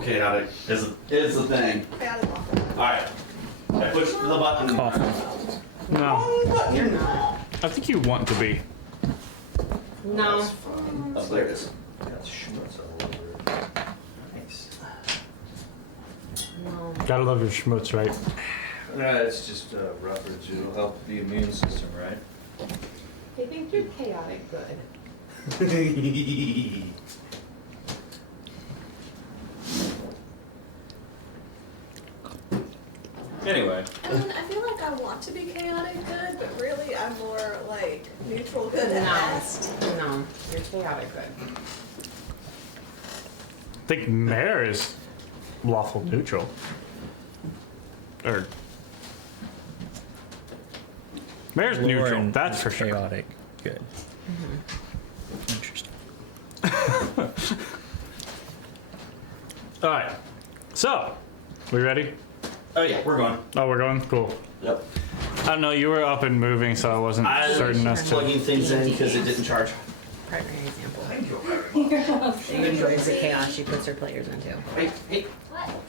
lawful chaotic is the thing. Chaotic lawful. Alright. I push the button. No, You're not. I think you want to be. No. Oh, there it is. Got schmutz all over it. Nice. No. Gotta love your schmutz, right? It's just roughage. It'll help the immune system, right? I think you're chaotic good. Anyway. I mean, I feel like I want to be chaotic good, but really I'm more like neutral good at best. No, you're chaotic good. I think Mare is lawful neutral. Or Mare's neutral, Lauren that's is for sure. chaotic. Good. Interesting. All right, so we ready? Oh yeah, we're going. Oh, we're going. Cool. Yep. I don't know. You were up and moving, so I wasn't certain as to. Plugging things in because it didn't charge. Primary example. Thank you very much. She enjoys the chaos she puts her players into. Hey, hey.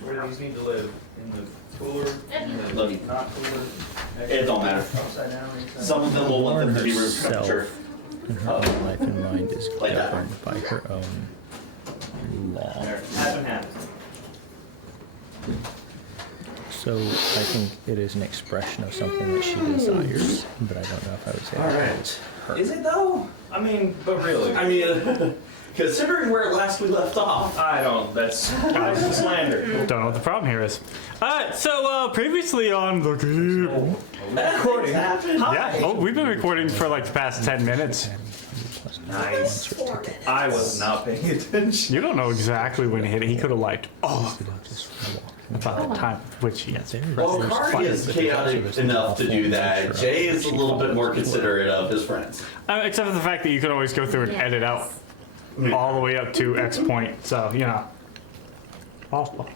Where do these need to live? In the cooler? In the Let me- not cooler? It don't matter. Upside down? inside? Some of them will want them to be room Herself. temperature. And her own life and mind is Like that. governed by her own law. There. Haven't happened. So I think it is an expression of something that she desires, but I don't know if I would say All that right. is her. Is it though? I mean, but really? I mean, considering where last we left off. I don't. That's slander. Don't know what the problem here is. All right, so previously on the game. Recording happened. Yeah. Oh, we've been recording for like the past 10 minutes. Nice. 4 minutes. I was not paying attention. You don't know exactly when he hit it. He could have liked all Just walk. about the time which he has. Well, Kari is chaotic enough to do that. Jay is a little bit more considerate of his friends. Except for the fact that you could always go through and edit out all the way up to X point. So, you know. Awful.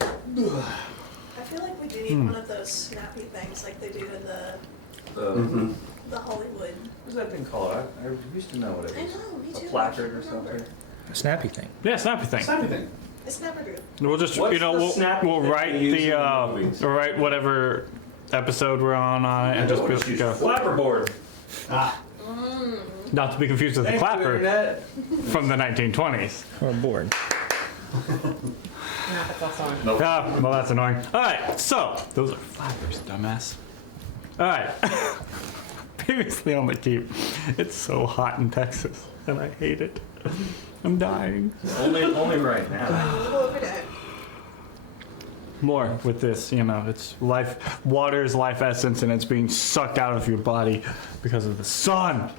I feel like we do need one of those snappy things like they do in the Hollywood. What's that thing called? I used to know what it I was. know, me A too. placard or I can't remember. something. A snappy thing. Yeah, snappy thing. It's everything. It's never good. We'll just, What's you know, the snappy we'll thing write they use the, in the movies? we'll write whatever episode we're on it and just be able to go. Flapperboard. Not to be confused with the Thank you, clapper Internet. from the 1920s. Or a board. No, that's also Ah, well, that's annoying. All right, so those are flappers, dumbass. All right. Previously on the keep, it's so hot in Texas, and I hate it. I'm dying. Only right now. A little every day. More with this, you know, it's life, water is life essence, and it's being sucked out of your body because of the sun.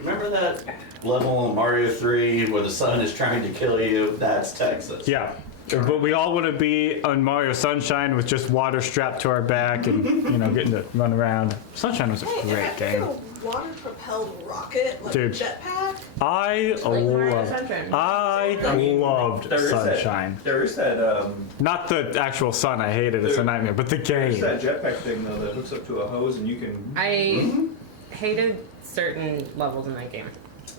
Remember that level in Mario 3 where the sun is trying to kill you? That's Texas. Yeah. But we all want to be on Mario Sunshine with just water strapped to our back and, you know, getting to run around. Sunshine was a Hey, great if I game. could a water-propelled rocket, like Dude. a jetpack. I Mario loved, Sunshine. loved There is Sunshine. There is that Not the actual sun, I hate it, it's a nightmare, but the there's game. that jetpack thing though that hooks up to a hose and you can I hated certain levels in that game.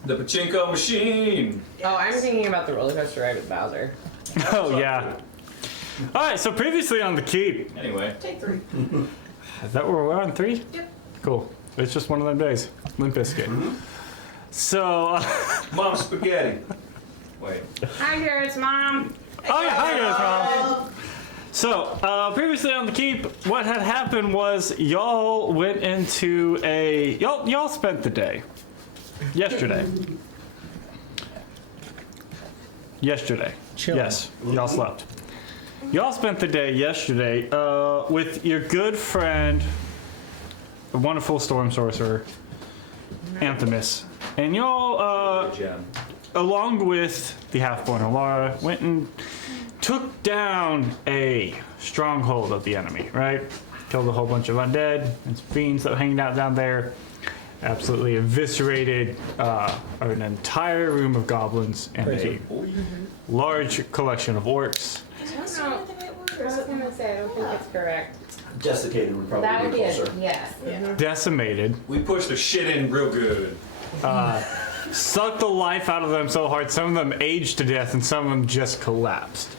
the pachinko machine. Oh, I'm thinking about the roller coaster ride with Bowser. Oh, yeah. All right, so previously on the keep, Anyway, Take 3. is that where we're on 3? Yep. Cool. It's just one of them days. Limp Bizkit. So, Mom spaghetti. Wait. Hi, Garrett's mom. oh yeah, hi guys, Mom. So, previously on the keep, what had happened was y'all went into y'all spent the day. Yesterday. Chilling. Yes, y'all slept. Y'all spent the day yesterday with your good friend, the wonderful storm sorcerer, Anthemus. And y'all, Gem. along with the half-born Alara, went and took down a stronghold of the enemy, right? Killed a whole bunch of undead and some fiends that were hanging out down there. Absolutely eviscerated an entire room of goblins and a large collection of orcs. Is that the right word? I Or was is it gonna say, I don't think it's correct. Desiccated would probably That would be be closer. a yes. Yeah. Decimated. We pushed the shit in real good. sucked the life out of them so hard, some of them aged to death and some of them just collapsed.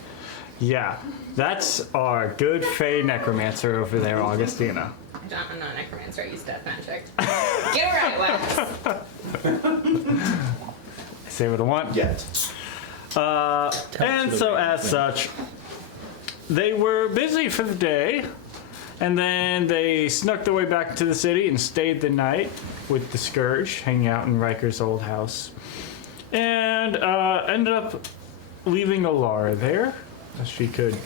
Yeah, that's our good Fey necromancer over there, Augustina. I'm not a necromancer, I use death magic. Get it right, Wes. I say what I want. Yet. And so as such, they were busy for the day, and then they snuck their way back to the city and stayed the night with the Scourge, hanging out in Riker's old house, and ended up leaving Alara there, as she could.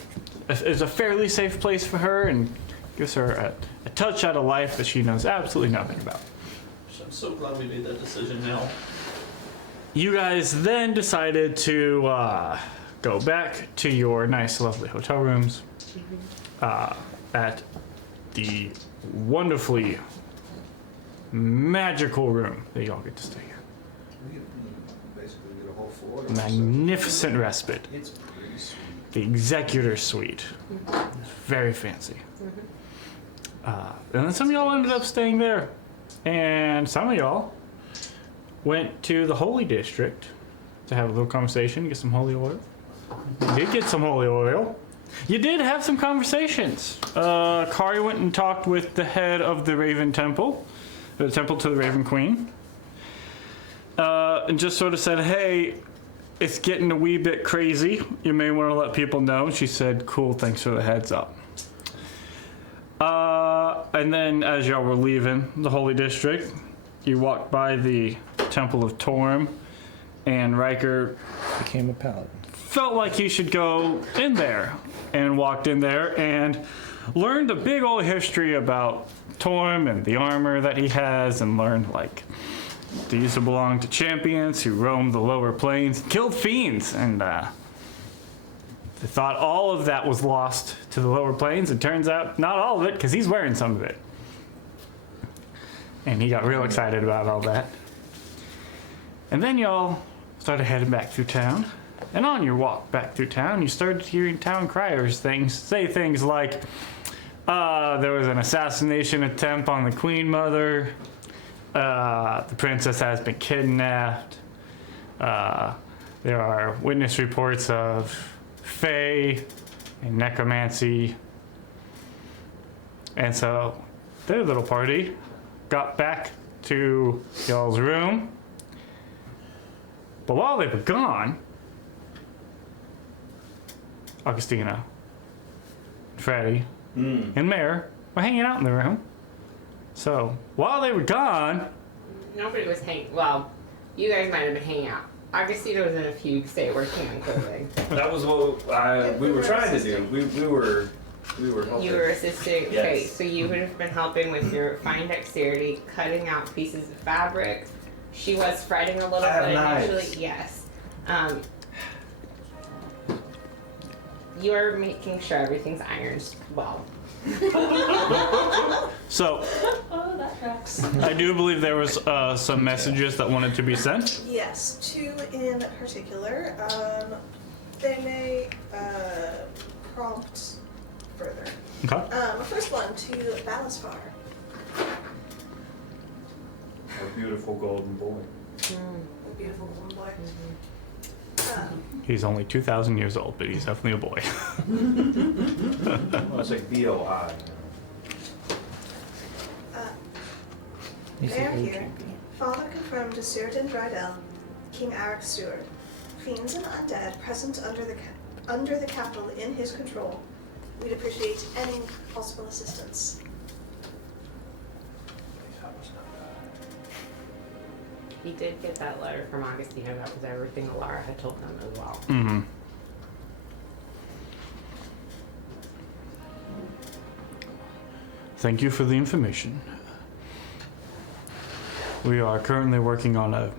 It's a fairly safe place for her, and gives her a touch out of life that she knows absolutely nothing about. I'm so glad we made that decision now. You guys then decided to go back to your nice, lovely hotel rooms at the wonderfully magical room that y'all get to stay in. We basically get a whole floor. Magnificent respite. It's pretty sweet. The executor suite. It's very fancy. And then some of y'all ended up staying there. And some of y'all went to the Holy District to have a little conversation, get some holy oil. You did get some holy oil. You did have some conversations. Kari went and talked with the head of the Raven Temple, the Temple to the Raven Queen, and just sort of said, hey, it's getting a wee bit crazy. You may want to let people know. She said, cool, thanks for the heads up. And then as y'all were leaving the Holy District, you walked by the Temple of Torm, and Riker Became a paladin. felt like he should go in there, and walked in there and learned a big old history about Torm and the armor that he has, and learned like these belong to champions who roam the lower planes, killed fiends, and they thought all of that was lost to the lower planes. It turns out not all of it, because he's wearing some of it. And he got real excited about all that. And then y'all started heading back through town. And on your walk back through town, you started hearing town criers say things like, there was an assassination attempt on the Queen Mother. The princess has been kidnapped. There are witness reports of Fae and necromancy. And so their little party got back to y'all's room. But while they were gone, Augustina, Freddie, and Mare were hanging out in the room. So while they were gone, Nobody was hanging. Well, you guys might have been hanging out. Augustina was in a fugue state working on clothing. That was what we were trying to do. We were helping. You were assisting. Yes. Okay, so you would have been helping with your fine dexterity, cutting out pieces of fabric. She was fretting a little I have bit knives. initially. Yes. You are making sure everything's ironed well. so Oh, that tracks. I do believe there was some messages that wanted to be sent. Yes, two in particular. They may prompt further. Okay. First one to Balasfar. Our beautiful golden boy. A beautiful little boy. He's only 2,000 years old, but he's definitely a boy. Well, it's like BOI. He's the They are old here. champion. Father confirmed to Sirden Drydell, King Arak's steward. Fiends and undead present under the capital in his control. We'd appreciate any possible assistance. He did get that letter from Augustina. That was everything Alara had told them as well. Mm-hmm. Thank you for the information. We are currently working on a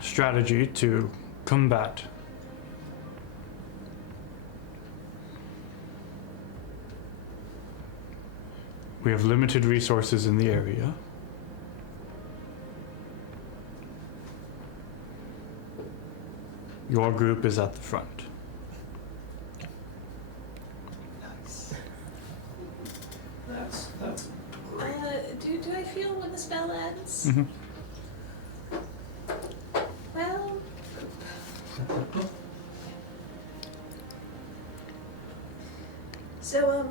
strategy to combat we have limited resources in the area. Your group is at the front. Nice. That's Do I feel when the spell ends? Mhm. So,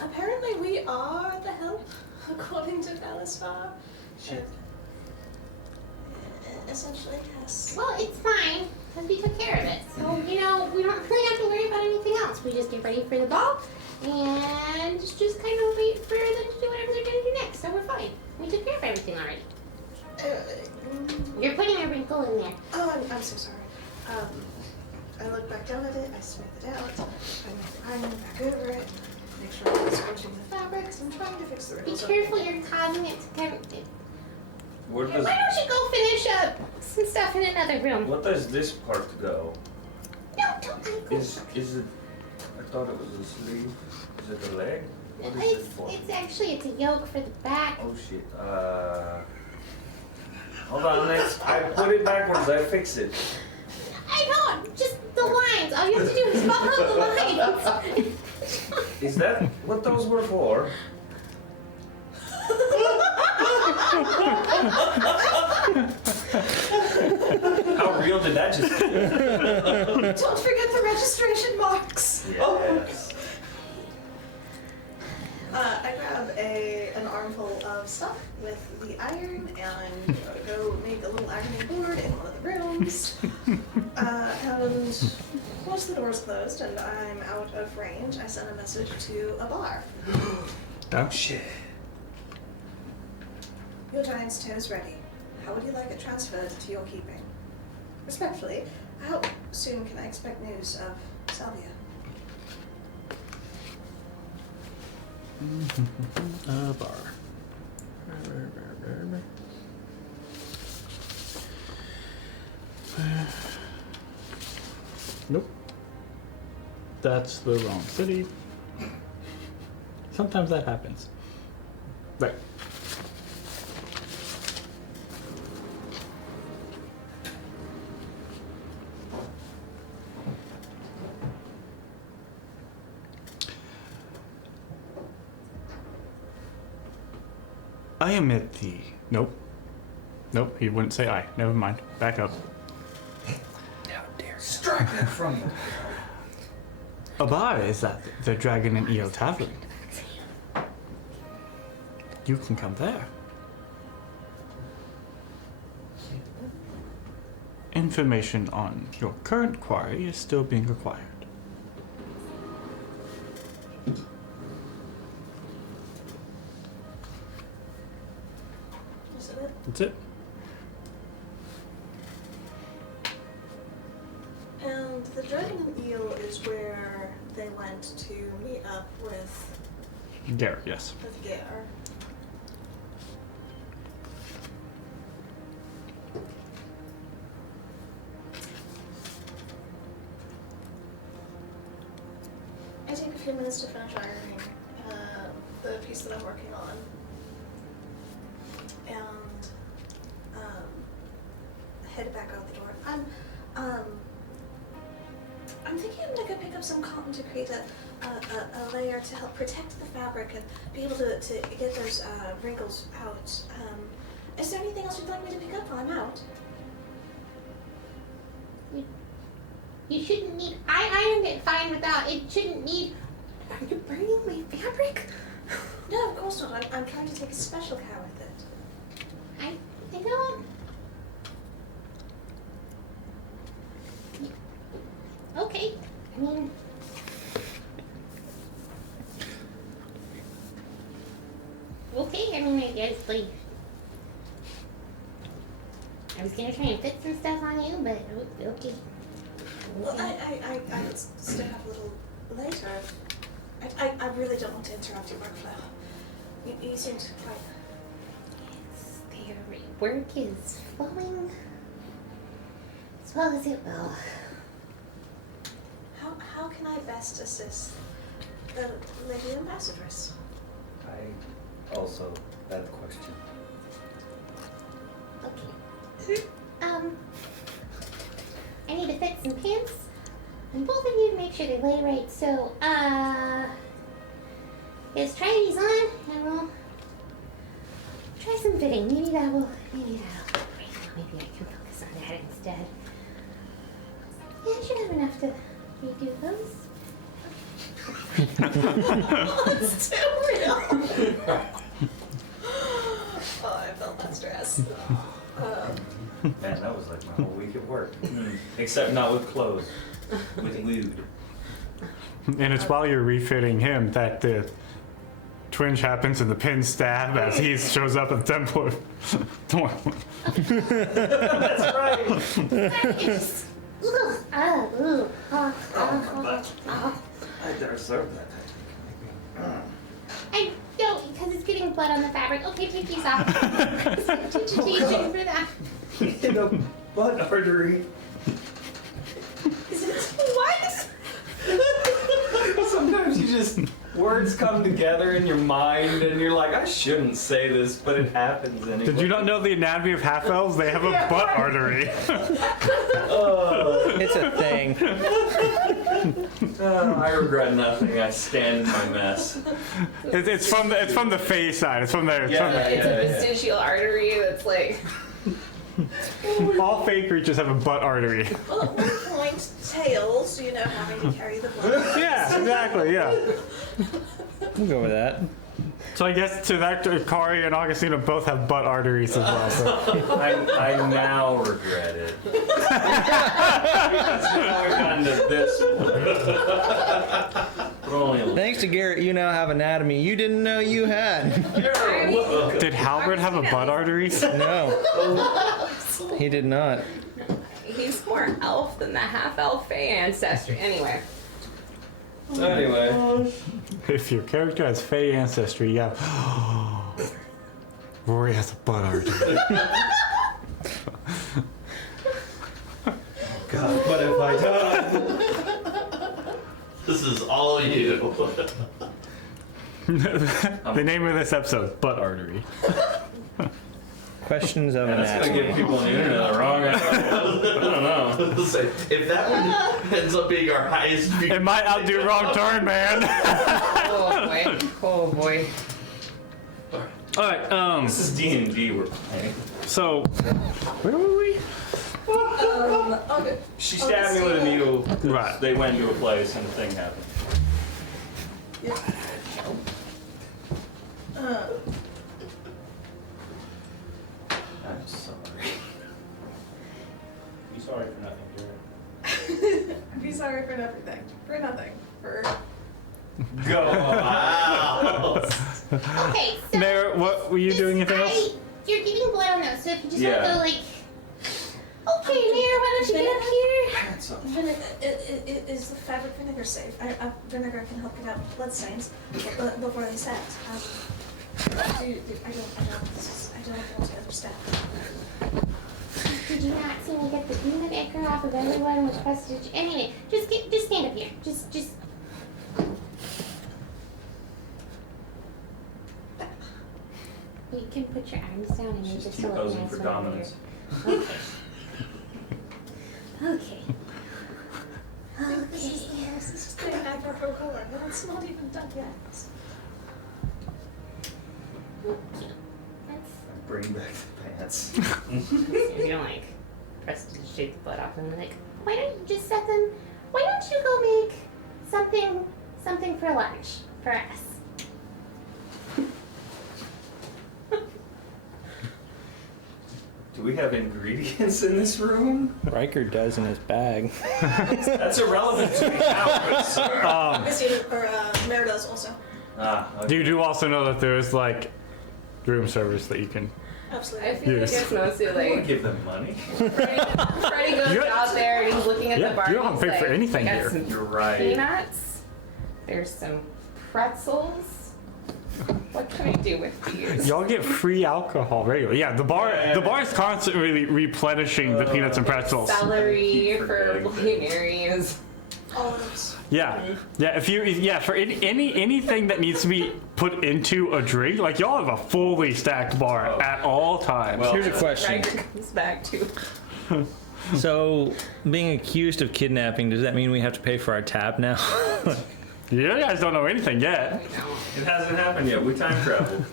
apparently we are the help, according to Valisvar. Shit. Essentially, yes. Well, it's fine, because we took care of it. So, you know, we don't really have to worry about anything else. We just get ready for the ball and just kind of wait for them to do whatever they're going to do next. So we're fine. We took care of everything already. You're putting a wrinkle in there. Oh, I'm so sorry. I look back down at it, I smooth it out, I make the iron back over it, make sure I'm not scorching the fabrics, I'm trying to fix the Be wrinkles. careful, you're causing it to kind of... Where Why does don't you go finish up some stuff in another room? what does this part go? No, don't I go. Is it? I thought it was a sleeve. Is it a leg? What is it for? It's actually, it's a yoke for the back. Oh shit. Hold on. I put it backwards. I fix it. I don't, just the lines. All you have to do is follow the lines. Is that what those were for? How real did that just get? Don't forget the registration marks! Yes. I grab an armful of stuff with the iron and go make a little ironing board in one of the rooms. And once the door's closed and I'm out of range, I send a message to a bar. Oh, Shit. Your giant's toe is ready. How would you like it transferred to your keeping? Respectfully, how soon can I expect news of Salvia? a bar. Nope. That's the wrong city. Sometimes that happens. Right. I am at the... Nope. Nope, he wouldn't say I. Never mind. Back up. How dare strike that from you? A bar is at the Dragon and Eel Tavern. You can come there. Information on your current quarry is still being required. Is that it? That's it. And the Dragon and Eel is where they went to meet up with Garrett, yes. Gare. I take a few minutes to finish ironing the piece that I'm working on. And head back out the door. I'm thinking I'm gonna go pick up some cotton to create a layer to help protect the fabric and be able to get those wrinkles out. Is there anything else you'd like me to pick up while I'm out? You shouldn't need. I ironed it fine without. It shouldn't need. Are you burning my fabric? No, of course not. I'm trying to take a special care with it. I don't. Okay. I mean. Okay. I mean, I guess like. I was gonna try and fit some stuff on you, but okay. Well, I could still have a little later. I really don't want to interrupt your workflow. You seemed quite... Yes, their work is flowing as well as it will. How can I best assist the Lady Ambassadress? I also had a question. Okay. I need to fit some pants on both of you to make sure they lay right. So, let's try these on and we'll try some fitting. Maybe that'll, maybe I can focus on that instead. Yeah, I should have enough to redo those. It's too real. Oh, I felt that stress. Man, that was like my whole week at work. Except not with clothes. With lewd. And it's while you're refitting him that the twinge happens and the pin stab as he shows up at the temple. That's right. It's ugh, ugh, Oh, my butt. I deserve that. I don't, because it's getting blood on the fabric. Okay, take these off. Substitution for that. In a butt artery. What? Sometimes you just, words come together in your mind and you're like, I shouldn't say this, but it happens anyway. Did you not know the anatomy of half elves? They have a butt artery. It's a thing. I regret nothing. I stand in my mess. It's from the face side. It's from there. It's a vestigial artery that's like. All fake creatures have a butt artery. Well, at one point, tails, having to carry the blood. Yeah, exactly. Yeah. We'll go with that. So I guess to that, Kari and Augustina both have butt arteries as well. So. I now regret it. Because now we've gotten to this point. But only a little. Thanks to Garrett, you now have anatomy you didn't know you had. Did Halbert have a butt artery? No, he did not. He's more elf than the half-elf Fey ancestry. Anyway. Anyway. If your character has Fey ancestry, yeah. Rory has a butt artery. God, what have I done? This is all you. The name of this episode, butt artery. Questions of That's gonna anatomy. give people on the internet the wrong idea. I don't know. If that one ends up being our highest view, It might outdo wrong turn, man. Oh boy. Oh boy. All right. This is D&D we're playing. So, where were we? Okay. She stabbed me with a needle. Right. They went to a place and a thing happened. I'm sorry. You sorry for nothing, Garrett. I'd be sorry for everything. For nothing. For. Go on. wow. Okay, so. Mayor, what were you doing? Anything else? You're getting blood on those, so if you just Yeah. want to go like. Okay, Mayor, why don't you get up here? Pants off. Is the fabric vinegar safe? Vinegar can help get out blood stains before they set. I don't want to understand. Did you not see me get the peanut anchor off of everyone with prestige? Anyway, just stand up here. Just. You can put your arms down and you She's just keep look posing nice for over dominance. here. Okay. This is the Niagara color, but it's not even done yet. That's. Bring back the pants. If you don't like prestige shake the blood off them, like, Why don't you just set them? Why don't you go make something for lunch for us? Do we have ingredients in this room? Riker does in his bag. That's irrelevant to me now, good sir. Mayor does also. You do also know that there is like room service that you can. I Absolutely. feel like Yes. it's mostly I don't like give them money. Freddie goes You- out there and he's looking at Yeah, the bar. you don't and have to he's pay for like, anything "I got here." some You're right. peanuts. There's some pretzels. What can I do with these? Y'all get free alcohol regularly. Yeah, the bar is constantly replenishing the peanuts and pretzels. Celery Keep for forgetting Bloody Marys. Olives. Yeah, for anything that needs to be put into a drink, like y'all have a fully stacked bar at all times. Well, Here's a question. Riker comes back to. So, being accused of kidnapping, does that mean we have to pay for our tab now? You guys don't know anything yet. It hasn't happened yet. We time traveled.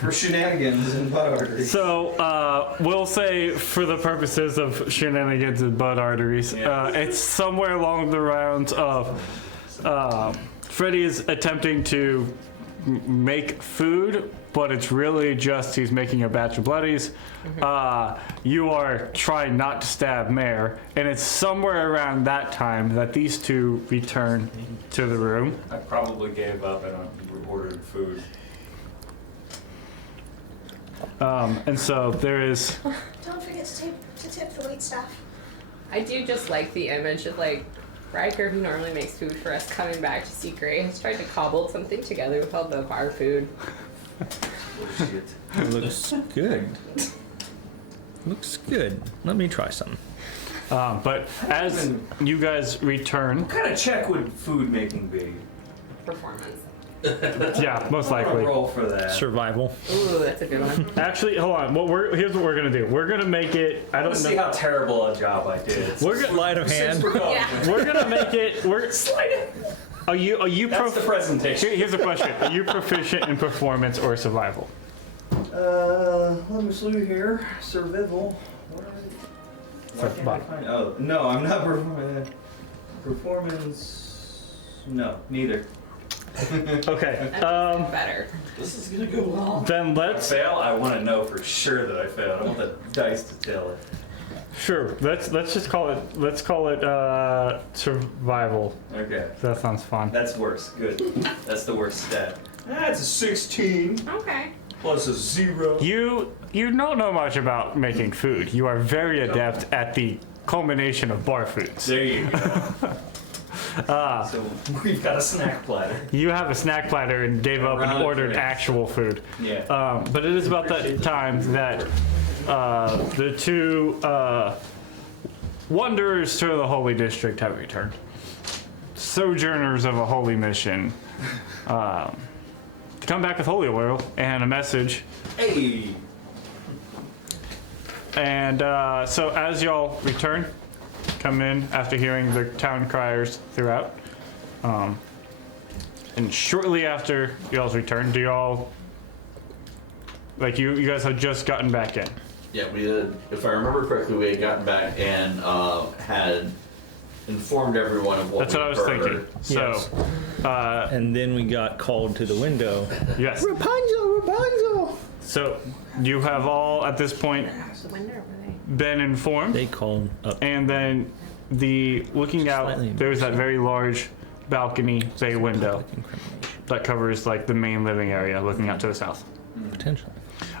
For shenanigans and butt arteries. So, we'll say for the purposes of shenanigans and butt arteries, it's somewhere along the rounds of Freddy is attempting to make food, but it's really just he's making a batch of bloodies. You are trying not to stab Mare, and it's somewhere around that time that these two return to the room. I probably gave up and ordered food. And so there is. Don't forget to tip the wait staff. I do just like the image of like Riker, who normally makes food for us, coming back to see Gray has tried to cobble something together with all of our food. Bullshit. It looks good. Looks good. Let me try some. But as you guys return, What kind of check would food making be? Performance. yeah, most I'm gonna likely. roll for that. Survival. Ooh, that's a good one. Actually, hold on. Here's what we're gonna do. We're gonna make it. I don't Let's see know. how terrible a job I did. We're gonna. Sleight of hand. We're going. Yeah. We're gonna make it. Slide it. Are you That's the presentation. Here's a question. Are you proficient in performance or survival? Let me see here. Survival. Why can't I find? Oh, no, I'm not performing that. Performance. No, neither. Okay. That's better. This is gonna go long. Then If I let's. fail, I want to know for sure that I failed. I want the dice to tell it. Sure. Let's just call it. Let's call it survival. Okay. That sounds fun. That's worse. Good. That's the worst stat. That's a 16 Okay. plus a 0. You don't know much about making food. You are very adept at the culmination of bar foods. There you go. So we've got a snack platter. You have a snack platter and gave up and Round ordered drinks. actual food. Yeah. But it is about that time that the two wanderers to the Holy District have returned. Sojourners of a holy mission. To come back with holy oil and a message. Hey. And so as y'all return, come in after hearing the town criers throughout. And shortly after y'all's return, do y'all, like you guys have just gotten back in? Yeah, we had, if I remember correctly, we had gotten back and had informed everyone of what That's we what I was heard. thinking. So, And then we got called to the window. yes. Rapunzel, Rapunzel! So you have all at this point The window over there. been informed, They called up. and then looking out, Slightly there's that very large balcony bay window Incrimination. that covers like the main living area, looking out to the south. Potentially.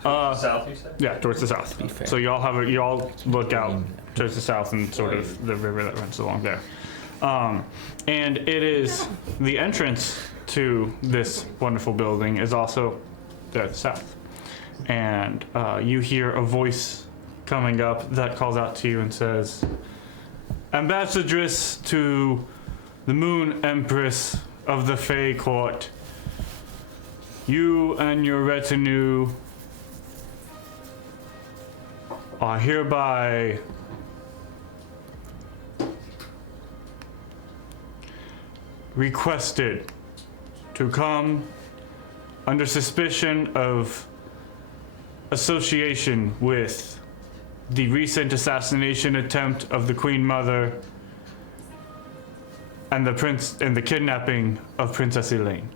South, you said? Yeah, towards the south. Be fair. So y'all look out towards the south and sort of the river that runs along there. And it is the entrance to this wonderful building is also there at the south. And you hear a voice coming up that calls out to you and says, "Ambassadress to the Moon Empress of the Fey Court, you and your retinue are hereby requested to come under suspicion of association with the recent assassination attempt of the Queen Mother and the kidnapping of Princess Elaine."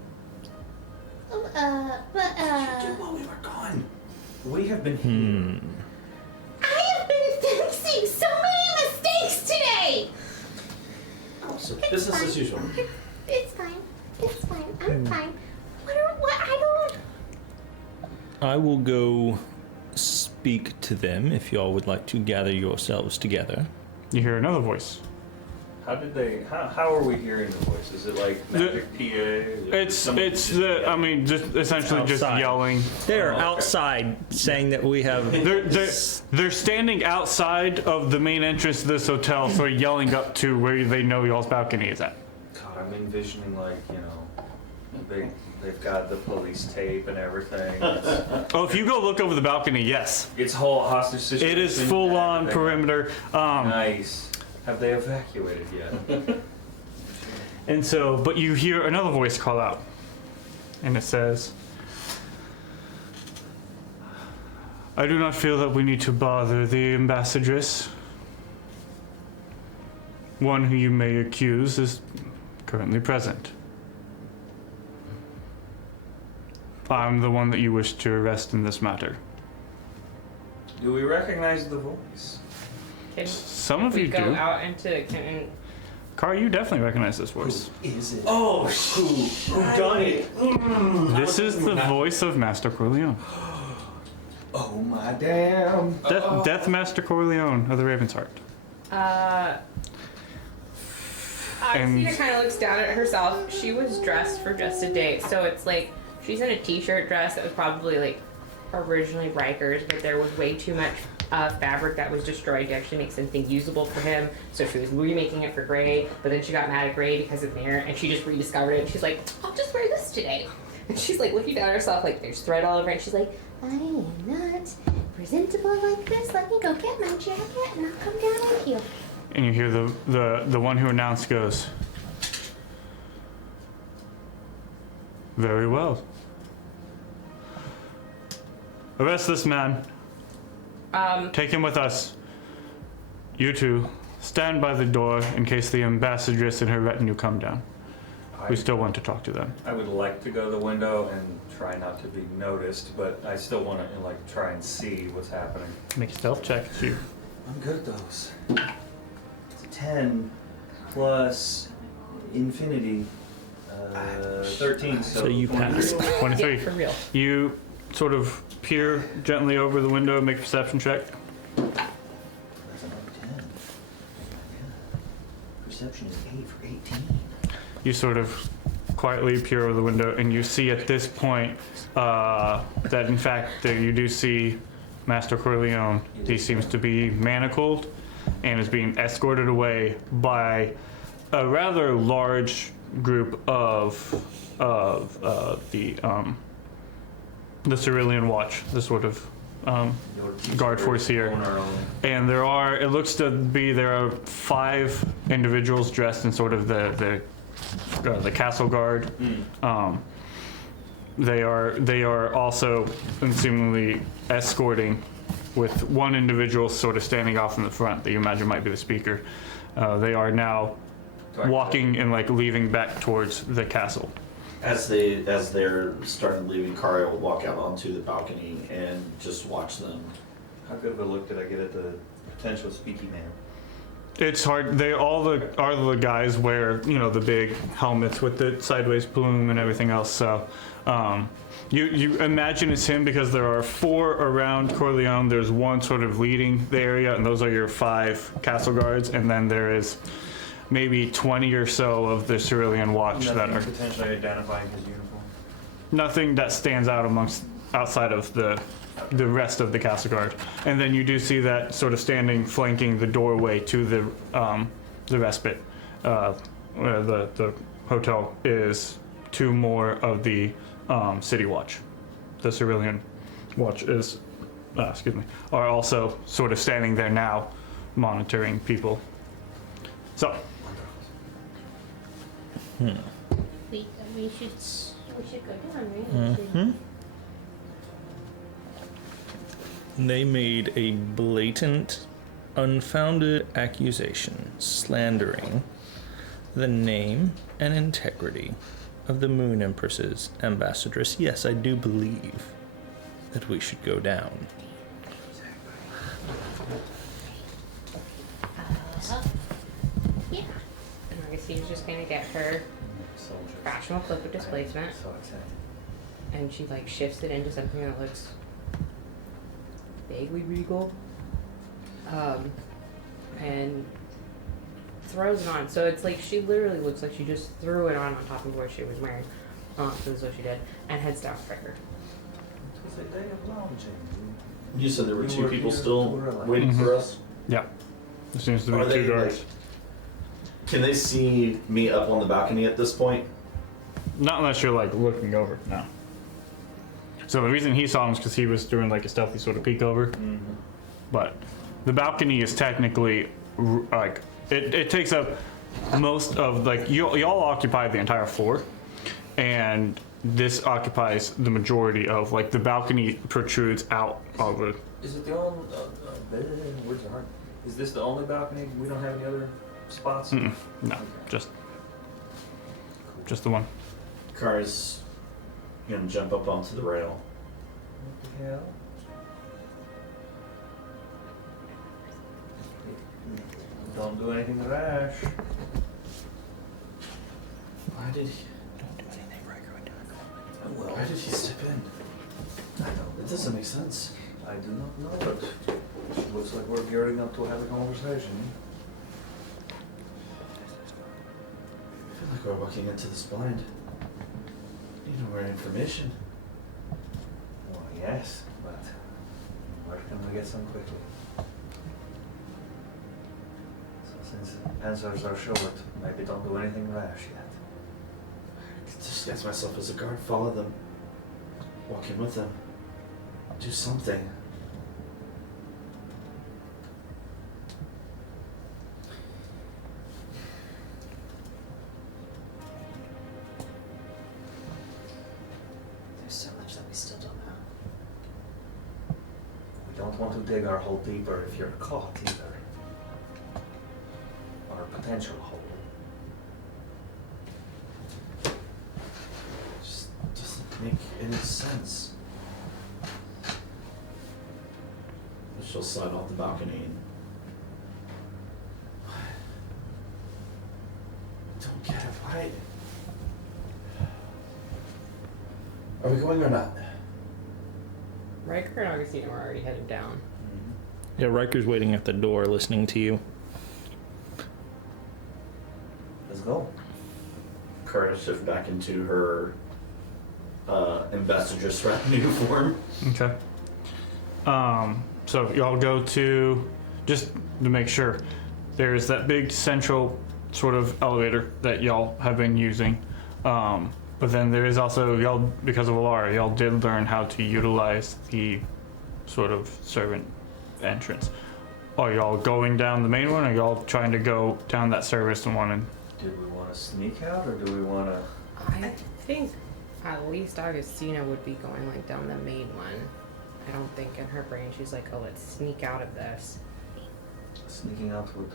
While we were gone. We have been I have been fixing so many mistakes today! So business as usual. It's fine. It's fine. I'm fine. I don't. I will go speak to them if y'all would like to gather yourselves together. You hear another voice. How are we hearing the voice? Is it like magic PA? Is it somebody- just essentially just Outside. yelling. They're Oh, okay. outside saying that we have. They're standing outside of the main entrance to this hotel, sort of yelling up to where they know y'all's balcony is at. God, I'm envisioning they've got the police tape and everything. Oh, if you go look over the balcony, yes. It's whole hostage situation. It is full on everything. perimeter. Nice. Have they evacuated yet? And so, but you hear another voice call out. And it says, I do not feel that we need to bother the ambassadress. One who you may accuse is currently present. I'm the one that you wish to arrest in this matter. Do we recognize the voice? Can Some of we you go do. out into Car, you definitely recognize this voice. Is it? Oh, who done it? This is the voice of Master Corleone. Oh my damn. Death Master Corleone of the Raven's Heart. Alexia kind of looks down at herself. She was dressed for just a date, so it's like she's in a t-shirt dress that was probably like originally Riker's, but there was way too much fabric that was destroyed to actually make something usable for him. So she was remaking it for Gray, but then she got mad at Gray because of Mirror, and she just rediscovered it. And she's like, I'll just wear this today. And she's like looking down at herself, like there's thread all over it. And she's like, I am not presentable like this. Let me go get my jacket and I'll come down with you. And you hear the one who announced goes, very well. Arrest this man. Take him with us. You two, stand by the door in case the ambassadress and her retinue come down. We still want to talk to them. I would like to go to the window and try not to be noticed, but I still want to like try and see what's happening. Make a stealth check. You. I'm good at those. It's a 10 plus infinity. 13. So you 23. pass. 23. yeah, for real. You sort of peer gently over the window, make a perception check. That's another 10. Perception is 8 for 18. You sort of quietly peer over the window, and you see at this point that in fact you do see Master Corleone. He seems to be manacled and is being escorted away by a rather large group of the Cerulean Watch, the sort of guard force here. And it looks to be there are 5 individuals dressed in sort of the castle guard. They are also seemingly escorting, with one individual sort of standing off in the front that you imagine might be the speaker. They are now walking and like leaving back towards the castle. As they're starting leaving, Kari will walk out onto the balcony and just watch them. How good of a look did I get at the potential speaky man? It's hard. They all are the guys wear, the big helmets with the sideways plume and everything else. So you imagine it's him because there are 4 around Corleone. There's one sort of leading the area, and those are your 5 castle guards. And then there is maybe 20 or so of the Cerulean Watch that are potentially identifying his uniform. nothing that stands out outside of the rest of the castle guard. And then you do see that sort of standing flanking the doorway to the respite, where the hotel is 2 more of the city watch. The Cerulean Watch are also sort of standing there now, monitoring people. So. We should go down, right? They made a blatant, unfounded accusation slandering the name and integrity of the Moon Empress's ambassadress. Yes, I do believe that we should go down. Yeah. And Margaret's just gonna get her fractional flip of displacement, So excited. and she like shifts it into something that looks vaguely regal, and throws it on. So it's like she literally looks like she just threw it on top of what she was wearing. So this is what she did, and heads down for her. It was a day of launching. You said there were You 2 were people here, still you were alive. waiting for us? Yeah. There seems to be Are 2 they, guards. Can they see me up on the balcony at this point? Not unless you're like looking over. No. So the reason he saw him is because he was doing like a stealthy sort of peek over. But the balcony is technically like it takes up most of like you all occupy the entire floor, and this occupies the majority of, like, the balcony protrudes out of it. Is it the only? Words are hard. Is this the only balcony? We don't have any other spots. No, Okay. just the one. Kara's gonna jump up onto the rail. What the hell? Don't do anything rash. Why did he? Don't do anything, Riker. Well, Why did he step in? I know. That doesn't make sense. I do not know, but it looks like we're gearing up to have a conversation. I feel like we're walking into this blind. You know, we're information. Well, yes, but where can we get some quickly? So since answers are short, maybe don't do anything rash yet. I could disguise myself as a guard, follow them, walk in with them, do something. There's so much that we still don't know. We don't want to dig our hole deeper if you're caught either. Or a potential hole. It just doesn't make any sense. She'll slide off the balcony and... I don't get it. Why? Are we going or not? Riker and Augustine were already headed down. Yeah, Riker's waiting at the door listening to you. Let's go. Kara shifts back into her ambassadress uniform. Okay. So y'all go to, just to make sure, there's that big central sort of elevator that y'all have been using. But then there is also, y'all, because of Alara, y'all did learn how to utilize the sort of servant entrance. Are y'all going down the main one, or y'all trying to go down that service one? And Did we want to sneak out or do we want to... I think at least Augustina would be going like down the main one. I don't think in her brain she's like, oh, let's sneak out of this. Sneaking out would...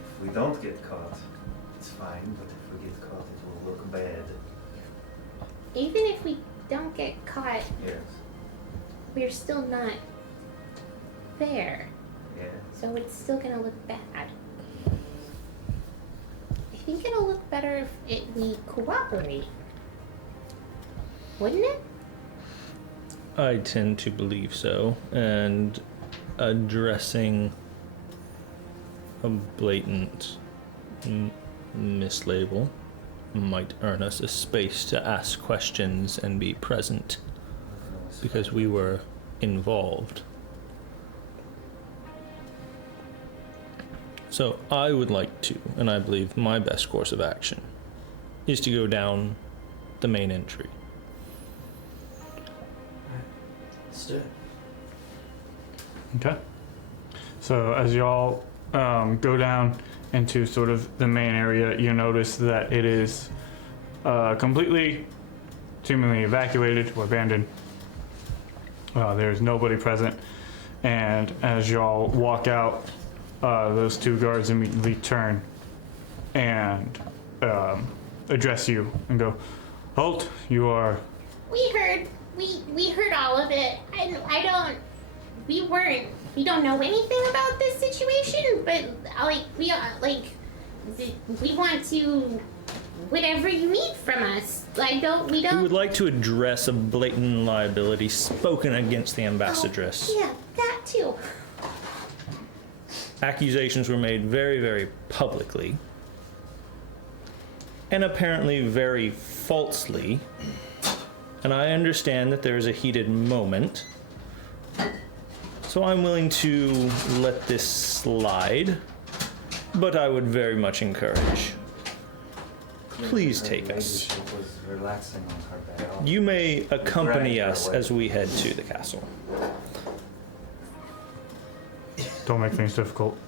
if we don't get caught, it's fine, but if we get caught, it will look bad. Even if we don't get caught, Yes. we're still not there. Yeah. So it's still gonna look bad. I think it'll look better if we cooperate. Wouldn't it? I tend to believe so, and addressing a blatant mislabel might earn us a space to ask questions and be present, because we were involved. So I would like to, and I believe my best course of action, is to go down the main entry. Let's do it. okay. So as y'all go down into sort of the main area, you notice that it is completely, seemingly evacuated or abandoned. There's nobody present, and as y'all walk out, those two guards immediately turn and address you and go, "Halt! You are." We heard all of it. We don't know anything about this situation, but we want to, whatever you need from us. We We would like to address a blatant liability spoken against the ambassadress. Oh, yeah, that too. Accusations were made very, very publicly, and apparently very falsely. And I understand that there is a heated moment, so I'm willing to let this slide, but I would very much encourage. Please take us. She was relaxing on her bed. You may accompany Drag her us away. as we head to the castle. Don't make things difficult.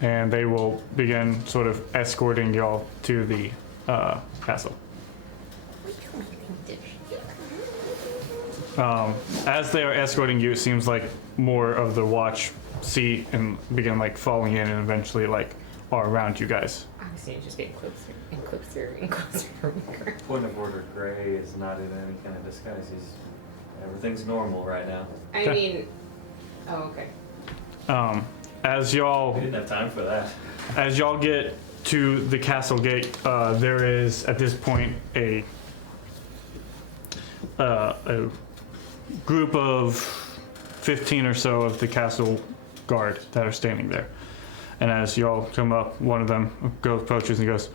And they will begin sort of escorting y'all to the castle. We don't think As they are escorting you, it seems like more of the watch see and begin like falling in and eventually like are around you guys. Obviously, it's just getting closer and closer and closer. Point of order, Gray is not in any kind of disguise. Everything's normal right now. I mean, oh, okay. As We y'all didn't have time for that. As y'all get to the castle gate, there is at this point a group of 15 or so of the castle guard that are standing there. And as y'all come up, one of them approaches and goes,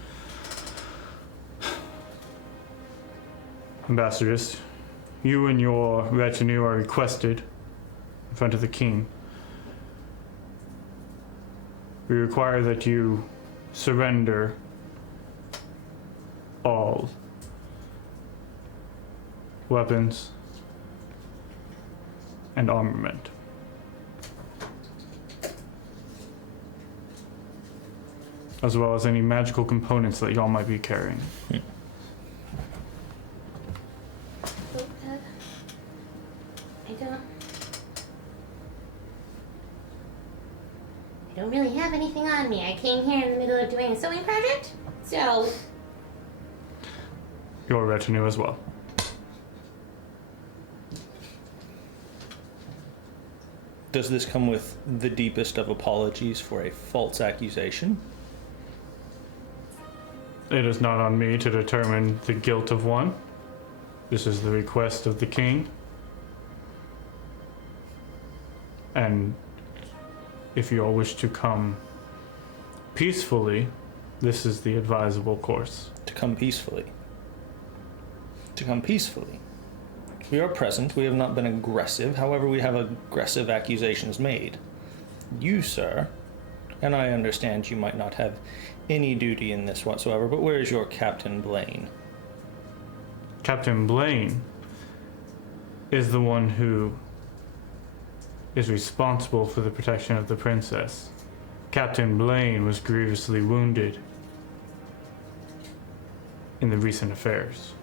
"Ambassadress, you and your retinue are requested in front of the king. We require that you surrender all weapons and armament. As well as any magical components that y'all might be carrying." I don't really have anything on me. I came here in the middle of doing a sewing project, so Your retinue as well. Does this come with the deepest of apologies for a false accusation? It is not on me to determine the guilt of one. This is the request of the king. And if you all wish to come peacefully, this is the advisable course. To come peacefully. To come peacefully. We are present. We have not been aggressive. However, we have aggressive accusations made. You, sir, and I understand you might not have any duty in this whatsoever, but where is your Captain Blaine? Captain Blaine is the one who is responsible for the protection of the princess. Captain Blaine was grievously wounded in the recent affairs.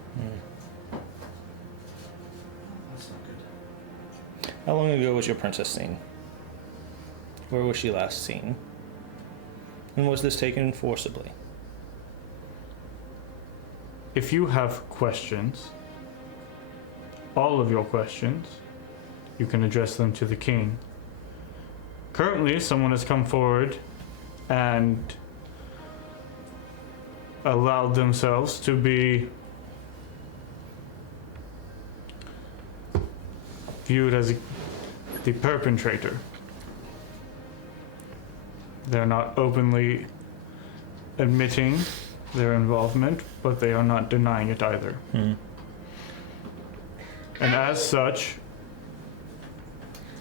That's not good. How long ago was your princess seen? Where was she last seen? And was this taken forcibly? If you have questions, all of your questions, you can address them to the king. Currently, someone has come forward and allowed themselves to be viewed as the perpetrator. They're not openly admitting their involvement, but they are not denying it either. And as such,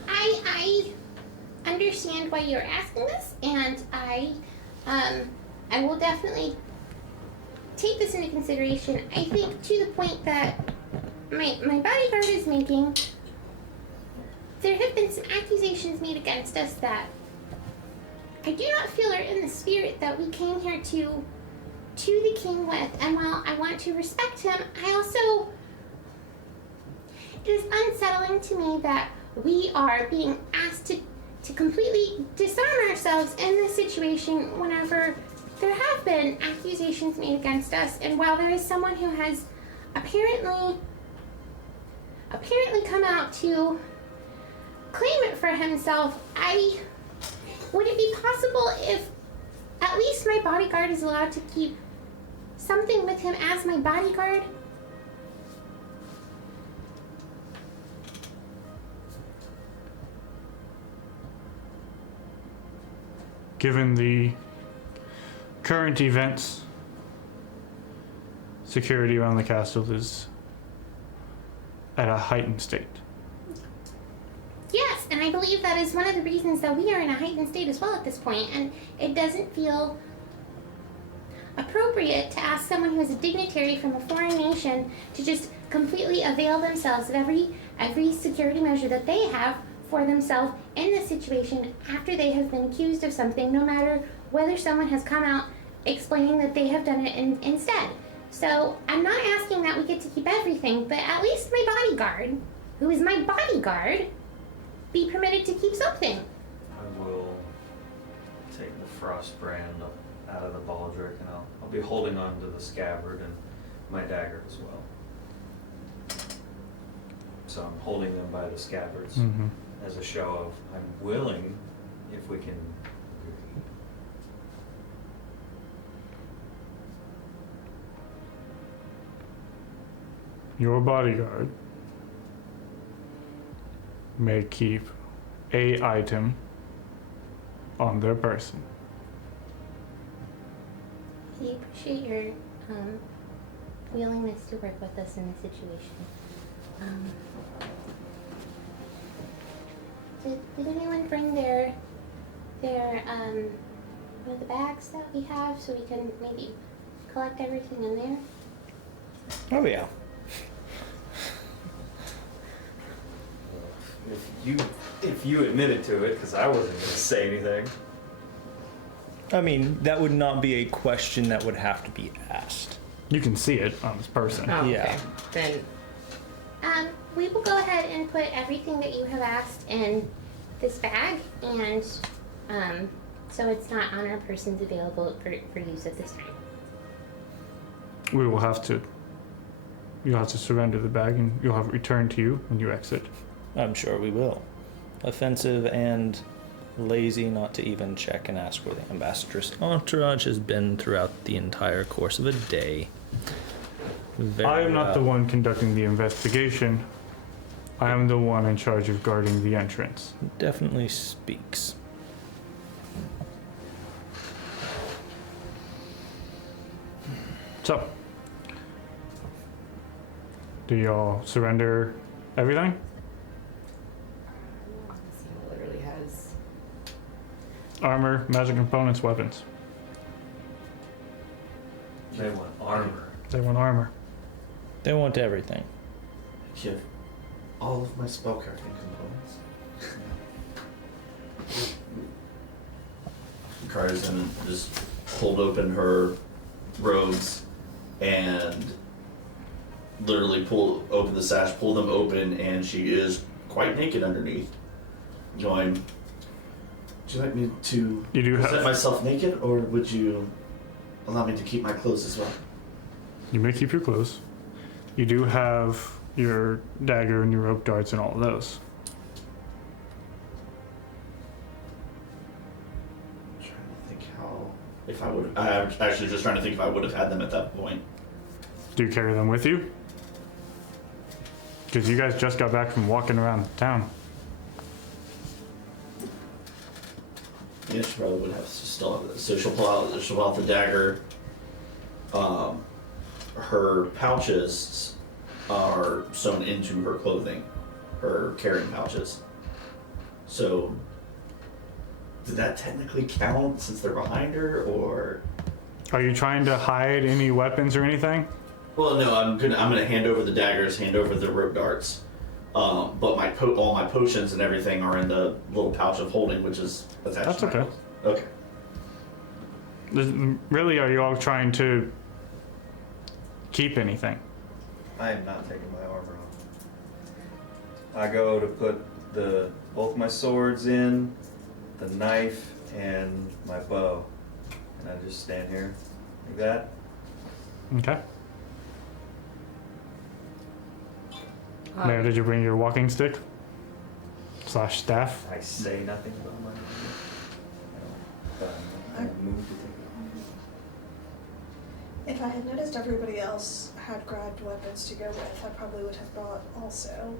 I understand why you're asking this, and I will definitely take this into consideration. I think to the point that my bodyguard is making, there have been some accusations made against us that I do not feel are in the spirit that we came here to the king with. And while I want to respect him, I also, it is unsettling to me that we are being asked to completely disarm ourselves in this situation whenever there have been accusations made against us. And while there is someone who has apparently come out to claim it for himself, would it be possible if at least my bodyguard is allowed to keep something with him as my bodyguard? given the current events, security around the castle is at a heightened state. Yes, and I believe that is one of the reasons that we are in a heightened state as well at this point, and it doesn't feel appropriate to ask someone who is a dignitary from a foreign nation to just completely avail themselves of every security measure that they have for themselves in this situation after they have been accused of something, no matter whether someone has come out explaining that they have done it instead. So I'm not asking that we get to keep everything, but at least my bodyguard, who is my bodyguard, be permitted to keep something. I will take the frost brand out of the baldric, and I'll be holding on to the scabbard and my dagger as well. So I'm holding them by the scabbards as a show of I'm willing if we can agree. Your bodyguard may keep a item on their person. We appreciate your willingness to work with us in this situation. Did anyone bring their one of the bags that we have so we can maybe collect everything in there? Oh yeah. If you admitted to it, because I wasn't going to say anything. I mean, that would not be a question that would have to be asked. You can see it on this person. Oh, Yeah. okay. Then We will go ahead and put everything that you have asked in this bag, and so it's not on our persons available for use at this time. We will have to. You'll have to surrender the bag, and you'll have it returned to you when you exit. I'm sure we will. Offensive and lazy not to even check and ask where the ambassador's entourage has been throughout the entire course of a day. I am not the one conducting the investigation. I am the one in charge of guarding the entrance. Definitely speaks. So, do y'all surrender everything? this literally has. Armor, magic components, weapons. They want armor. They want armor. They want everything. Give all of my spellcasting components. Karzan just pulled open her robes and literally pull open the sash, pull them open, and she is quite naked underneath. Going, would you like me to You do present have. myself naked, or would you allow me to keep my clothes as well? You may keep your clothes. You do have your dagger and your rope darts and all of those. I'm trying to think how. If I would. I'm actually just trying to think if I would have had them at that point. Do you carry them with you? Because you guys just got back from walking around town. Yeah, she probably would have still have it. So she'll pull out the dagger. Her pouches are sewn into her clothing, her carrying pouches. So, did that technically count since they're behind her, or? Are you trying to hide any weapons or anything? Well, no. I'm gonna hand over the daggers, hand over the rope darts. But all my potions and everything are in the little pouch of holding, which is attached. That's to my okay. clothes. Okay. Really, are you all trying to keep anything? I am not taking my armor off. I go to put both my swords in, the knife, and my bow. And I just stand here like that. Okay. Mayor, did you bring your walking stick? / staff? I say nothing about my armor. But I'm gonna move to take it off. If I had noticed everybody else had grabbed weapons to go with, I probably would have brought also.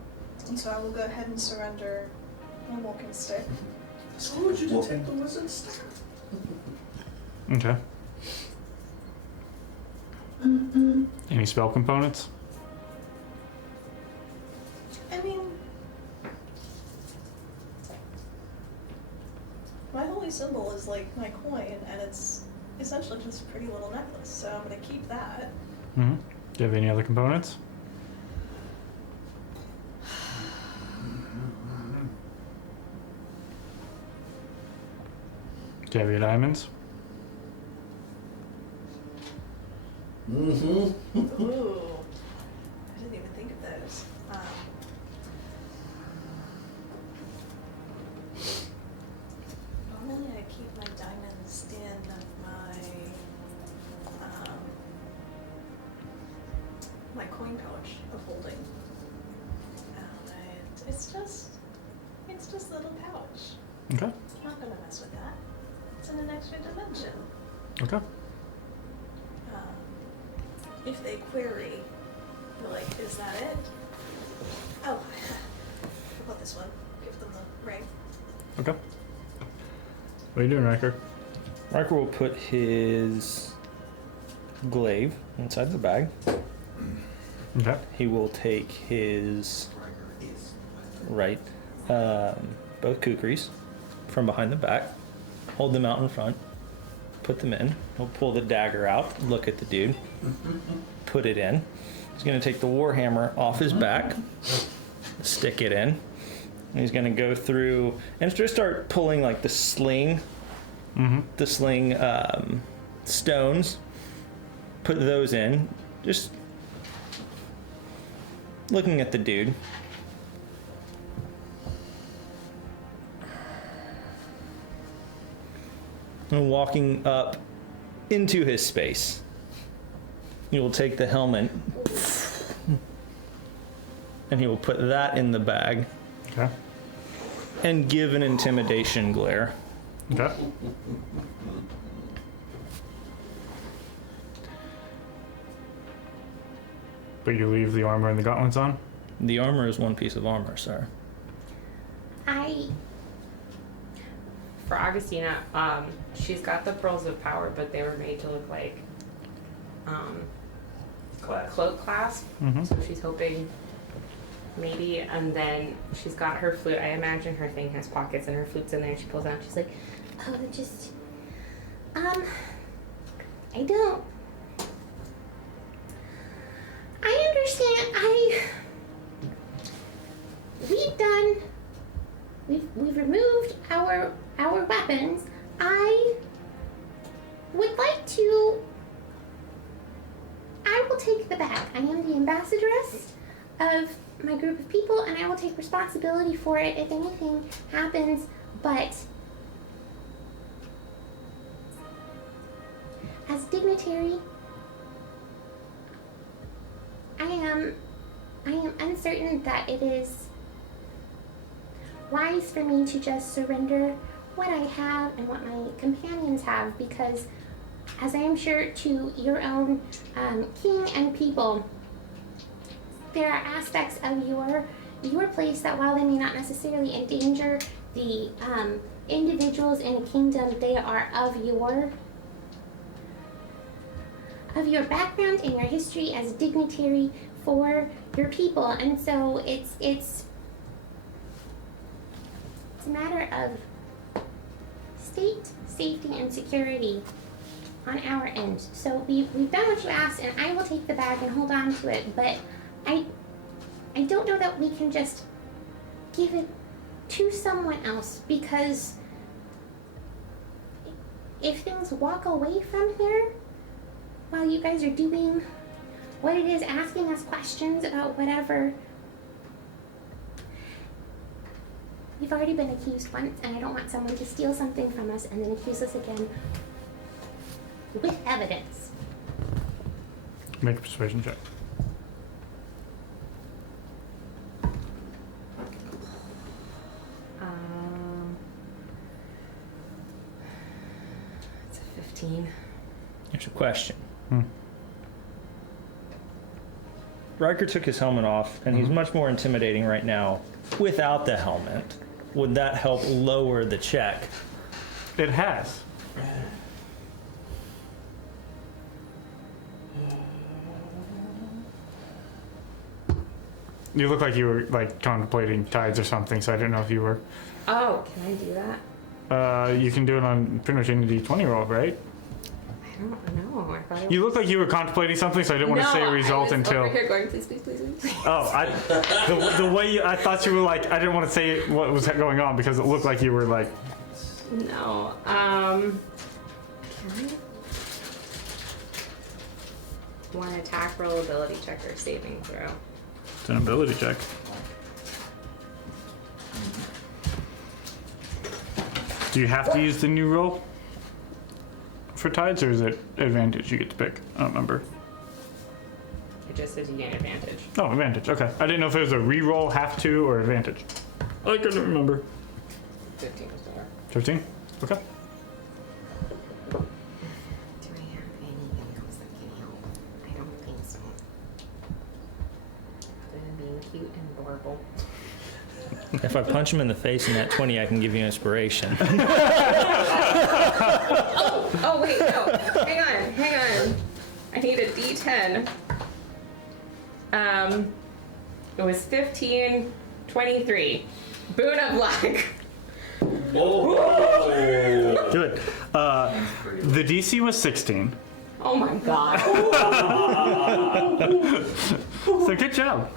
And so I will go ahead and surrender my walking stick. So would you to take the wizard's staff? Okay. Any spell components? I mean, my holy symbol is like my coin, and it's essentially just a pretty little necklace, so I'm gonna keep that. Mm-hmm. Do you have any other components? Do you have your diamonds? Mm-hmm. Ooh. I didn't even think of those. Normally I keep my diamonds in my my coin pouch of holding. And it's just a little pouch. Okay. I'm not gonna mess with that. It's in an extra dimension. Okay. If they query, they're like, is that it? Oh, how about this one? Give them the ring. Okay. What are you doing, Riker? Riker will put his glaive inside the bag. Okay. He will take his both kukris from behind the back, hold them out in front, put them in. He'll pull the dagger out, look at the dude, put it in. He's going to take the warhammer off his back, stick it in. And he's going to go through and just start pulling like the sling stones, put those in, just looking at the dude. And walking up into his space. He will take the helmet and he will put that in the bag Okay. and give an intimidation glare. Okay. But you leave the armor and the gauntlets on? The armor is one piece of armor, sir. For Augustina, she's got the pearls of power, but they were made to look like cloak clasp. Mm-hmm. So she's hoping maybe, and then she's got her flute. I imagine her thing has pockets and her flute's in there. She pulls out. She's like, Oh, I don't. I understand. We've removed our weapons. I would like to. I will take the bag. I am the ambassadress of my group of people, and I will take responsibility for it if anything happens. But as dignitary, I am uncertain that it is wise for me to just surrender what I have and what my companions have, because as I am sure to your own king and people, there are aspects of your place that, while they may not necessarily endanger the individuals in a kingdom, they are of your background and your history as dignitary for your people. And so it's a matter of state safety and security on our end. So we've done what you asked, and I will take the bag and hold on to it, but I don't know that we can just give it to someone else, because if things walk away from here while you guys are doing what it is, asking us questions about whatever, we've already been accused once, and I don't want someone to steal something from us and then accuse us again with evidence. Make a persuasion check. It's a 15. Here's a question. Riker took his helmet off, and he's much more intimidating right now without the helmet. Would that help lower the check? It has. You look like you were like contemplating tides or something, so I didn't know if you were. Oh, can I do that? You can do it on pretty much any D20 roll, right? I don't know. I thought You look like you were contemplating something, so I didn't want to say a result until. Over here going, please, please, please, please. Oh, the way I thought you were like, I didn't want to say what was going on because it looked like you were like. No. Can I? One attack, roll, ability check, or saving throw. It's an ability check. Do you have to use the new roll for tides, or is it advantage you get to pick? I don't remember. It just says you gain advantage. Oh, advantage. Okay. I didn't know if it was a re-roll, have to, or advantage. I couldn't remember. 15 was better. 13? Okay. Do I have anything else that can help? I don't think so. Other than being cute and adorable. If I punch him in the face in that 20, I can give you inspiration. Oh wait, no. Hang on. I need a D10. It was 15, 23. Boon of luck. Oh! Good. The DC was 16. Oh my god. So good job.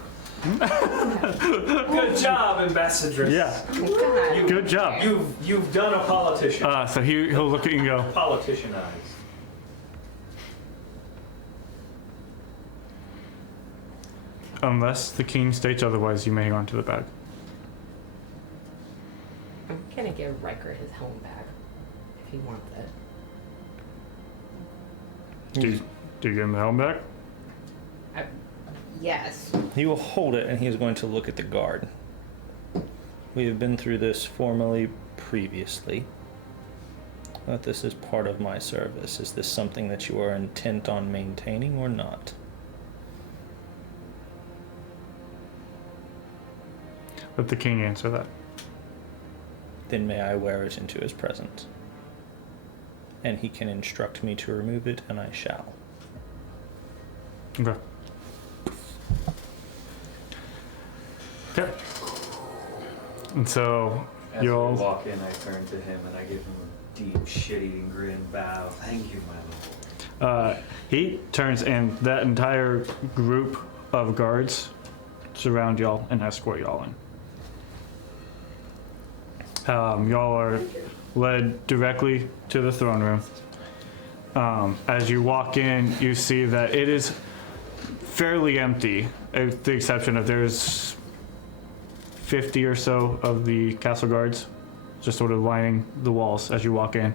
Good job, Ambassadress. Yeah. God. Good job. You've done a politician. So he'll look at you and go, Politician eyes. unless the king states otherwise, you may hang on to the bag. I'm gonna give Riker his helm back if he wants it. Do you give him the helm back? Yes. He will hold it and he is going to look at the guard. We have been through this formally previously. But this is part of my service. Is this something that you are intent on maintaining or not? Let the king answer that. Then may I wear it into his presence? And he can instruct me to remove it, and I shall. Okay. Okay. And so As you we all walk in, I turn to him and I give him a deep, shit-eating grin. Bow. Thank you, my lord. he turns, and that entire group of guards surround y'all and escort y'all in. Y'all are led directly to the throne room. As you walk in, you see that it is fairly empty, with the exception of there's 50 or so of the castle guards just sort of lining the walls as you walk in.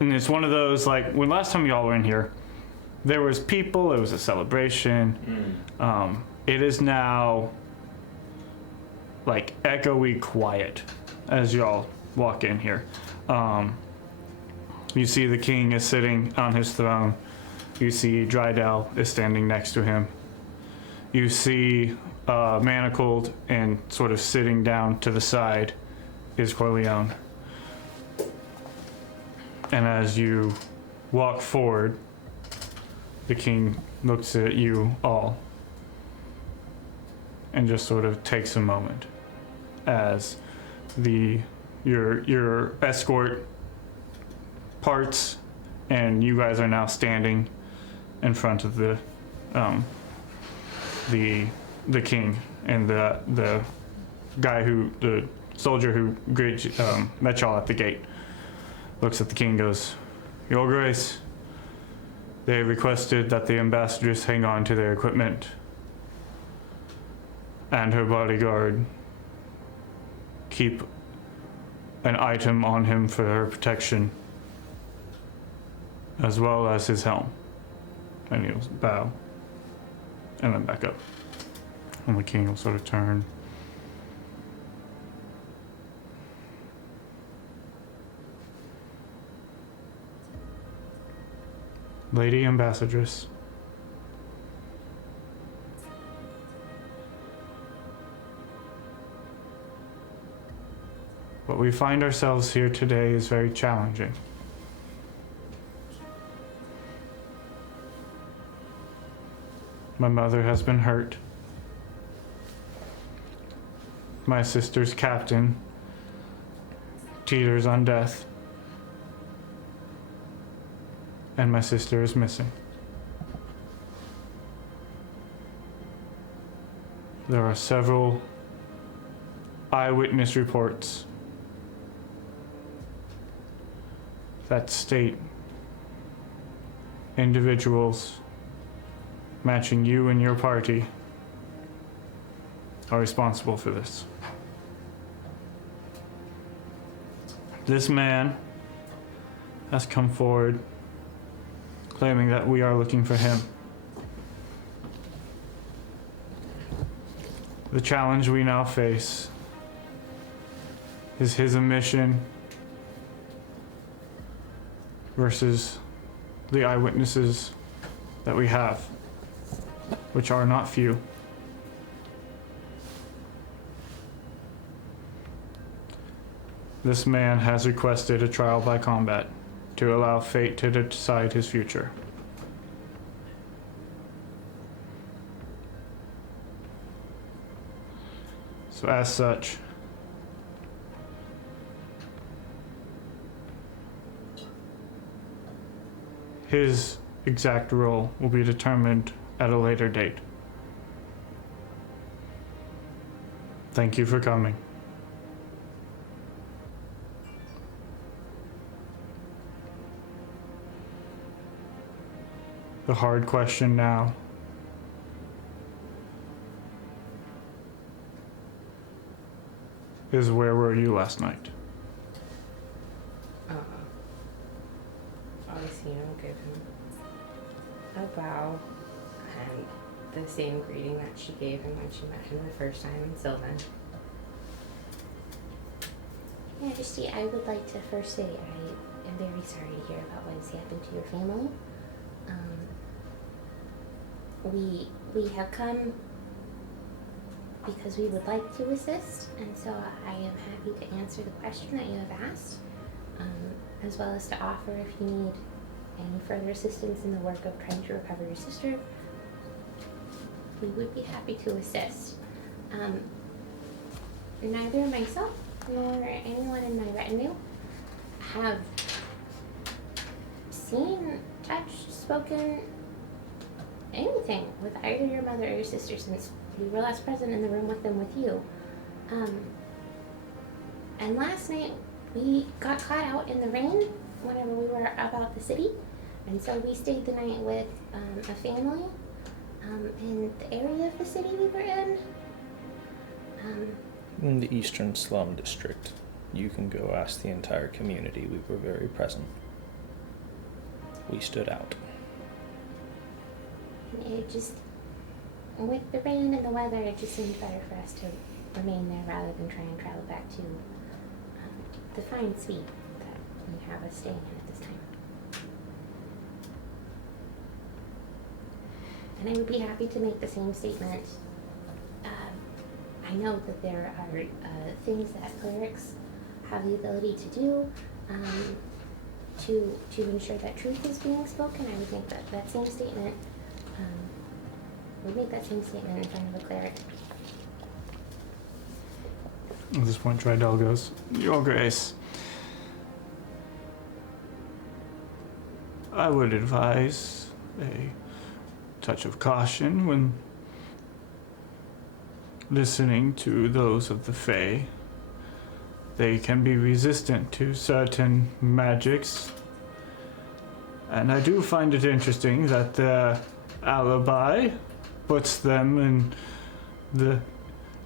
And it's one of those, like, when last time y'all were in here, there was people, it was a celebration. It is now, like, echoey quiet as y'all walk in here. You see the king is sitting on his throne. You see Drydell is standing next to him. You see manacled and sort of sitting down to the side is Corleone. And as you walk forward, the king looks at you all and just sort of takes a moment as your escort parts, and you guys are now standing in front of the king, and the guy the soldier who met y'all at the gate looks at the king and goes, "Your Grace, they requested that the ambassadors hang on to their equipment and her bodyguard keep an item on him for her protection, as well as his helm." And he'll bow and then back up. And the king will sort of turn. "Lady Ambassadress, what we find ourselves here today is very challenging. My mother has been hurt. My sister's captain teeters on death. And my sister is missing. There are several eyewitness reports that state individuals matching you and your party are responsible for this. This man has come forward claiming that we are looking for him. The challenge we now face is his omission versus the eyewitnesses that we have, which are not few. This man has requested a trial by combat to allow fate to decide his future. So as such, his exact role will be determined at a later date. Thank you for coming. The hard question now is, where were you last night? Obviously, give him a bow and the same greeting that she gave him when she met him the first time in Sylvan. Majesty, I would like to first say I am very sorry to hear about what has happened to your family. We have come because we would like to assist, and so I am happy to answer the question that you have asked, as well as to offer if you need any further assistance in the work of trying to recover your sister. We would be happy to assist. Neither myself nor anyone in my retinue have seen, touched, spoken anything with either your mother or your sister since we were last present in the room with them with you. And last night we got caught out in the rain whenever we were about the city, and so we stayed the night with a family in the area of the city we were in. In the Eastern Slum District. You can go ask the entire community. We were very present. We stood out. And it just, with the rain and the weather, it just seemed better for us to remain there rather than try and travel back to the fine suite that we have us staying in at this time. And I would be happy to make the same statement. I know that there are things that clerics have the ability to do to ensure that truth is being spoken. I would make that same statement. Would make that same statement in front of a cleric. At this point, Drydell goes, Your Grace, I would advise a touch of caution when listening to those of the Fae. They can be resistant to certain magics, and I do find it interesting that their alibi puts them in the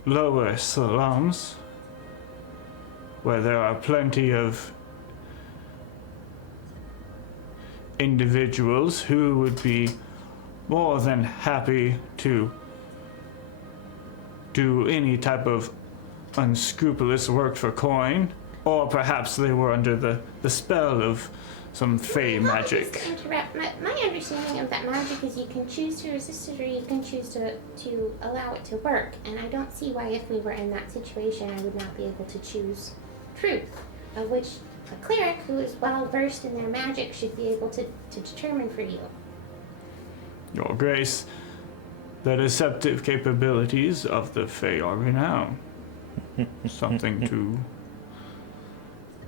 lower slums, where there are plenty of individuals who would be more than happy to do any type of unscrupulous work for coin, or perhaps they were under the spell of some Fae magic. Just to interrupt, my understanding of that magic is you can choose to resist it or you can choose to allow it to work. And I don't see why, if we were in that situation, I would not be able to choose truth, of which a cleric who is well versed in their magic should be able to determine for you. Your Grace, the deceptive capabilities of the Fae are renowned. Something to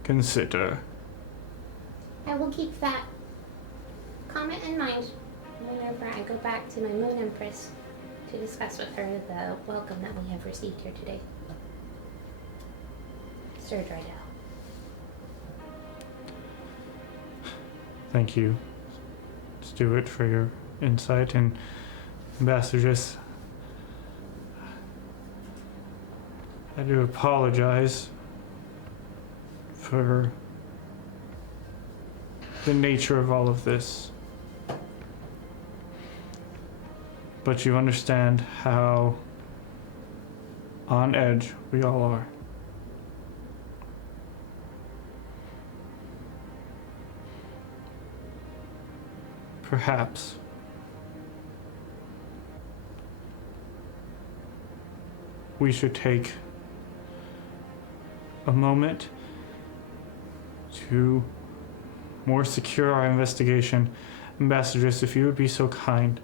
consider. I will keep that comment in mind whenever I go back to my Moon Empress to discuss with her the welcome that we have received here today. Sir Drydell. Thank you, Stuart, for your insight, and Ambassadress, I do apologize for the nature of all of this. But you understand how on edge we all are. Perhaps we should take a moment to more secure our investigation. Ambassadress, if you would be so kind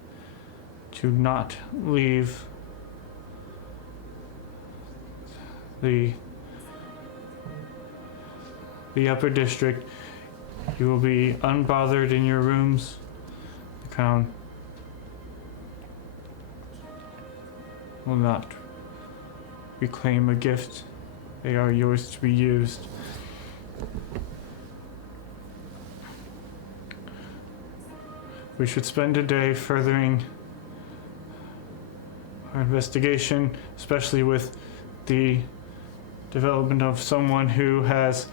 to not leave the upper district. You will be unbothered in your rooms. The crown will not reclaim a gift. They are yours to be used. We should spend a day furthering our investigation, especially with the development of someone who has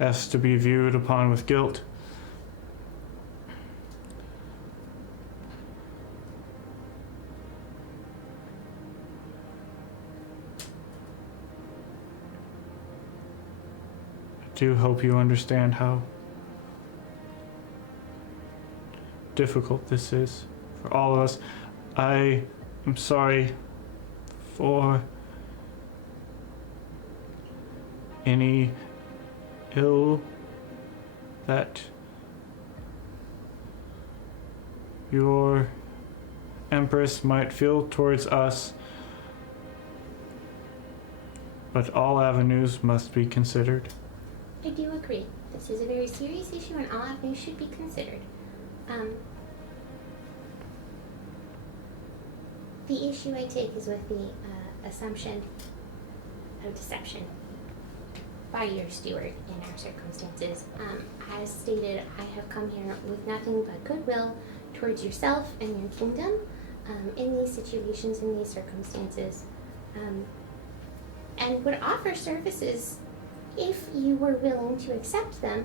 asked to be viewed upon with guilt. I do hope you understand how difficult this is for all of us. I am sorry for any ill that your Empress might feel towards us, but all avenues must be considered. I do agree. This is a very serious issue and all avenues should be considered. The issue I take is with the assumption of deception by your steward in our circumstances. As stated, I have come here with nothing but goodwill towards yourself and your kingdom in these situations, in these circumstances, and would offer services if you were willing to accept them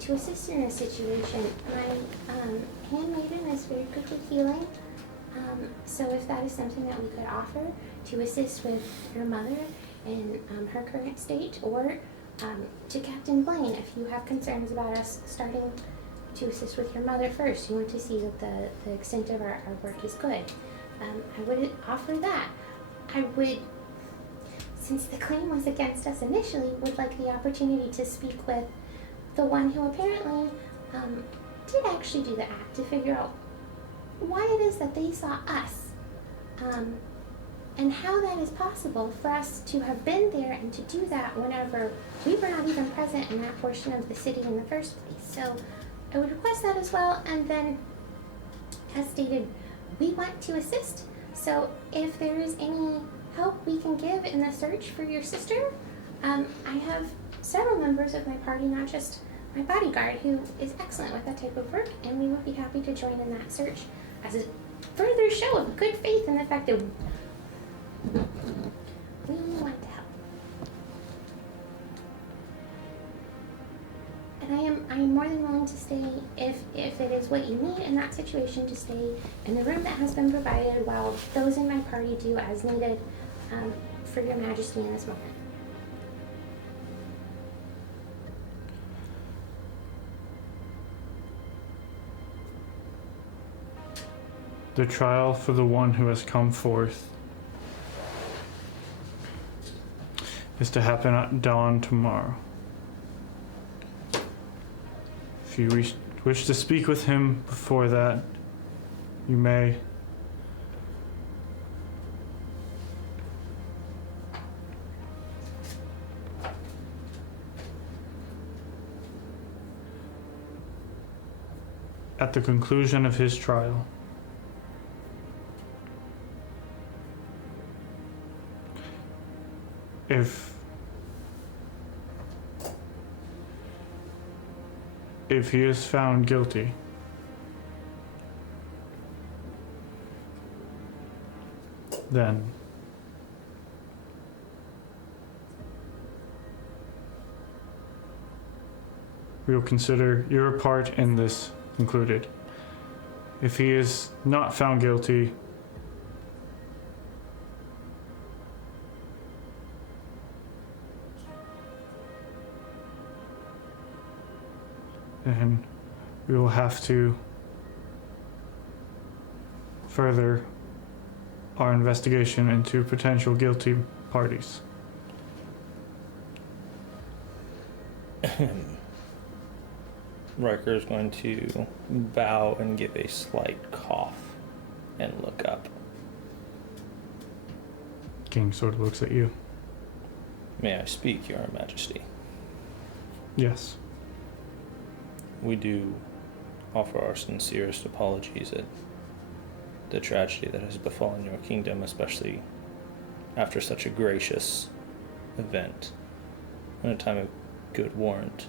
to assist in this situation. My handmaiden is very good with healing, so if that is something that we could offer to assist with your mother in her current state, or to Captain Blaine, if you have concerns about us starting to assist with your mother first, you want to see that the extent of our work is good, I would offer that. I would, since the claim was against us initially, would like the opportunity to speak with the one who apparently did actually do the act, to figure out why it is that they saw us, and how that is possible for us to have been there and to do that whenever we were not even present in that portion of the city in the first place. So I would request that as well, and then, as stated, we want to assist. So if there is any help we can give in the search for your sister, I have several members of my party, not just my bodyguard, who is excellent with that type of work, and we would be happy to join in that search as a further show of good faith in the fact that we want to help. And I am more than willing to stay, if it is what you need in that situation, to stay in the room that has been provided while those in my party do as needed for your majesty in this moment. The trial for the one who has come forth is to happen at dawn tomorrow. If you wish to speak with him before that, you may. At the conclusion of his trial, if he is found guilty, then we will consider your part in this included. If he is not found guilty, then we will have to further our investigation into potential guilty parties. Riker is going to bow and give a slight cough and look up. King sort of looks at you. May I speak, Your Majesty? Yes. We do offer our sincerest apologies at the tragedy that has befallen your kingdom, especially after such a gracious event in a time of good warrant.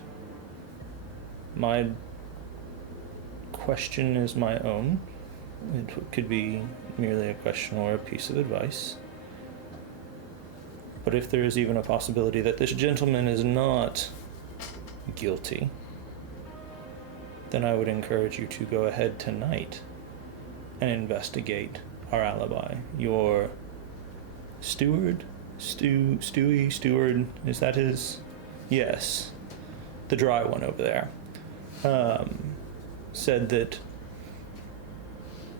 My question is my own. It could be merely a question or a piece of advice. But if there is even a possibility that this gentleman is not guilty, then I would encourage you to go ahead tonight and investigate our alibi. Your steward? Steward, is that his? Yes. The dry one over there. Said that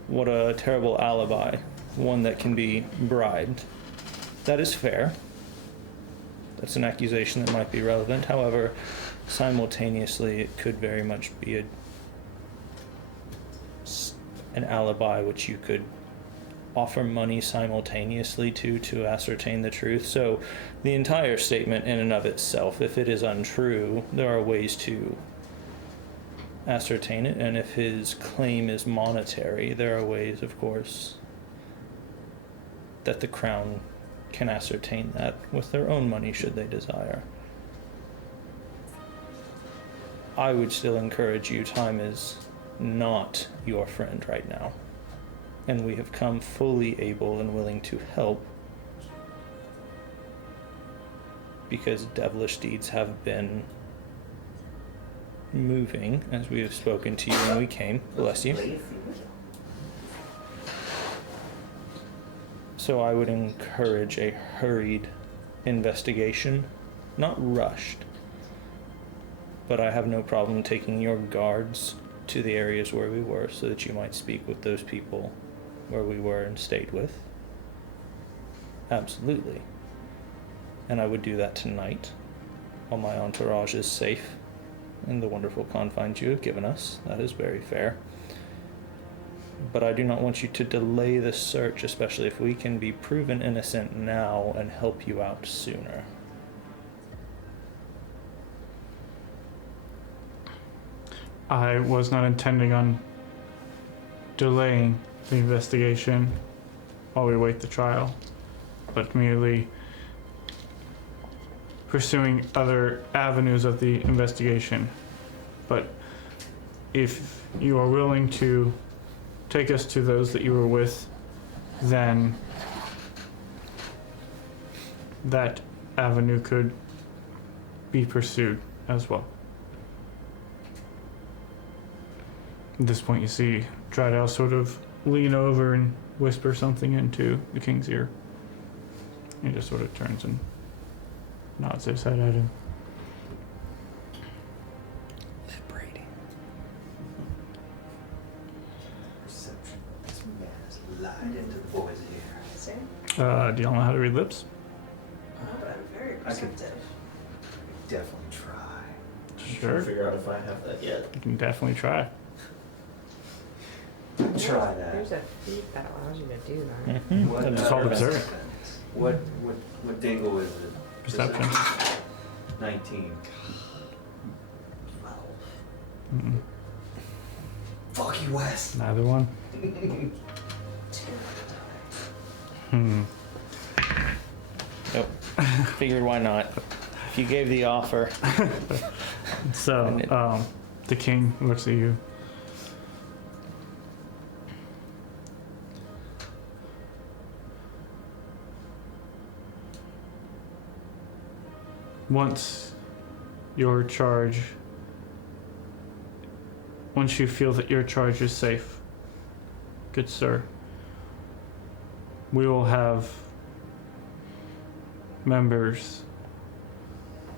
what a terrible alibi, one that can be bribed. That is fair. That's an accusation that might be relevant. However, simultaneously, it could very much be an alibi which you could offer money simultaneously to ascertain the truth. So the entire statement in and of itself, if it is untrue, there are ways to ascertain it, and if his claim is monetary, there are ways, of course, that the crown can ascertain that with their own money should they desire. I would still encourage you, time is not your friend right now, and we have come fully able and willing to help because devilish deeds have been moving, as we have spoken to you when we came. Bless you. So I would encourage a hurried investigation, not rushed, but I have no problem taking your guards to the areas where we were so that you might speak with those people where we were and stayed with. Absolutely. And I would do that tonight while my entourage is safe in the wonderful confines you have given us. That is very fair. But I do not want you to delay the search, especially if we can be proven innocent now and help you out sooner. I was not intending on delaying the investigation while we wait the trial, but merely pursuing other avenues of the investigation. But if you are willing to take us to those that you were with, then that avenue could be pursued as well. At this point, you see Drydale sort of lean over and whisper something into the king's ear. He just sort of turns and nods his head at him. Liberating. Perception. This man has lied into the boy's ear. See? Do y'all know how to read lips? No, but I'm very I could- perceptive. Definitely try. I'm trying Sure. to figure out if I have that yet. You can definitely try. Try that. There's a feat that allows you to do that. Mm-hmm. What, It's called observant. What dingle is it? Perception. 19. Wow. Mm-mm. Fuck you, Wes. Neither one. Hmm. Nope. Figured why not. If you gave the offer. So, the king looks at you. once you feel that your charge is safe, good sir, we will have members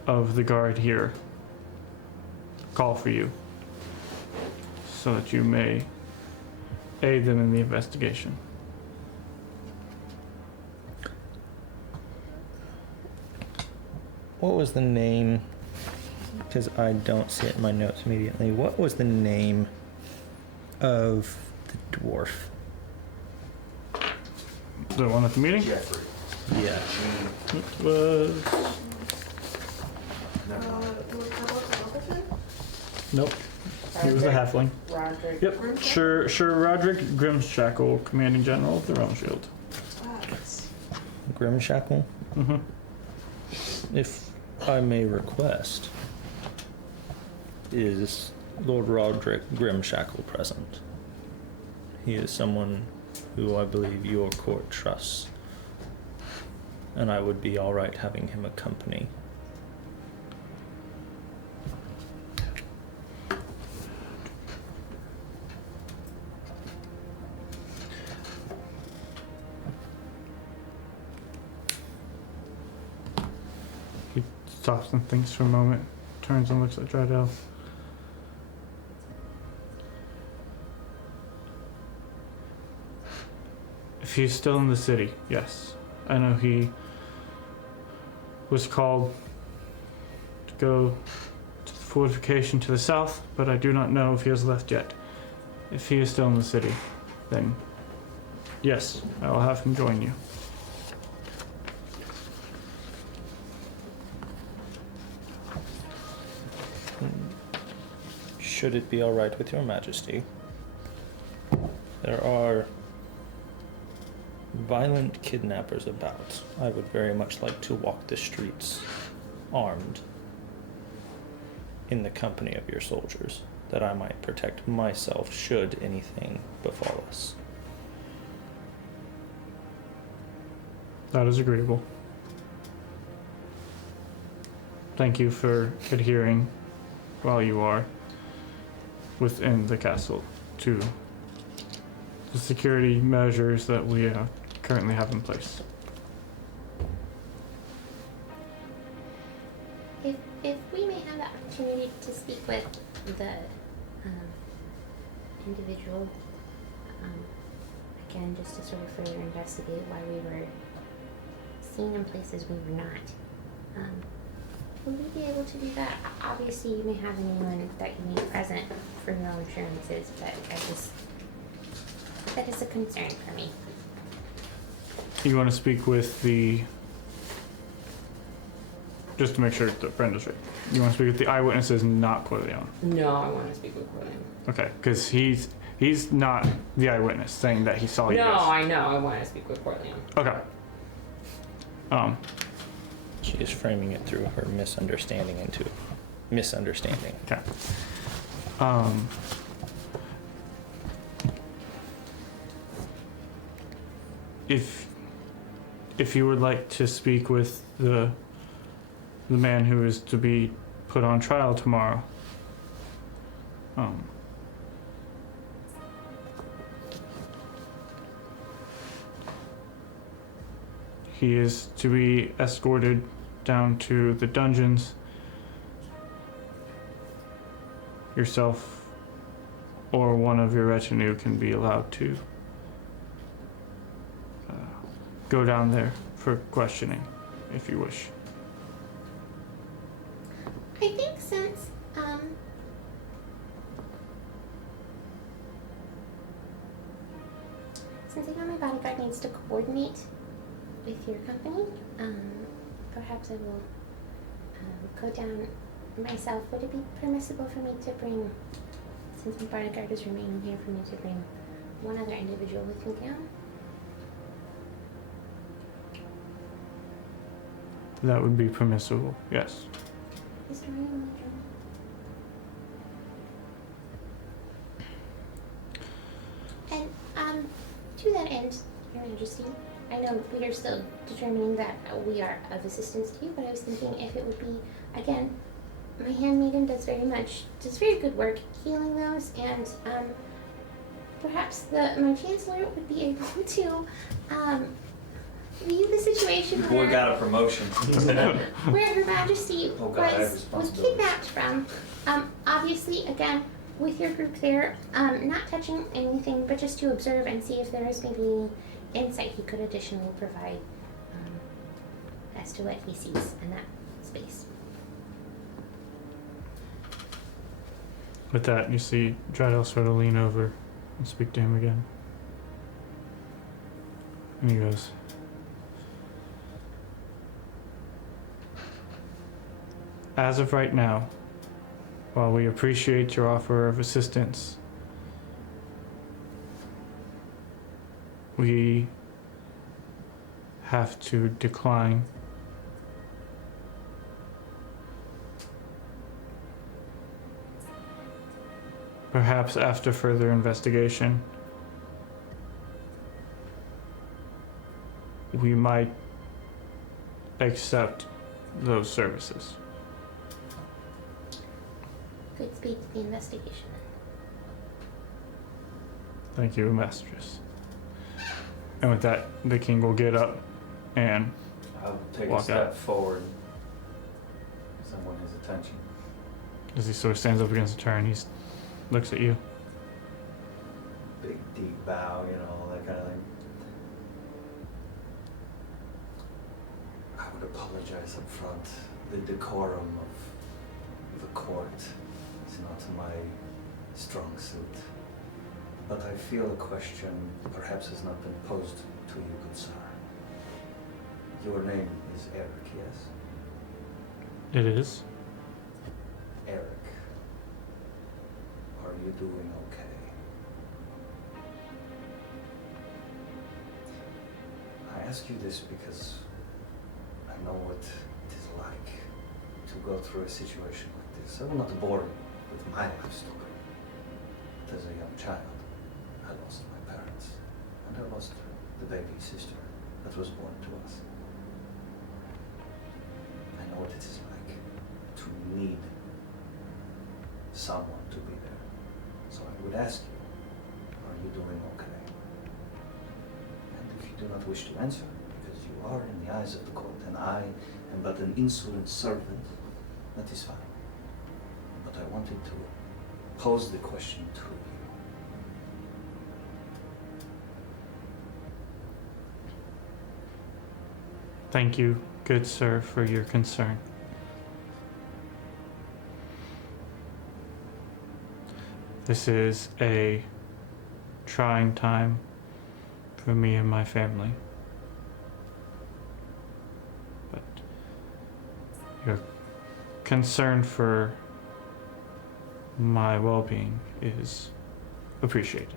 of the guard here call for you so that you may aid them in the investigation. What was the name? Because I don't see it in my notes immediately. What was the name of the dwarf? The one at the meeting? Jeffrey. Yeah. It was... Nope. He was a halfling. Roderick. Yep. Sure. Roderick Grimshackle, commanding general of the Realm Shield. Grimshackle? Mm-hmm. If I may request, is Lord Roderick Grimshackle present? He is someone who I believe your court trusts, and I would be alright having him accompany. He stops and thinks for a moment, turns and looks at Dradell. If he's still in the city, yes. I know he was called to go to the fortification to the south, but I do not know if he has left yet. If he is still in the city, then yes, I will have him join you. Should it be alright with your majesty, there are violent kidnappers about. I would very much like to walk the streets armed in the company of your soldiers, that I might protect myself should anything befall us. That is agreeable. Thank you for adhering, while you are within the castle, to the security measures that we currently have in place. If we may have the opportunity to speak with the individual, again, just to sort of further investigate why we were seen in places we were not, would we be able to do that? Obviously, you may have anyone that you need present for your own assurances, but that is a concern for me. You want to speak with just to make sure that Brenda's right. You want to speak with the eyewitnesses, not Corleone. No, I want to speak with Corleone. Okay, because he's not the eyewitness saying that he saw you No, guys. I know. I want to speak with Corleone. Okay. She is framing it through her misunderstanding into misunderstanding. Okay. If you would like to speak with the man who is to be put on trial tomorrow, he is to be escorted down to the dungeons. Yourself or one of your retinue can be allowed to go down there for questioning, if you wish. I think since I know my bodyguard needs to coordinate with your company, perhaps I will go down myself. Would it be permissible for me to bring, since my bodyguard is remaining here, for me to bring one other individual with me down? That would be permissible, yes. Is there anyone And to that end, Your Majesty, I know we are still determining that we are of assistance to you, but I was thinking if it would be, again, my handmaiden does very good work healing those, and perhaps my chancellor would be able to view the situation We where, got a promotion. where Her Majesty Oh God, I have was responsibilities. kidnapped from. Obviously, again, with your group there, not touching anything, but just to observe and see if there is maybe insight he could additionally provide as to what he sees in that space. With that, you see Dradel sort of lean over and speak to him again. And he goes, as of right now, while we appreciate your offer of assistance, we have to decline. Perhaps after further investigation, we might accept those services. Good speed to the investigation. Thank you, Mistress. And with that, the king will get up and I'll take Walk a step out. forward. Someone his attention. as he sort of stands up against the turn, he looks at you. Big deep bow, you know, all that kind of thing. I would apologize up front. The decorum of the court is not my strong suit. But I feel a question perhaps has not been posed to you, good sir. Your name is Eric, yes? It is. Eric, are you doing okay? I ask you this because I know what it is like to go through a situation like this. I will not bore you with my life story. But as a young child, I lost my parents, and I lost the baby sister that was born to us. I know what it is like to need someone to be there. So I would ask you, are you doing okay? And if you do not wish to answer, because you are in the eyes of the court, and I am but an insolent servant, that is fine. But I wanted to pose the question to you. Thank you, good sir, for your concern. This is a trying time for me and my family. But your concern for my well-being is appreciated.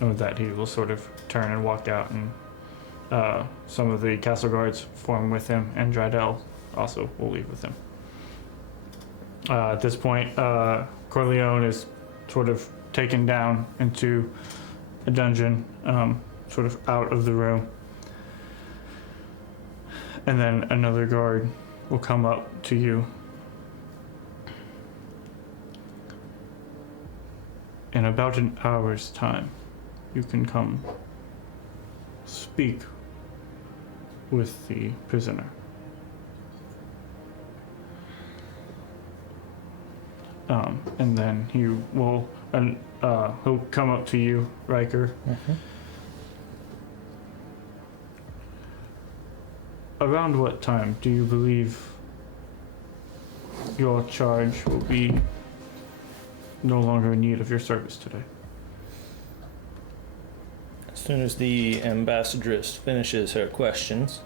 And with that, he will sort of turn and walk out, and some of the castle guards form with him, and Dradel also will leave with him. At this point, Corleone is sort of taken down into a dungeon, sort of out of the room. And then another guard will come up to you. In about an hour's time, you can come speak with the prisoner. And then he will, he'll come up to you, Riker. Mm-hmm. Around what time do you believe your charge will be no longer in need of your service today? As soon as the ambassadress finishes her questions,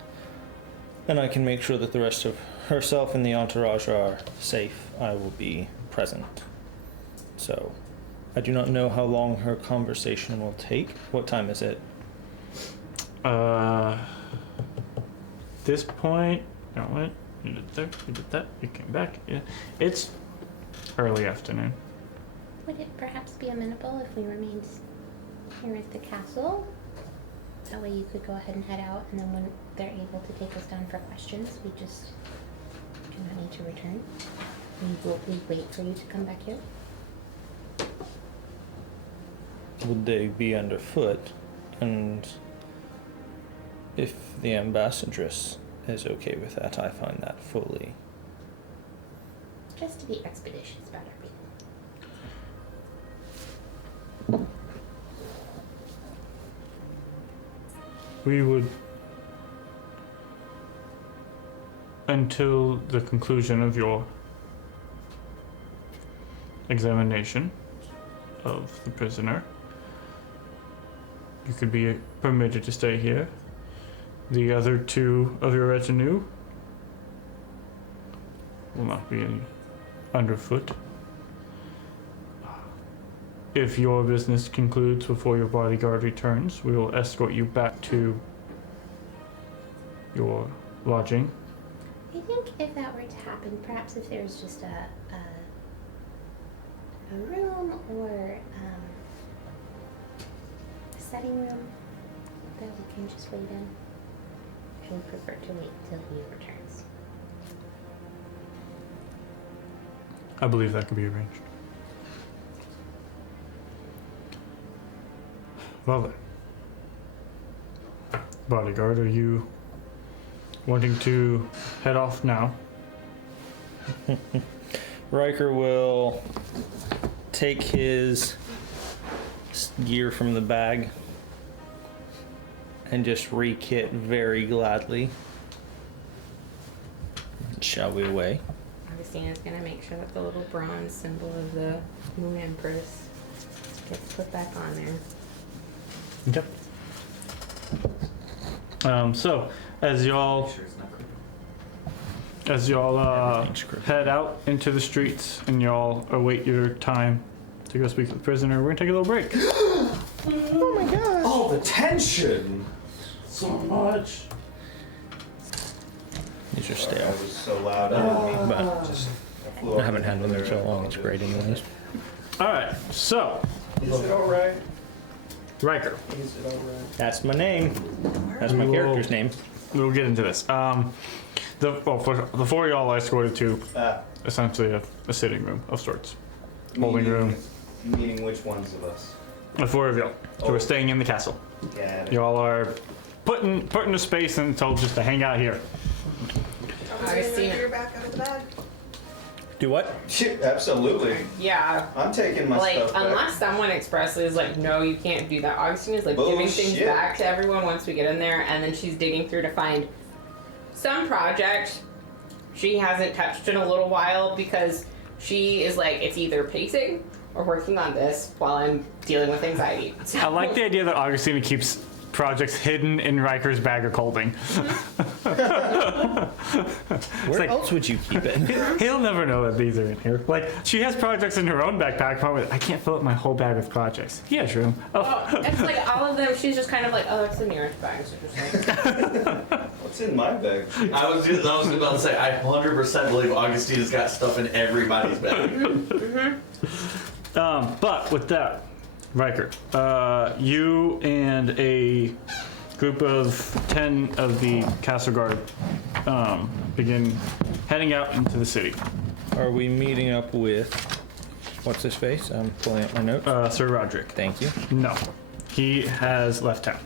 and I can make sure that the rest of herself and the entourage are safe, I will be present. So, I do not know how long her conversation will take. What time is it? This point, you know what? You did there, you did that, you came back. Yeah. It's early afternoon. Would it perhaps be amenable if we remained here at the castle That way you could go ahead and head out, and then when they're able to take us down for questions, we just do not need to return. We wait for you to come back here. Would they be underfoot? And if the ambassadress is okay with that, I find that fully. Just to be expeditious about everything. We would, until the conclusion of your examination of the prisoner, you could be permitted to stay here. The other two of your retinue will not be underfoot. If your business concludes before your bodyguard returns, we will escort you back to your lodging. I think if that were to happen, perhaps if there's just a room or a setting room that we can just wait in, I would prefer to wait till he returns. I believe that can be arranged. Well then. Bodyguard, are you wanting to head off now? Riker will take his gear from the bag and just re-kit very gladly. Shall we away? Augustina's gonna make sure that the little bronze symbol of the Moon Empress gets put back on there. Yep. So, as y'all Everything's crooked. head out into the streets and y'all await your time to go speak with the prisoner, we're gonna take a little break. Oh, the tension! So much. These are I stale. was so loud. But Just I haven't had one in so long, it's great anyways. Alright, so, Is it alright? Riker, Is it alright? That's my name. That's my We will- character's name. we'll get into this. For the four of y'all I escorted to essentially a sitting room of sorts. Holding room. Meaning which ones of us? The four of y'all who are staying in the castle. Got it. Y'all are put into space and told just to hang out here. Augustina, your back out of the bag. Do what? Shit, absolutely. Yeah. I'm taking my Like, stuff back. unless someone expressly is like, no, you can't do that. Augustina's like giving things Bullshit. back to everyone once we get in there, and then she's digging through to find some project she hasn't touched in a little while because she is like, it's either pacing or working on this while I'm dealing with anxiety. So, I like the idea that Augustina keeps projects hidden in Riker's bag of holding. Where like- else would you keep it? He'll never know that these are in here. Like, she has projects in her own backpack. Probably, I can't fill up my whole bag with projects. He has room. Oh, it's like all of them. She's just kind of like, oh, that's the nearest bag. So just like, What's in my bag? I was about to say, I 100% believe Augustina's got stuff in everybody's bag. But with that, Riker, you and a group of 10 of the castle guard begin heading out into the city. Are we meeting up with... What's his face? I'm pulling up my notes. Sir Roderick. Thank you. No, he has left town.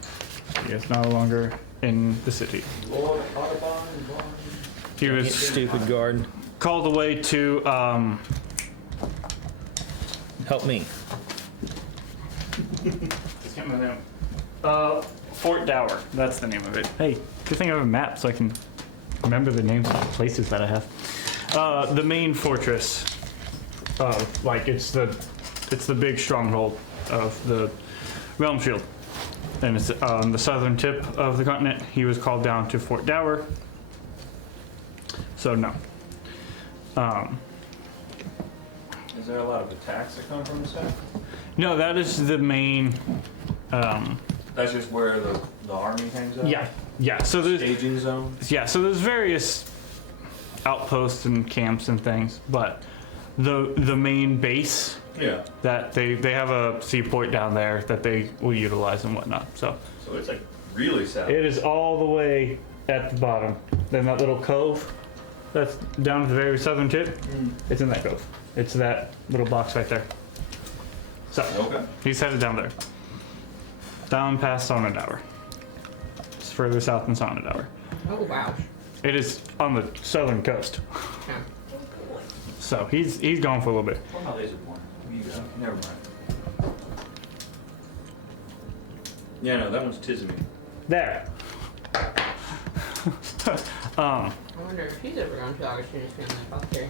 He is no longer in the city. Lord Audubon, He was Stupid guard. called away to Help me. Fort Dower. That's the name of it. Hey, good thing I have a map so I can remember the names of the places that I have. The main fortress, like it's the big stronghold of the Realm Shield, and it's on the southern tip of the continent. He was called down to Fort Dower. So no. Is there a lot of attacks that come from the south? No, that is the main. That's just where the army hangs out? Yeah. So there's Staging zone? so there's various outposts and camps and things, but the main base Yeah. that they have a seaport down there that they will utilize and whatnot. So So it's like Really south. It is all the way at the bottom. Then that little cove that's down at the very southern tip, it's in that cove. It's that little box right there. So, Okay. he's headed down there. Down past Sonnedower. It's further south than Sonnedower. Oh wow. It is on the southern coast. Yeah. So, he's gone for a little bit. Well, how laser point. You go. Never mind. Yeah, no, that one's Tizzamy. There. I wonder if he's ever gone to Accusations family foster.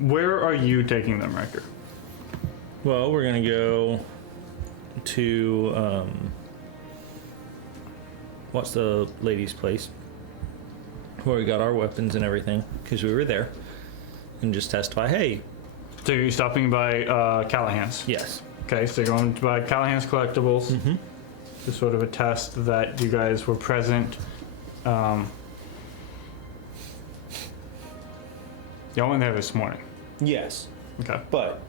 Where are you taking them, Riker? Well, we're gonna go to what's the lady's place where we got our weapons and everything, because we were there, and just testify. Hey, So you're stopping by Callahan's. yes. Okay, so you're going to buy Callahan's Collectibles Mm-hmm. to sort of attest that you guys were present. Y'all went there this morning. Yes, Okay. but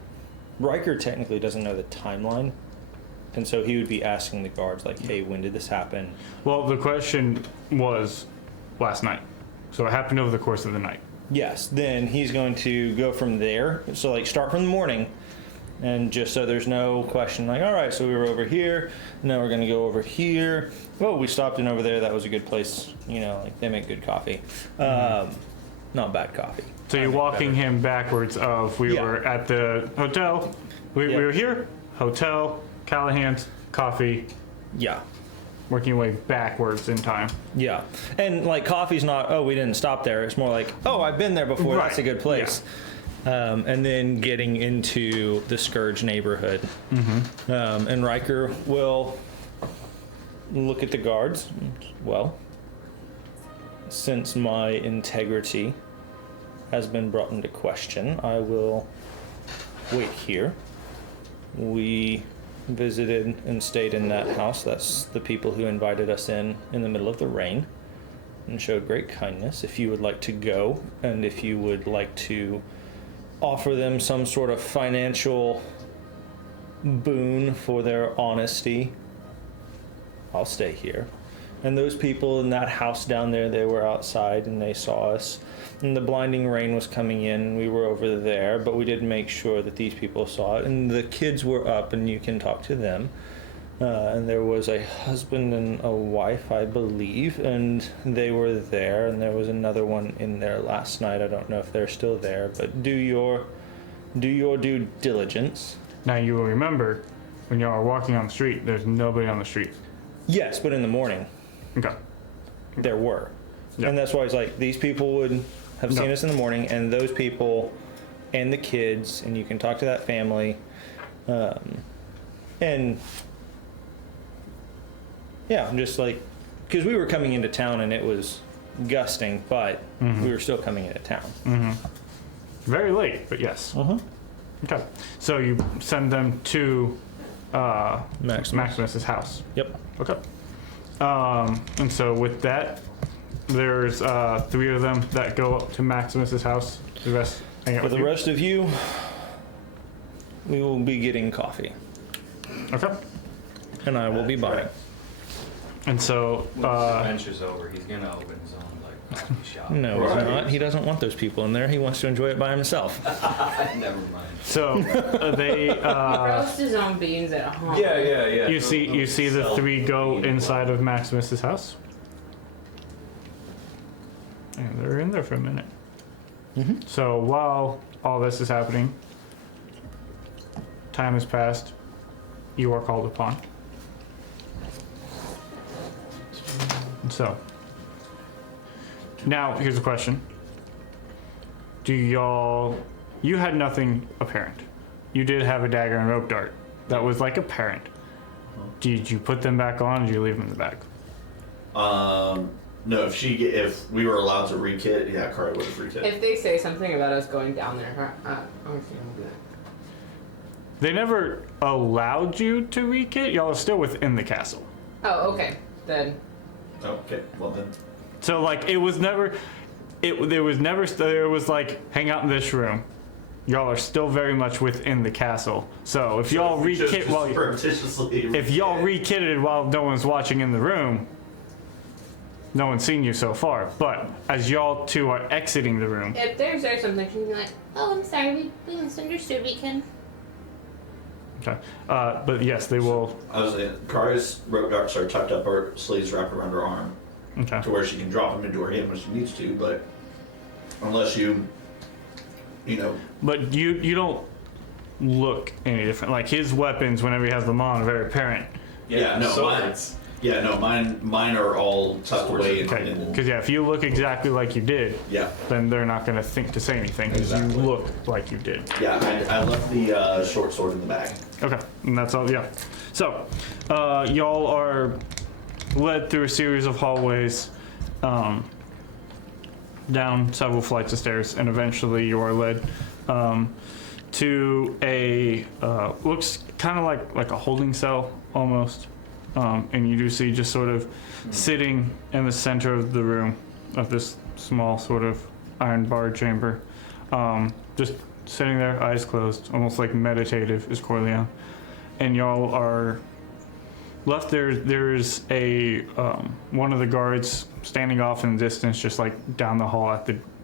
Riker technically doesn't know the timeline, and so he would be asking the guards like, "Hey, when did this happen?" Well, the question was last night. So it happened over the course of the night. Yes, then he's going to go from there. So like start from the morning, and just so there's no question, like, all right, so we were over here, now we're gonna go over here. Well, we stopped in over there. That was a good place. You know, like they make good coffee, not bad coffee. So you're walking him backwards of we Yeah. were at the hotel. We Yeah. were here, hotel, Callahan's, coffee, Yeah, working your way backwards in time. yeah, and like coffee's not. Oh, we didn't stop there. It's more like, oh, I've been there before. That's a Right, good place. And then getting into the Scourge neighborhood. And Riker will look at the guards. Well, since my integrity has been brought into question, I will wait here. We visited and stayed in that house. That's the people who invited us in the middle of the rain and showed great kindness. If you would like to go, and if you would like to offer them some sort of financial boon for their honesty, I'll stay here. And those people in that house down there, they were outside and they saw us. And the blinding rain was coming in. We were over there, but we did make sure that these people saw it. And the kids were up, and you can talk to them. And there was a husband and a wife, I believe, and they were there. And there was another one in there last night. I don't know if they're still there, but do your due diligence. Now you will remember when y'all are walking on the street, there's nobody on the street. Yes, but in the morning Okay. there were. Yeah. And that's why it's like these people would have seen No. us in the morning, and those people and the kids, and you can talk to that family. And yeah, just like, because we were coming into town and it was gusting, but we were still coming into town. Very late, but yes. Okay. So you send them to Maximus's house. Yep. Okay. And so with that, there's 3 of them that go up to Maximus's house. The rest hang out For with the you. rest of you, we will be getting coffee, Okay. and I will be buying. And so Once the adventure's over, he's gonna open his own like coffee shop. No, he's Right. not. He doesn't want those people in there. He wants to enjoy it by himself. Never mind. so they Roast his own beans at home. Yeah. you see the 3 go inside of Maximus's house. And they're in there for a minute. So while all this is happening, time has passed. You are called upon. So now here's a question. You had nothing apparent. You did have a dagger and rope dart. That was like apparent. Did you put them back on or did you leave them in the bag? No, if we were allowed to re-kit, yeah, Kara would have re-kit. If they say something about us going down there, I'm gonna do that. They never allowed you to re-kit. Y'all are still within the castle. Oh, okay. Then Okay, well then. So like it was never, there was like hang out in this room, y'all are still very much within the castle. So if y'all re-kit while if y'all re-kitted while no one's watching in the room, no one's seen you so far. But as y'all two are exiting the room, If there's something, she can be like, "Oh, I'm sorry, we misunderstood. We can." okay. But yes, they will. I was saying, Kara's rope darts are tucked up her sleeves, wrapped around her arm, Okay. to where she can drop them into her hand when she needs to. But unless you know, But you don't look any different. Like his weapons, whenever he has them on, are very apparent. yeah, no, swords. mine are all tucked away Okay. in Because yeah, if you look exactly like you did, yeah. then they're not going to think to say anything because Exactly. you look like you did. Yeah, I left the short sword in the bag. Okay, and that's all. Yeah. So, y'all are led through a series of hallways, down several flights of stairs, and eventually you are led to a looks kind of like a holding cell almost. And you do see just sort of sitting in the center of the room of this small sort of iron barred chamber, just sitting there, eyes closed, almost like meditative, is Corleone. And y'all are left there. There's a one of the guards standing off in the distance, just like down the hall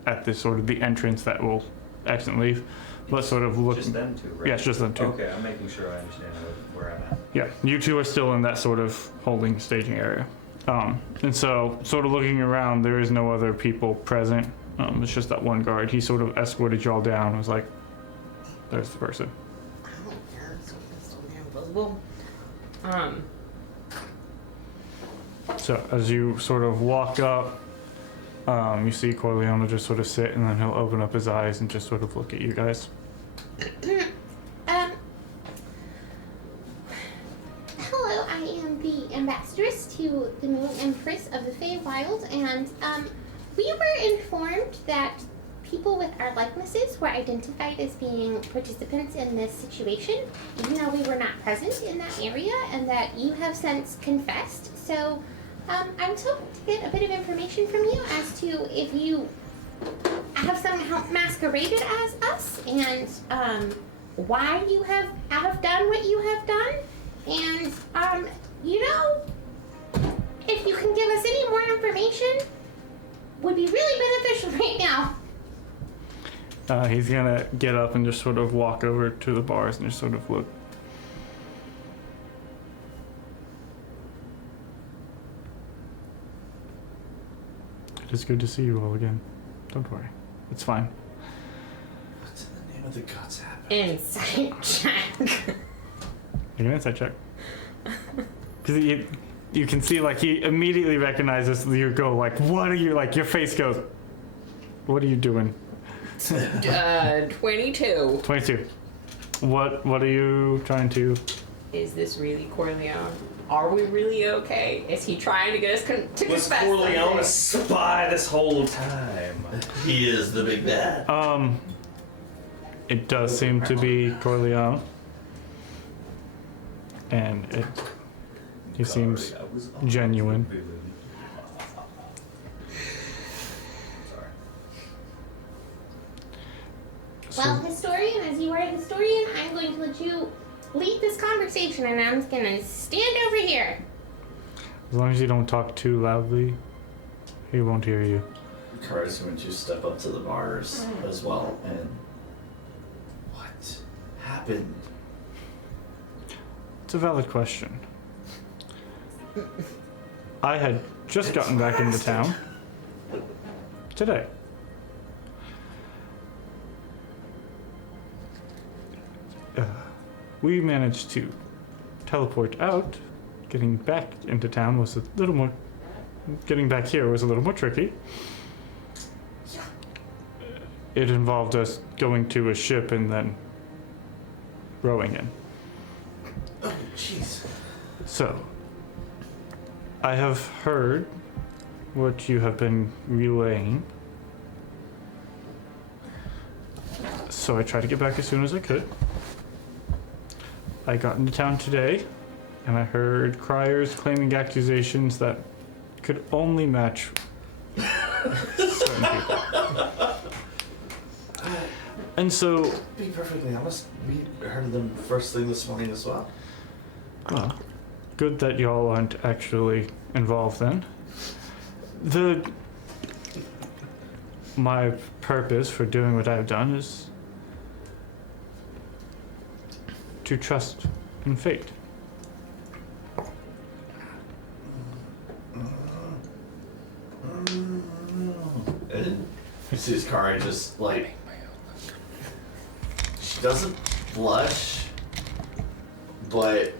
at the sort of the entrance that will exit and leave, but sort of look. Just them two, right? Yeah, it's just them two. Okay, I'm making sure I understand where I'm at. Yeah, you two are still in that sort of holding staging area. And so, sort of looking around, there is no other people present. It's just that one guard. He sort of escorted y'all down and was like, there's the person. I don't care. It's invisible. So, as you sort of walk up, you see Corleone just sort of sit, and then he'll open up his eyes and just sort of look at you guys. Hello, I am the ambassadress to the Moon Empress of the Feywild, and we were informed that people with our likenesses were identified as being participants in this situation, even though we were not present in that area, and that you have since confessed. So, I was hoping to get a bit of information from you as to if you have somehow masqueraded as us, and why you have done what you have done, and if you can give us any more information, would be really beneficial right now. He's gonna get up and just sort of walk over to the bars and just sort of look. It is good to see you all again. Don't worry. It's fine. What's in the name of the gods happen? Insight check. Make an insight check. Because you can see, like, he immediately recognizes you. Go like, what are you, like, your face goes, what are you doing? 22. 22. What are you trying to? Is this really Corleone? Are we really okay? Is he trying to get us to Was confess Corleone a something? spy this whole time? He is the big bad. It does seem to be Corleone, and he seems genuine. Sorry. Well, historian, as you are a historian, I'm going to let you lead this conversation, and I'm just gonna stand over here. As long as you don't talk too loudly, he won't hear you. Kara's going to step up to the bars as well, and what happened? It's a valid question. I had just gotten back into town today. We managed to teleport out. Getting back into town was a little more. Getting back here was a little more tricky. It involved us going to a ship and then rowing in. Oh, jeez. So, I have heard what you have been relaying. So I tried to get back as soon as I could. I got into town today, and I heard criers claiming accusations that could only match certain people. And so, To be perfectly honest, we heard them first thing this morning as well. well, good that y'all aren't actually involved then. My purpose for doing what I've done is to trust in fate. And you see Kari just like, she doesn't blush, but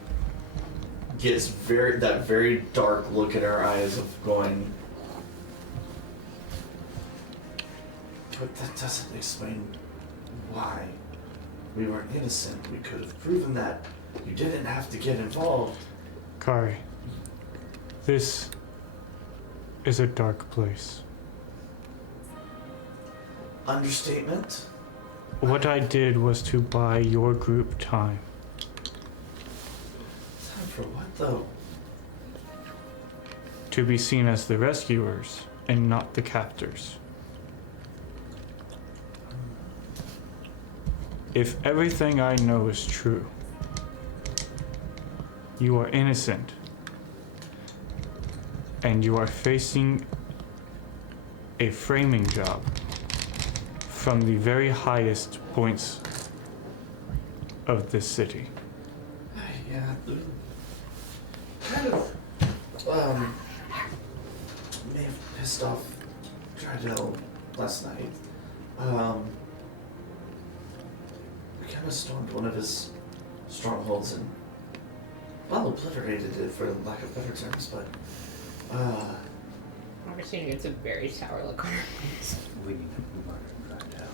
gets that very dark look in her eyes of going, but that doesn't explain why we were innocent. We could have proven that you didn't have to get involved. Kari, this is a dark place. Understatement? What I did was to buy your group time. Time for what though? To be seen as the rescuers and not the captors. If everything I know is true, you are innocent, and you are facing a framing job from the very highest points of this city. Yeah, kind of, may have pissed off Dradell last night. We kind of stormed one of his strongholds and, well, obliterated it for lack of better terms, but, I'm assuming it's a very sour look on her face. We murdered Dradell.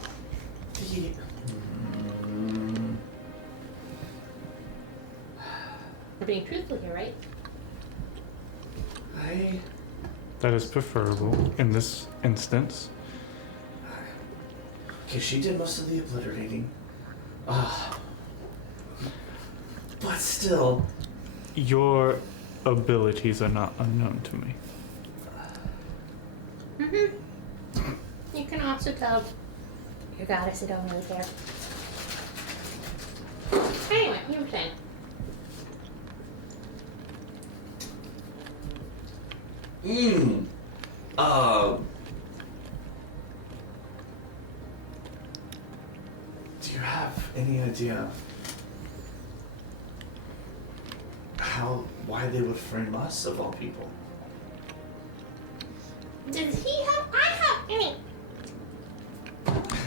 We're being truthful here, right? That is preferable in this instance. Okay, she did most of the obliterating. But still. Your abilities are not unknown to me. You can also tell your goddess I don't really care. Anyway, you were saying. Do you have any idea why they would frame us of all people? Does he have? I have any.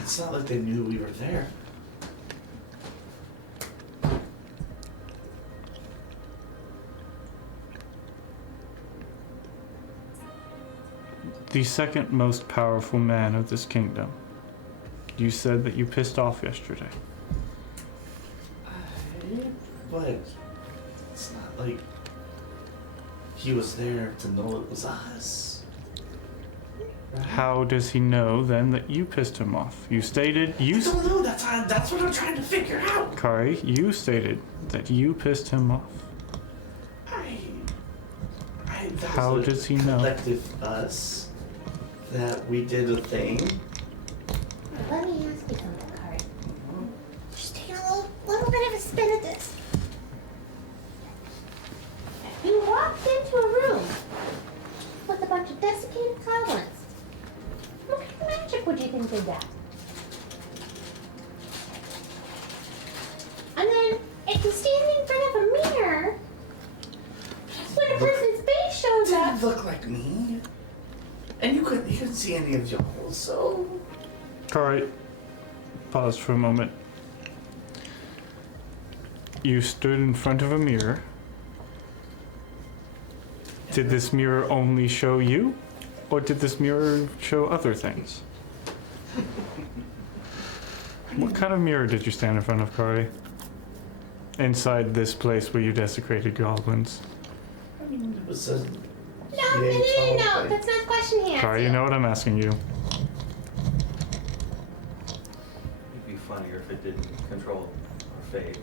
It's not like they knew we were there. The second most powerful man of this kingdom. You said that you pissed off yesterday. But it's not like he was there to know it was us. Right? How does he know then that you pissed him off? You stated I don't know. That's what I'm trying to figure out. Kari, you stated that you pissed him off. That How was a does he know? Collective us that we did a thing. Let me ask you something, Kari. Just taking a little bit of a spin at this. You walked into a room with a bunch of desiccated goblins. What kind of magic would you think did that? And then, if you stand in front of a mirror, when a person's face shows up. Didn't look like me, and you couldn't see any of y'all. So, Kari, pause for a moment. You stood in front of a mirror. Did this mirror only show you? Or did this mirror show other things? What kind of mirror did you stand in front of, Kari? Inside this place where you desecrated goblins? I mean, it was a No, tall that's not the question he asked. Kari, you know what I'm asking you. It'd be funnier if it didn't control our fate.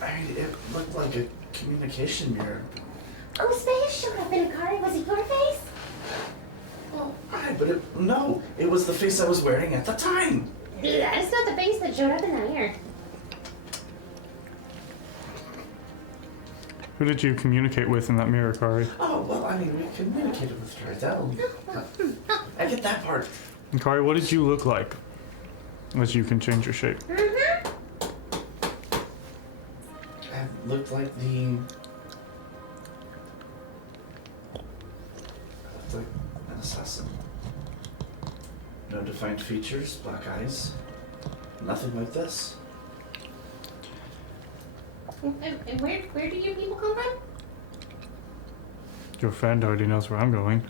I mean, it looked like a communication mirror. Whose face showed up in a Kari? Was it your face? Well, Right, but it was the face I was wearing at the time. that's not the face that showed up in that mirror. Who did you communicate with in that mirror, Kari? Oh, well, I mean, we communicated with Dryden. I get that part. And Kari, what did you look like? Unless you can change your shape. Mm-hmm. I looked like an assassin. No defined features, black eyes. Nothing like this. And where do you people come from? Your friend already knows where I'm going.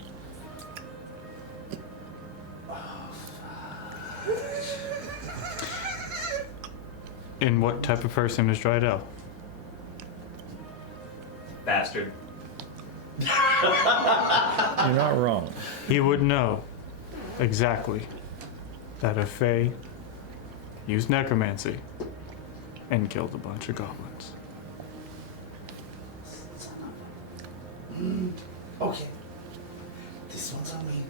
And what type of person is Drydell? Bastard. You're not wrong. He would know exactly that a Fae used necromancy and killed a bunch of goblins. Okay. This one's on me.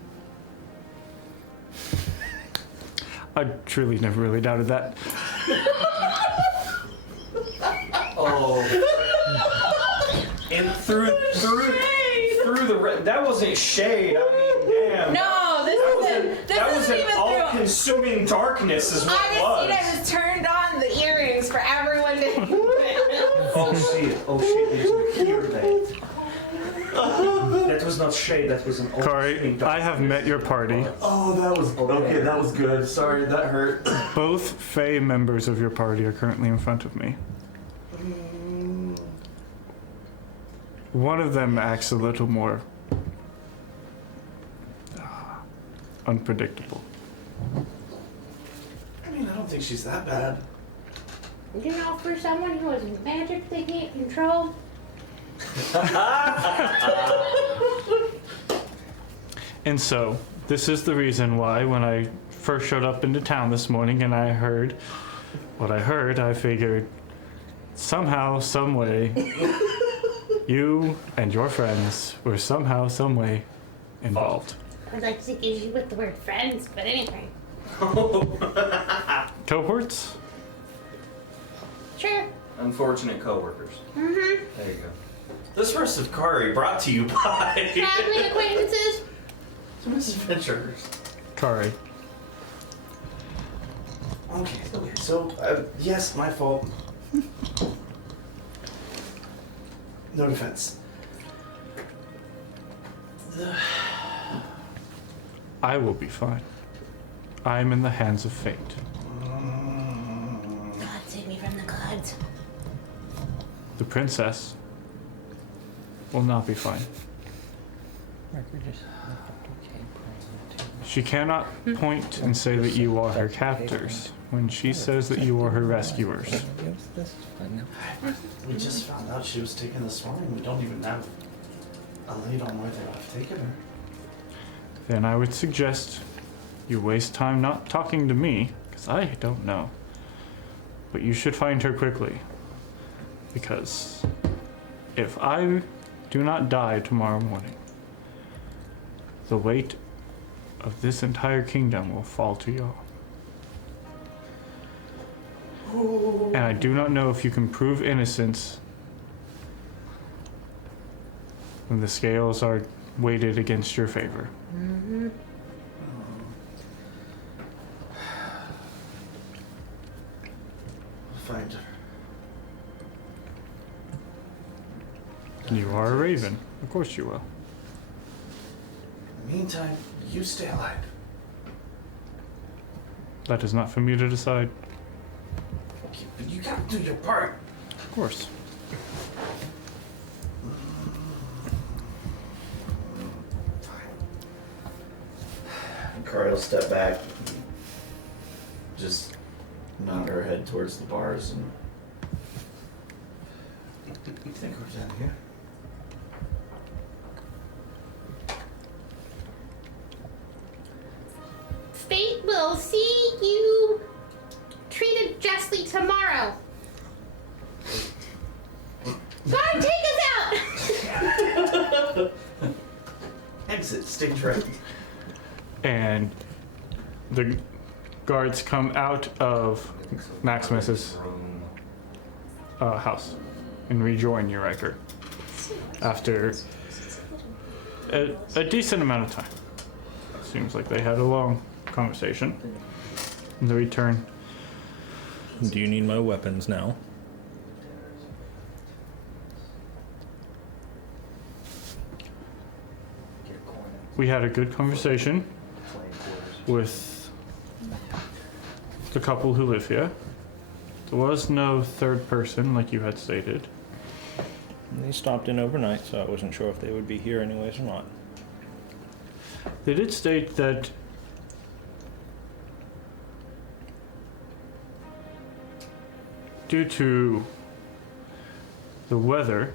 I truly never really doubted that. Oh. And through the that wasn't shade. I mean, damn. No, That was an all-consuming darkness, is what it was. I was turned on the earrings for everyone to. Oh shit! Did you hear that? That was not shade. That was an all-consuming Kari, I have met your party. Oh, that was okay. That was good. Sorry, that hurt. Both Fae members of your party are currently in front of me. One of them acts a little more unpredictable. I mean, I don't think she's that bad. You know, for someone who has magic they can't control. And so, this is the reason why when I first showed up into town this morning and I heard what I heard, I figured somehow, some way, you and your friends were somehow, some way involved. I'd like to accuse you with the word friends, but anyway. Cohorts? Sure. Unfortunate coworkers. Mm-hmm. There you go. This verse of Kari brought to you by Traveling acquaintances. Misadventures. Kari. Okay, so, yes, my fault. No defense. I will be fine. I am in the hands of fate. God save me from the gods. The princess will not be fine. She cannot point and say that you are her captors when she says that you are her rescuers. We just found out she was taken this morning. We don't even have a lead on where they have taken her. Then I would suggest you waste time not talking to me, because I don't know. But you should find her quickly. Because if I do not die tomorrow morning, the weight of this entire kingdom will fall to y'all. And I do not know if you can prove innocence when the scales are weighted against your favor. Mm-hmm. We'll find her. You are a raven. Of course you will. In the meantime, you stay alive. That is not for me to decide. Okay, but you gotta do your part. Of course. Kari will step back, just nod her head towards the bars, and you think we're done here? Fate will see you treated justly tomorrow. God, take us out! Exit stage right. and the guards come out of Maximus's house and rejoin your Riker after a decent amount of time. Seems like they had a long conversation. And they return. Do you need my weapons now? We had a good conversation with the couple who live here. There was no third person like you had stated. They stopped in overnight, so I wasn't sure if they would be here anyways or not. They did state that due to the weather,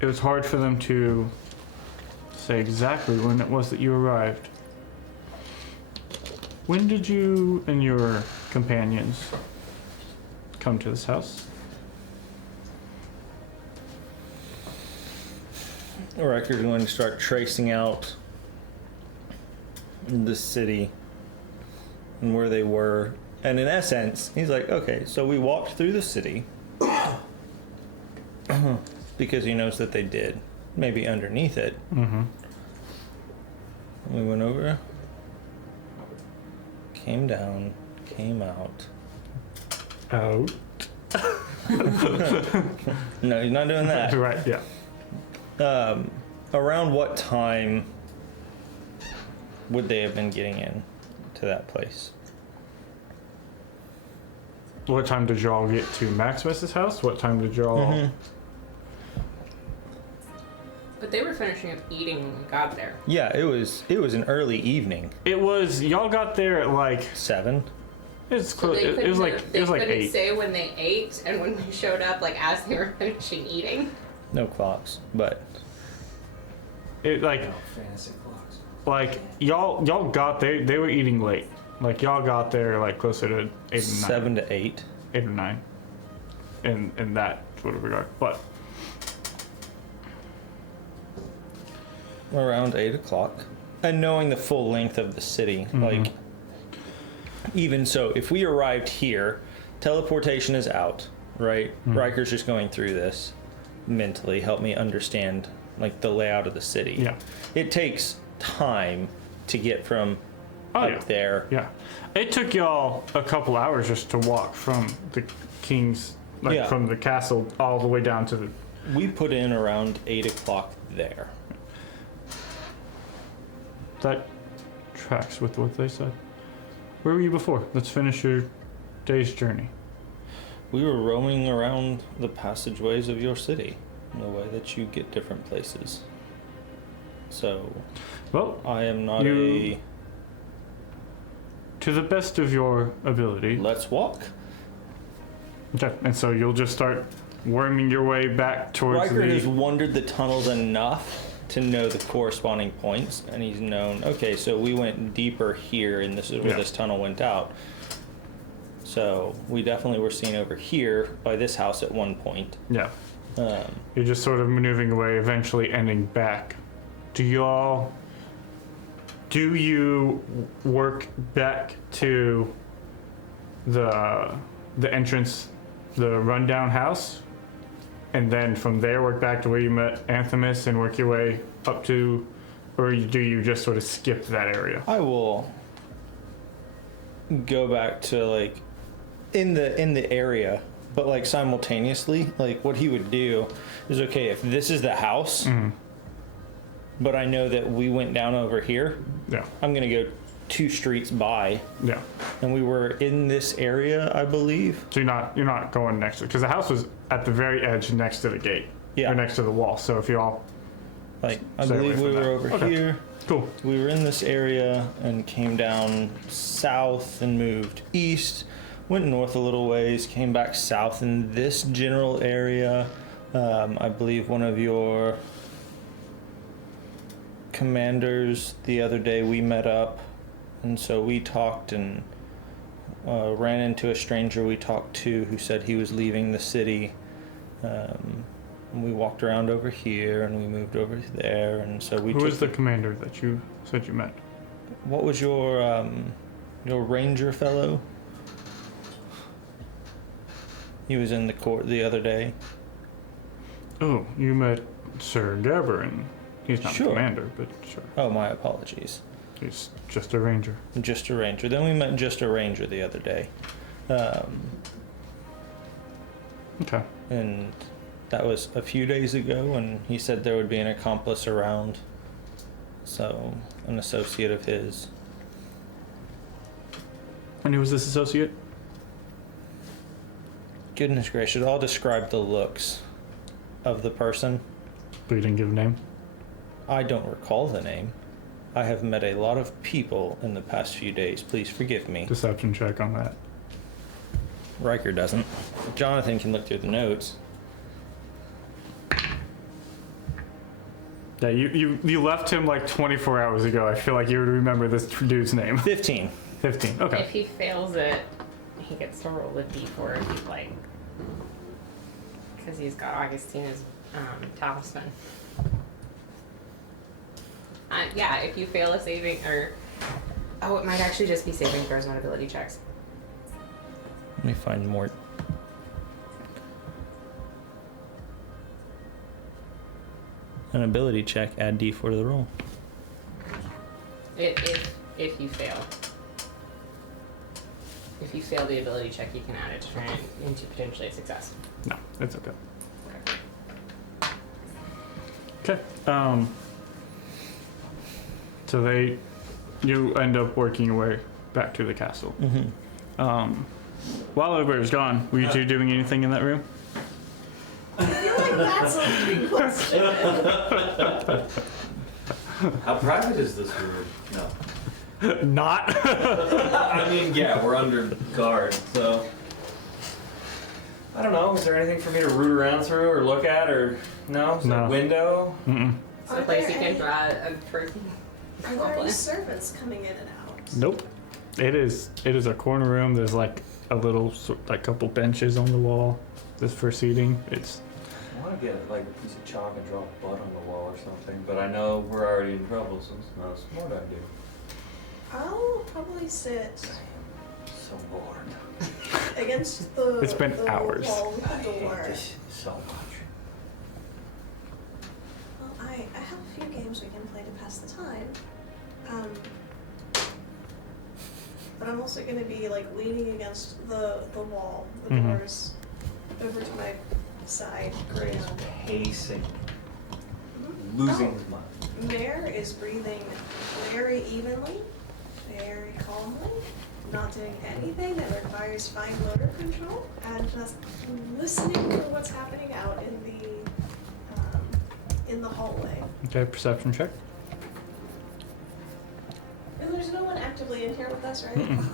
it was hard for them to say exactly when it was that you arrived. When did you and your companions come to this house? Riker's going to start tracing out the city and where they were. And in essence, he's like, okay, so we walked through the city because he knows that they did. Maybe underneath it. Mm-hmm. We went over, came down, came out. Out. No, he's not doing that. Right, yeah. Around what time would they have been getting in to that place? What time did y'all get to Maximus's house? What time did y'all... But they were finishing up eating when we got there. Yeah, it was an early evening. It was, y'all got there at like... 7. It's So close. they It was like they couldn't 8. say when they ate and when we showed up, like as they were finishing eating. No clocks, but It like Fantasy clocks. like y'all got there. They were eating late. Like y'all got there like closer to 8 and 9. 7 to 8. 8 or 9. In that sort of regard, but Around 8 o'clock. And knowing the full length of the city, like, even so, if we arrived here, teleportation is out, right? Riker's just going through this mentally, help me understand, like, the layout of the city. yeah, It takes time to get from up there. yeah. It took y'all a couple hours just to walk from the king's, like Yeah. from the castle all the way down to the. We put in around 8 o'clock there. That tracks with what they said. Where were you before? Let's finish your day's journey. We were roaming around the passageways of your city, the way that you get different places. So, Well, I am not You- to the best of your ability. let's walk. Okay, and so you'll just start worming your way back towards Riker has the. wandered the tunnels enough to know the corresponding points, and he's known, okay, so we went deeper here, and this is where Yeah. this tunnel went out. So, we definitely were seen over here by this house at one point. Yeah, you're just sort of maneuvering away, eventually ending back. Do you work back to the entrance, the rundown house, and then from there work back to where you met Anthemus and work your way up to, or do you just sort of skip that area? I will go back to, like, in the area, but, like, simultaneously, like, what he would do is, okay, if this is the house, but I know that we went down over here, Yeah, I'm gonna go 2 streets by, yeah. and we were in this area, I believe. So you're not going next to, because the house was at the very edge next to the gate. Yeah. Or next to the wall. So if you all Like, I Stay away believe we from were that. over Okay. here. cool. We were in this area and came down south and moved east, went north a little ways, came back south in this general area. I believe one of your commanders the other day we met up, and so we talked and ran into a stranger we talked to who said he was leaving the city. And we walked around over here, and we moved over there, and so we. Who took was the commander that you said you met? What was your ranger fellow? He was in the court the other day. Oh, you met Sir Gabarin. He's not Sure. the commander, but sure. Oh, my apologies. He's just a ranger. Just a ranger. Then we met just a ranger the other day. Okay. And that was a few days ago, and he said there would be an accomplice around. So, an associate of his. And who was this associate? Goodness gracious, I'll describe the looks of the person. But you didn't give a name? I don't recall the name. I have met a lot of people in the past few days. Please forgive me. Deception check on that. Riker doesn't. Jonathan can look through the notes. Yeah, you left him like 24 hours ago. I feel like you would remember this dude's name. 15. 15. Okay. If he fails it, he gets to roll a d4 if he'd like. Because he's got Augustina's talisman. Yeah, if you fail a saving, or... Oh, it might actually just be saving throws, not ability checks. Let me find more. An ability check, add d4 to the roll. If you fail. If you fail the ability check, you can add it to turn it into potentially a success. No, it's okay. Okay. So you end up working your way back to the castle. Mm-hmm. While everybody was gone, were you two doing anything in that room? I feel like that's a big question. How private is this room? No. Not. I mean, yeah, we're under guard, so. I don't know. Is there anything for me to root around through or look at, or no? Is there No. a window? Mm-mm. It's a Are place you there can any- draw a person. Are there any servants coming in and out? Nope. It is a corner room. There's like a little, like couple benches on the wall. This for seating. It's I want to get like a piece of chalk and draw blood on the wall or something, but I know we're already in trouble, so it's not a smart idea. I'll probably sit So bored. against the It's been the hours. wall with I the hate door. this so much. Well, I have a few games we can play to pass the time. But I'm also going to be like leaning against the wall, the Mhm. doors, over to my side. Gray is and- pacing, Mhm. losing Oh. his mind. Mare is breathing very evenly, very calmly, not doing anything that requires fine motor control, and just listening to what's happening out in the hallway. okay. Perception check. And there's no one actively in here with us, right? Mm-mm.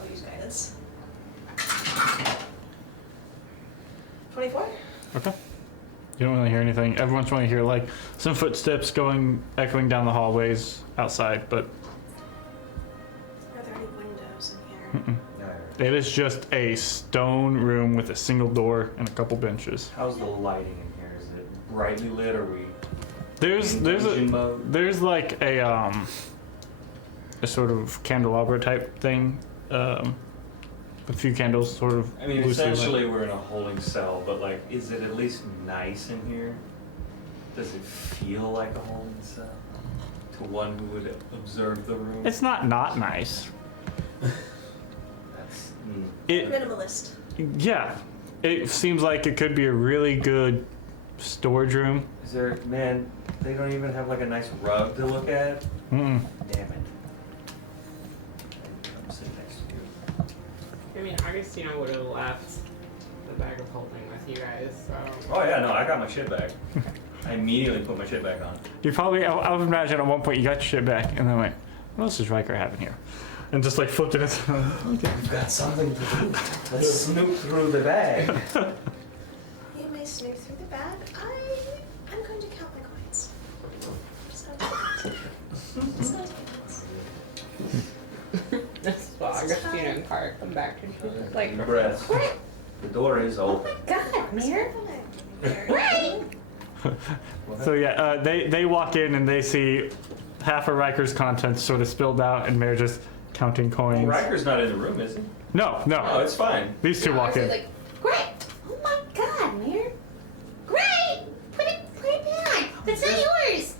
I'll use guidance. 24? Okay. You don't really hear anything. Every once in a while you hear like some footsteps echoing down the hallways outside, but Are there any windows in here? mm-mm. No. It is just a stone room with a single door and a couple benches. How's the lighting in here? Is it brightly lit, or are we There's in there's dungeon a mode? there's like a sort of candelabra type thing, a few candles sort of. I mean, loosely lit. essentially we're in a holding cell, but like, is it at least nice in here? Does it feel like a holding cell to one who would observe the room? It's not nice. That's It Minimalist. yeah, it seems like it could be a really good storage room. Is there, man? They don't even have like a nice rug to look at. Mm-mm. Damn it! I'm sitting next to you. I mean, Augustina would have left the bag of holding with you guys, so. Oh yeah, no, I got my shit back. I immediately put my shit back on. You probably I would imagine at one point you got your shit back and then went, what else does Riker have in here? And just like flipped it into We've got something to do. Let's snoop through the bag. You may snoop through the bag. I'm going to count my coins. Just gonna take it. Just gonna take it. That's what Augustina and Car come back to. She's just like, Breath. what? The door is Oh open. my god, Mir. Fine. Right? So yeah, they walk in and they see half of Riker's contents sort of spilled out, and they're just counting coins. Riker's not in the room, is he? No, Oh, no. it's fine. These two walk in. Like, great. Oh my God, Mayor. Great. Put it back. That's not yours.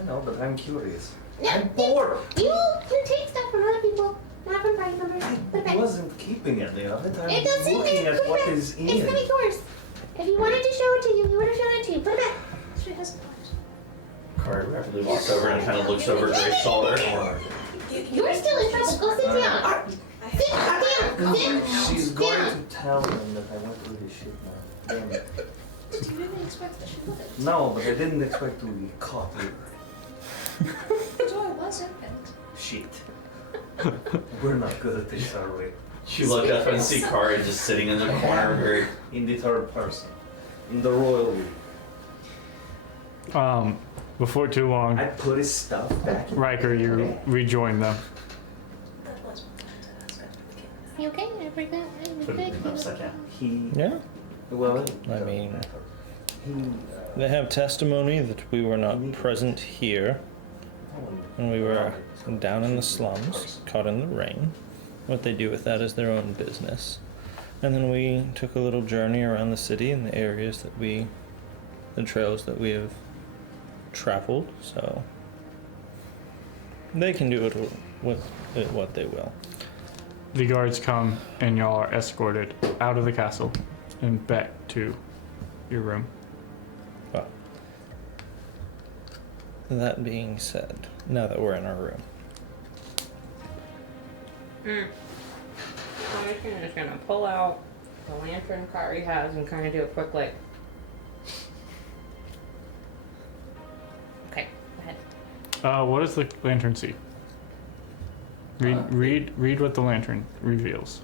I know, but I'm curious. Yeah, I'm bored. You can take stuff from other people, not from party members. Put it I back. wasn't keeping any of it. I'm It doesn't looking matter. at Put it what back. is in. It's gonna be yours. If you wanted to show it to you, he would have shown it to you. Put it back. She has a point. Kari rapidly walks over and kind of looks over Grace's shoulder. You're still in trouble. Go sit down. I Sit down. Sit She's going down. to tell him that I went through his shit now. Damn it. Did you really expect that she would? No, but I didn't expect to be caught either. The door was opened. Shit. We're not good at this, are we? You look up and see Kari just sitting in the corner, very. In the third person. In the royal we. Before too long, I put his stuff back in. Riker, you rejoin them. That was one time to ask after the king. You okay? Everything Put it in upside down. He. Yeah. Well, I mean, he. they have testimony that we were not present here when we were down in the slums, caught in the rain. What they do with that is their own business. And then we took a little journey around the city and the areas that the trails that we have traveled, so they can do it with it what they will. The guards come and y'all are escorted out of the castle and back to your room. Well, that being said, now that we're in our room, I'm just gonna pull out the lantern Kari has and kind of do a quick like. Okay, go ahead. What does the lantern see? Read what the lantern reveals.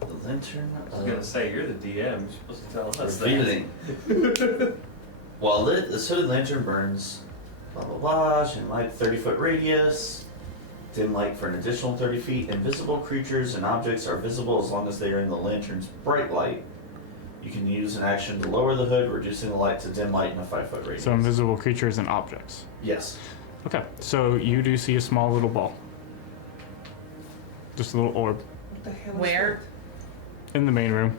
The lantern. I was gonna say, you're the DM. You're supposed to tell us that. Revealing. While lit, this hooded lantern burns. Blah blah blah. Should light 30-foot radius. Dim light for an additional 30 feet. Invisible creatures and objects are visible as long as they are in the lantern's bright light. You can use an action to lower the hood, reducing the light to dim light in a 5-foot radius. So invisible creatures and objects. Yes. Okay, so you do see a small little ball. Just a little orb Where? in the main room.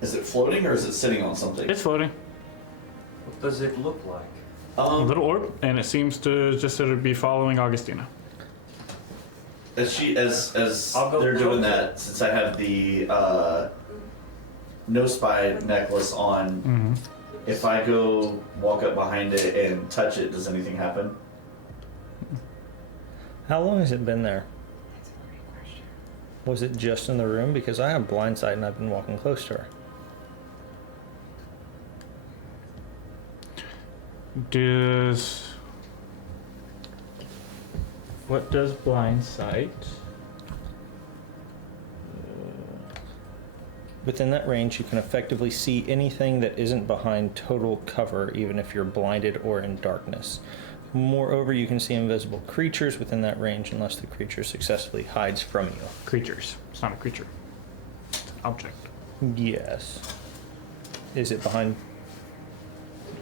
Is it floating or is it sitting on something? It's floating. What does it look like? A little orb, and it seems to just sort of be following Augustina. As I'll go they're doing closer. that, since I have the no spy necklace on, Mm-hmm. if I go walk up behind it and touch it, does anything happen? how long has it been there? Was it just in the room? Because I have blind sight and I've been walking close to her. What does blind sight? Within that range, you can effectively see anything that isn't behind total cover, even if you're blinded or in darkness. Moreover, you can see invisible creatures within that range unless the creature successfully hides from you. Creatures. It's not a creature. It's an object. Yes. Is it behind?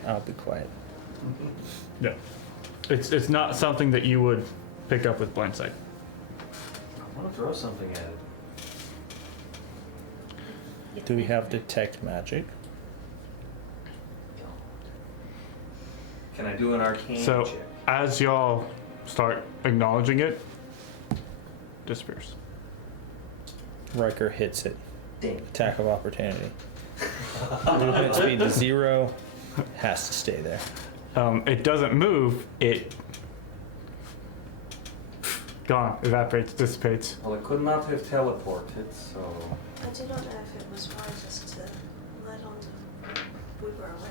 I'll be quiet. Yeah. It's not something that you would pick up with blind sight. I want to throw something at it. Do we have detect magic? Can I do an arcane So check? as y'all start acknowledging it, disappears. Riker hits it. Dang. Attack of opportunity. Movement speed to 0. Has to stay there. It doesn't move. It gone. Evaporates. Dissipates. Well, it could not have teleported, so. I do not know if it was wisest to let on we were aware of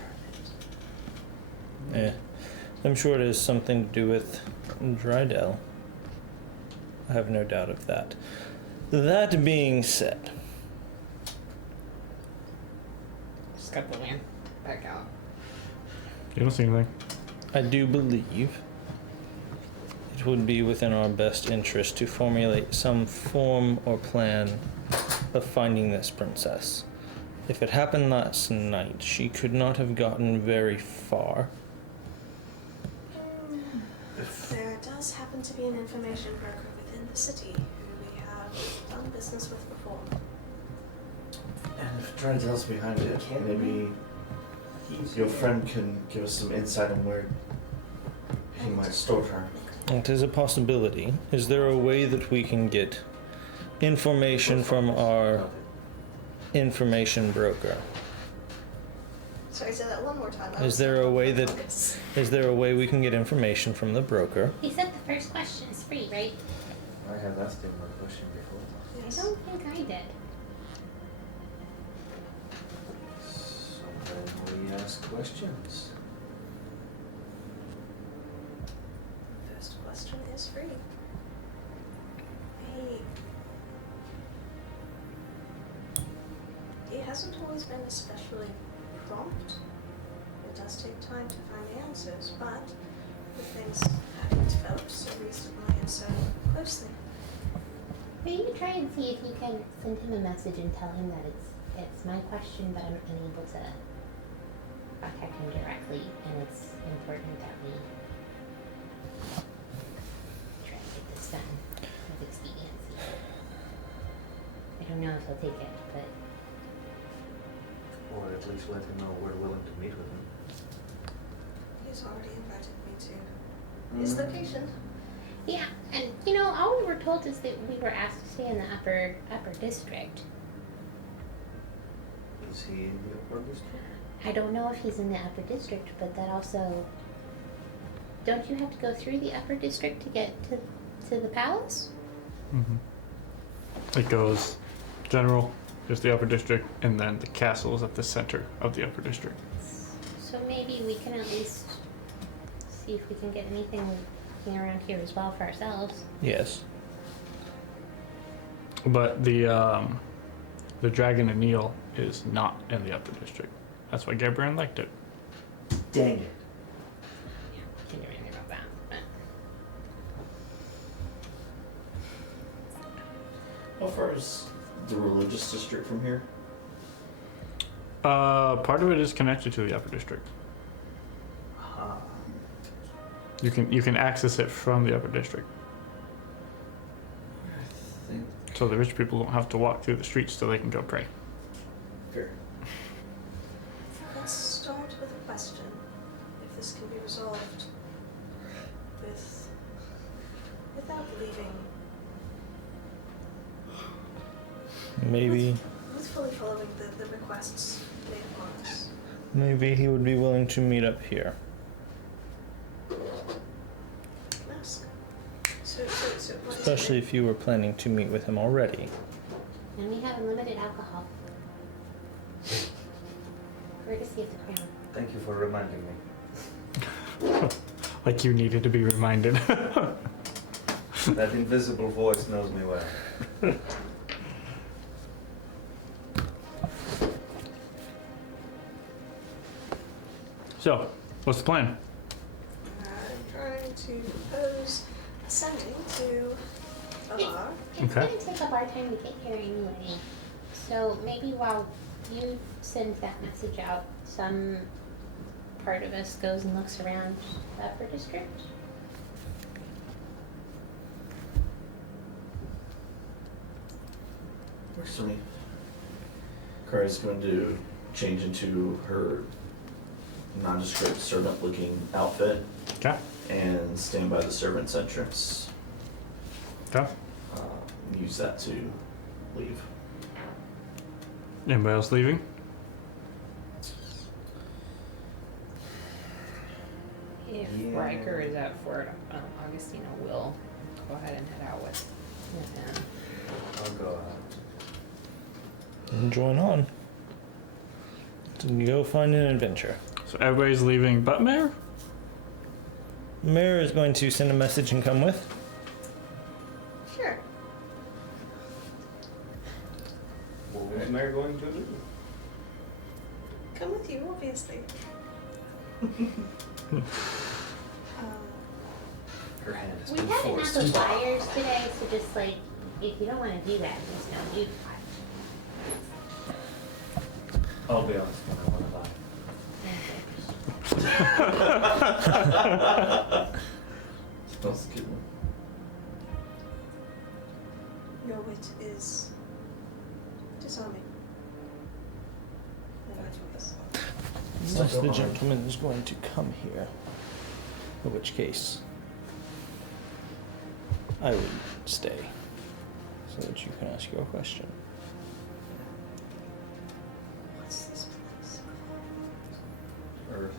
it. Yeah. I'm sure it has something to do with Drydell. I have no doubt of that. That being said, Just got the lamp back out. You don't see anything. I do believe it would be within our best interest to formulate some form or plan of finding this princess. If it happened last night, she could not have gotten very far. There does happen to be an information broker within the city who we have done business with before. And if Drydel's behind it, maybe your friend can give us some insight on where he might store her. It is a possibility. Is there a way that we can get information from our information broker? Sorry, say that one more time. Is there a way we can get information from the broker? He said the first question is free, right? I have asked him a question before. I don't think I did. So then we ask questions. First question is free. He hasn't always been especially prompt. It does take time to find the answers, but with things having developed so recently and so closely, Maybe try and see if you can send him a message and tell him that it's my question, but I'm unable to contact him directly, and it's important that we try to get this done with expediency. I don't know if he'll take it, but Or at least let him know we're willing to meet with him. he's already invited me to his location. yeah. And you know, all we were told is that we were asked to stay in the upper district. Is he in the upper district? I don't know if he's in the upper district, but that also, don't you have to go through the upper district to get to the palace? Mm-hmm. It goes general, just the upper district, and then the castle is at the center of the upper district. So maybe we can at least see if we can get anything looking around here as well for ourselves. Yes. But the Dragon and Neil is not in the upper district. That's why Gabriel liked it. Dang it. Yeah, can't do anything about that. How far is the religious district from here? Part of it is connected to the upper district. Aha. You can access it from the upper district. I think. So the rich people don't have to walk through the streets so they can go pray. Fair. Let's start with a question. If this can be resolved without leaving, Maybe with fully following the requests made upon us. maybe he would be willing to meet up here. Ask. So what is Especially it? if you were planning to meet with him already. And we have unlimited alcohol. Courtesy of the crown. Thank you for reminding me. Like you needed to be reminded. That invisible voice knows me well. So, what's the plan? I'm trying to propose ascending to a bar. It's Okay. gonna take up our time to get here anyway. So maybe while you send that message out, some part of us goes and looks around the upper district. Works for me. Kari's going to change into her nondescript servant-looking outfit Okay. and stand by the servant's entrance. Okay. Use that to leave. Anybody else leaving? If Yeah. Riker is at Fort Augustina will go ahead and head out with him. I'll go out. And join on. To go find an adventure. So everybody's leaving but Mayor? Mayor is going to send a message and come with. Sure. What was Mary going to do? Come with you, obviously. Her hand has We been had forced. enough of flyers today, so just like, if you don't want to do that, just don't do I'll be honest, when I want to lie. That's a good one. Your wit is disarming. No choice. Unless the gentleman is going to come here. In which case, I would stay so that you can ask your question. What's this place Earth.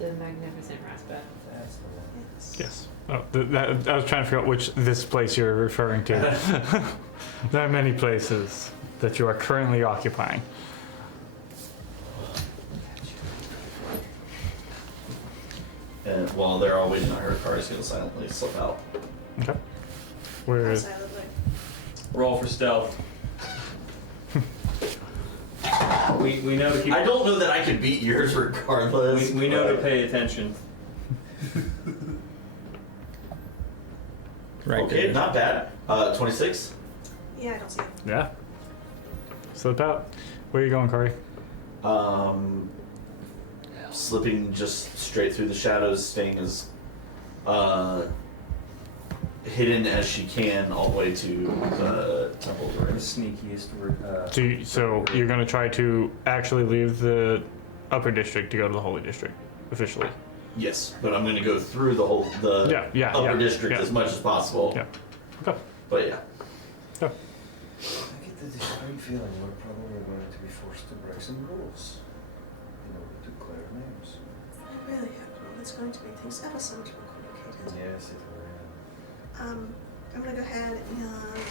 The magnificent respite. That's the one. called? It's Yes. Oh, I was trying to figure out which this place you're referring to. There are many places that you are currently occupying. And while they're all waiting on her, Kari's gonna silently slip out. Okay. Where is? silently. Roll for stealth. we know to keep. I don't know that I can beat yours regardless. We know to pay attention. Right. Okay, there. not bad. 26. Yeah, I don't see it. Yeah. Slip out. Where are you going, Kari? Slipping just straight through the shadows, staying as hidden as she can all the way to the temple The door. sneakiest. So you're going to try to actually leave the upper district to go to the holy district officially. Yes, but I'm gonna go through the whole upper district as much as possible. Yeah. Okay. But yeah. I get the distinct feeling we're probably going to be forced to break some rules in order to clear names. I really hope not. It's going to make things ever so much more complicated. Yes, it will. I'm gonna go ahead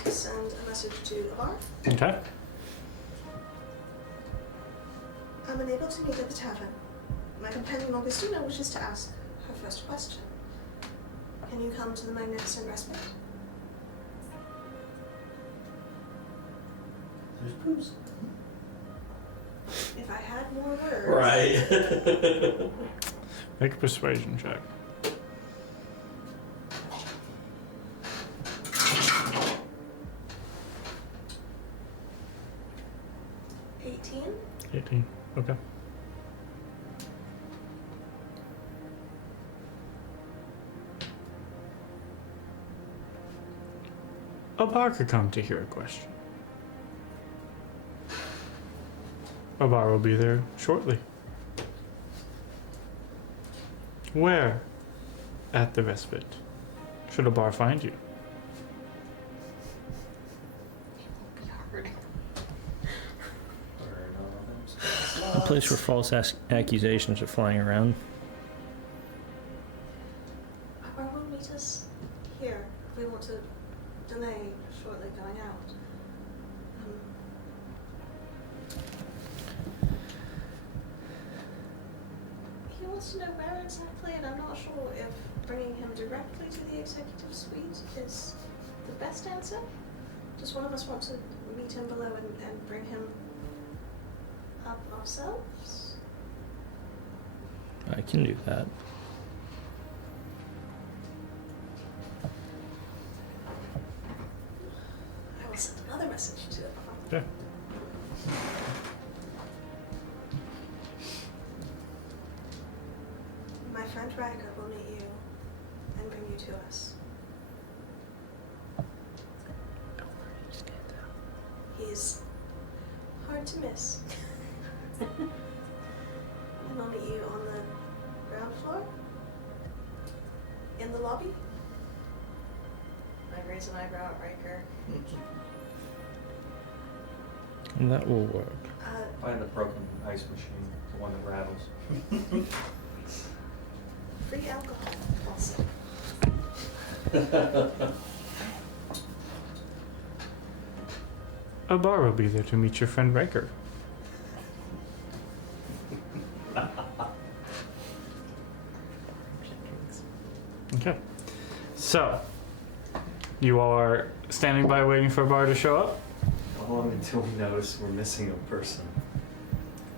and send a message to Avar. Okay. I'm unable to meet at the tavern. My companion Augustina wishes to ask her first question. Can you come to the magnificent respite? There's booze. If I had more words. Right. Make a persuasion check. $18. 18. Okay. A bar could come to hear a question. A bar will be there shortly. Where? At the respite. Should a bar find you? A place where false accusations are flying around. Avar will meet us here if we want to delay shortly going out. He wants to know where exactly, and I'm not sure if bringing him directly to the executive suite is the best answer. Does one of us want to meet him below and bring him up ourselves? I can do that. I will send another message to Avar. Yeah. My friend Riker will meet you and bring you to us. He's hard to miss. And I'll meet you on the ground floor? In the lobby? I raise an eyebrow at Riker. That will work. Find the broken ice machine, the one that rattles. Free alcohol, also. A bar will be there to meet your friend Riker. Okay. So, you all are standing by waiting for a bar to show up? How long until we notice we're missing a person?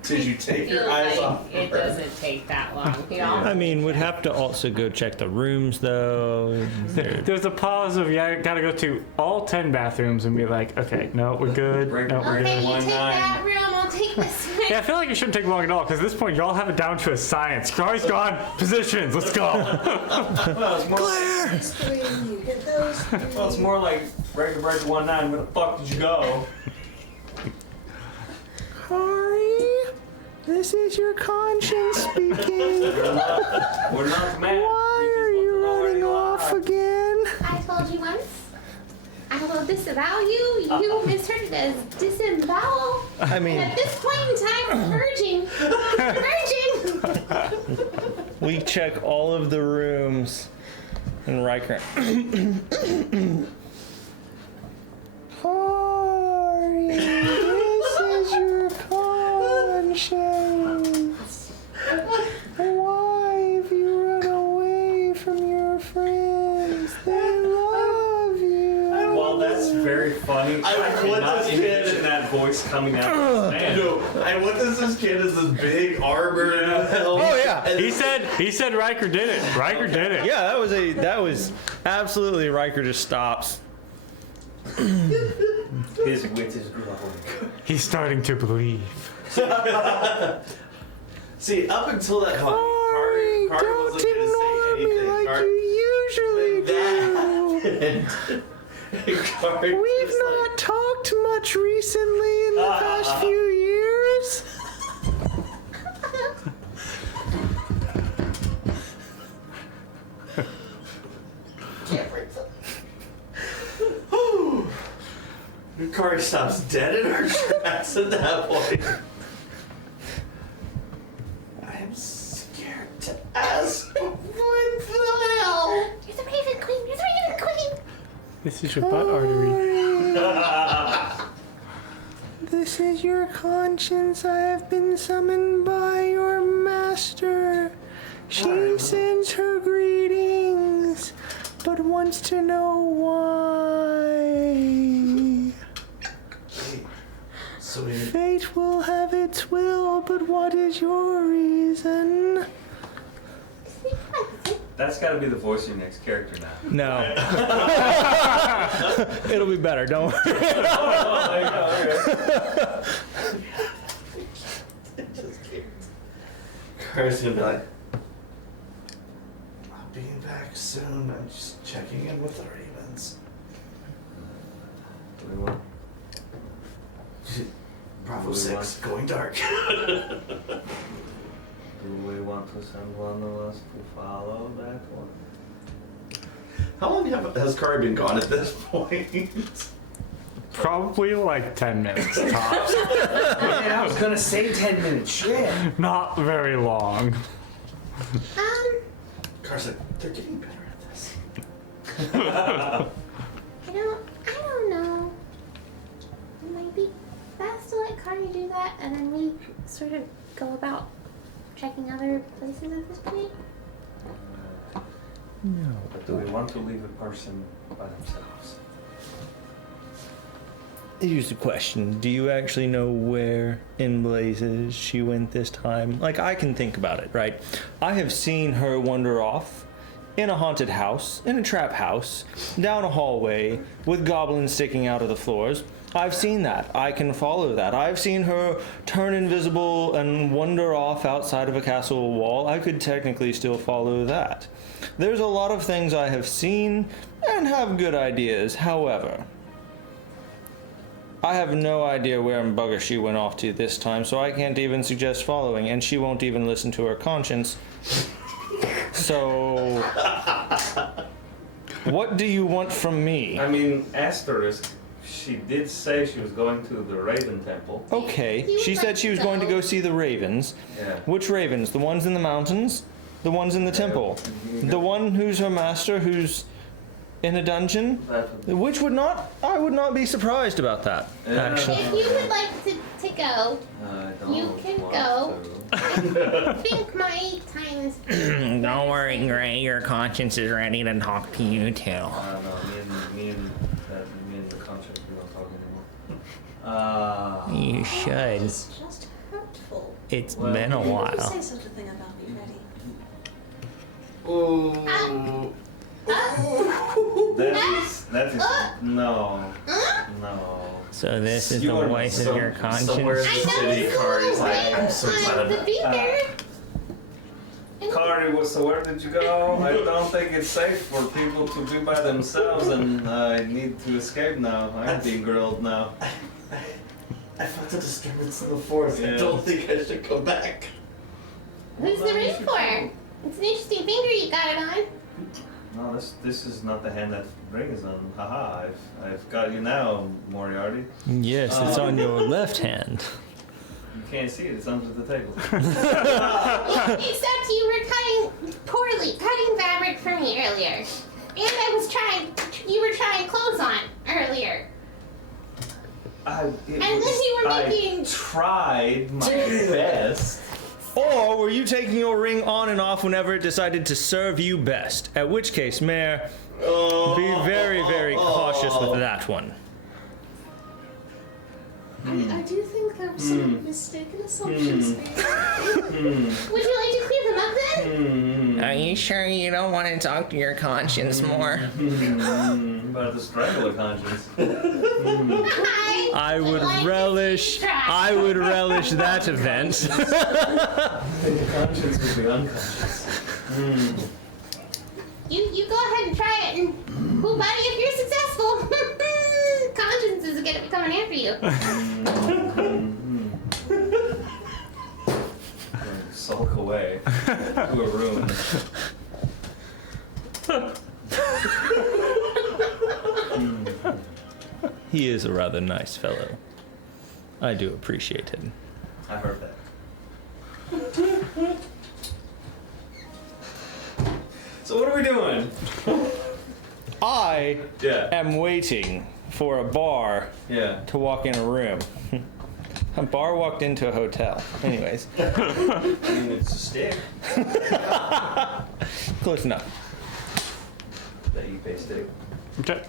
Did you take feel your eyes like off? it doesn't take that long. You know? I mean, we'd have to also go check the rooms, though. There's a pause of, yeah, gotta go to all 10 bathrooms and be like, okay, no, we're good. Break- No, we're Okay, good. you One take nine. that room, I'll take this one. Yeah, I feel like it shouldn't take long at all, because at this point, y'all have it down to a science. Kari's gone. Positions. Let's go. Well, it's more like, These three, you get those three. well, it's more like breaker 19. Where the fuck did you go? Kari, this is your conscience speaking. We're not mad. Why are you running off again? I told you once. I will disavow you. You misheard it as disembowel. I And mean, at this point in time, purging. we check all of the rooms, and Riker. Kari, this is your conscience. Why have you run away from your friends? They love you. While that's very funny, I I want cannot this kid- imagine that voice coming out of this man. No, I want this kid as this big arbor. Oh yeah. He said Riker did it. Riker did it. Yeah, that was absolutely Riker just stops. His wit is growing. He's starting to believe. See, up until that point, Kari, Kari don't wasn't going to ignore say me anything. like Kari, you usually do. Kari We've was like, not talked much recently in the past few years. Kari stops dead in her tracks at that point. I'm scared to ask. What the hell? You're the Raven Queen. You're the Raven Queen. This is your butt artery. This is your conscience. I have been summoned by your master. She sends her greetings, but wants to know why. So we Fate will have its will, but what is your reason? That's got to be the voice of your next character now. No. It'll be better, don't worry. just can't. Kari's gonna be like, I'll be back soon. I'm just checking in with the Ravens. Do we want- Bravo We 6, want- going dark. Do we want to send one of us to follow that one? How long has Kari been gone at this point? Probably like 10 minutes tops. Yeah, I was gonna say 10 minutes. Shit. Not very long. Kari's like, they're getting better at this. I don't know. It might be best to let Kari do that, and then we sort of go about checking other places at this point. No. But do we want to leave a person by themselves? Here's the question. Do you actually know where in blazes she went this time? Like, I can think about it, right? I have seen her wander off in a haunted house, in a trap house, down a hallway, with goblins sticking out of the floors. I've seen that. I can follow that. I've seen her turn invisible and wander off outside of a castle wall. I could technically still follow that. There's a lot of things I have seen and have good ideas. However, I have no idea where in bugger she went off to this time, so I can't even suggest following, and she won't even listen to her conscience. So, what do you want from me? I mean, asterisk, she did say she was going to the Raven Temple. Okay, You she would said like she was to going to go. go see the ravens. Yeah. Which ravens? The ones in the mountains? The ones in the temple? The one who's her master, who's in a dungeon? That would- Which would not, I would not be surprised about that, Yeah. actually. If you would like to go, I don't You can want go. to. I think my time is. Don't worry, Gray, your conscience is ready to talk to you too. I don't know. Me and the conscience, we don't talk anymore. You should. It's just hurtful. It's Well, been a When did you while. say such a thing about me, Ready? Ooh. That is no. So this is You the are voice of your Somewhere in conscience. the city, Kari's like, I'm so glad I'm the not. beaker. Kari, so where did you go? I don't think it's safe for people to be by themselves, and I need to escape now. I'm being grilled now. I felt a disturbance in the forest. I Yeah. don't think I should go back. Who's the ring for? It's an interesting finger you got it on. No, this is not the hand that ring is on. Haha, I've got you now, Moriarty. Yes, it's on your left hand. You can't see it, it's under the table. Except you were cutting fabric for me earlier. And you were trying clothes on earlier. And then you were making. I tried my best. Or were you taking your ring on and off whenever it decided to serve you best? At which case, Mayor, be very, very cautious with that one. I do think there were some mistaken assumptions made. Would you like to clear them up then? Are you sure you don't want to talk to your conscience more? About to strangle a conscience. I would relish that event. The conscience would be unconscious. You go ahead and try it, and well, buddy, if you're successful, conscience is gonna be coming after you. Sulk away to a room. He is a rather nice fellow. I do appreciate him. I heard that. So what are we doing? I Yeah. am waiting for a bar Yeah. to walk in a room. A bar walked into a hotel. Anyways, I mean, it's a stick close enough. that you pay stick. Okay.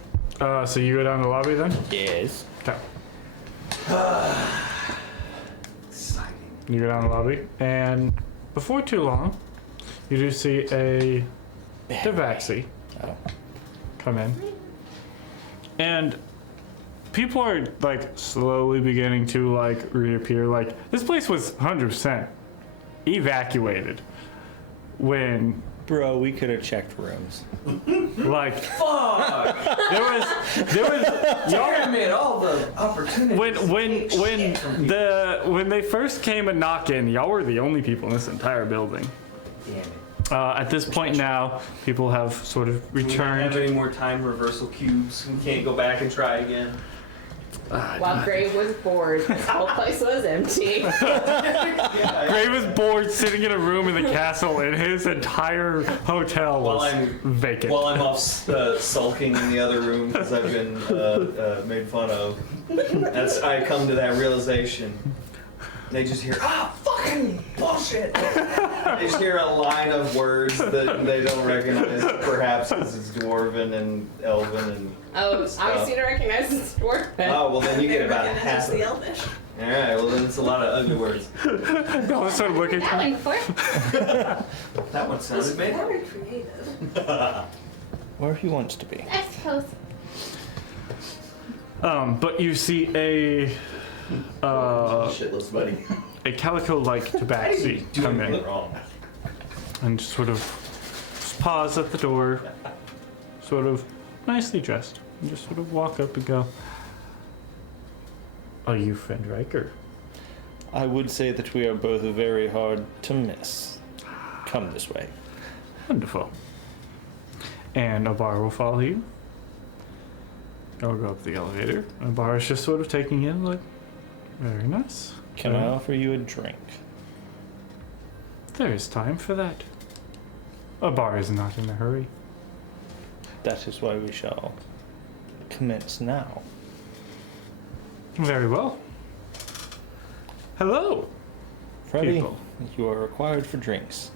So you go down the lobby then? Yes. Okay. Exciting. You go down the lobby, and before too long, you do see a Devaxi Oh. come in. And people are like slowly beginning to like reappear. Like this place was 100% evacuated when Bro, we could have checked rooms. like Fuck! there was y'all Damn it! All the opportunities. when they first came and knocked in, y'all were the only people in this entire building. Damn it. At this point now, people have sort of We don't have returned. any more time reversal cubes. We can't go back and try again. While Gray was bored, this whole place was empty. Gray was bored sitting in a room in the castle, and his entire hotel While was I'm vacant. While I'm off sulking in the other room because I've been made fun of, I come to that realization. They just hear, fucking bullshit! They just hear a line of words that they don't recognize, perhaps because it's Dwarven and Elven and Oh, stuff. obviously you don't recognize this dwarf. Oh, well then you get about Recognize half of the it. Elvish. Alright, well then it's a lot of ugly words. All of a sudden looking. That one before. That one It's sounded made. very creative. Where he wants to be. I suppose. But you see a Shitless buddy. calico-like tabaxi come in wrong. and just sort of just pause at the door, sort of nicely dressed, and just sort of walk up and go, "Are you friend Riker?" I would say that we are both very hard to miss. Come this way. Wonderful. And a bar will follow you. I'll go up the elevator. A bar is just sort of taking in, like, very nice. Can I offer you a drink? There is time for that. A bar is not in a hurry. That is why we shall commence now. Very well. Hello. Freddie, People. you are required for drinks.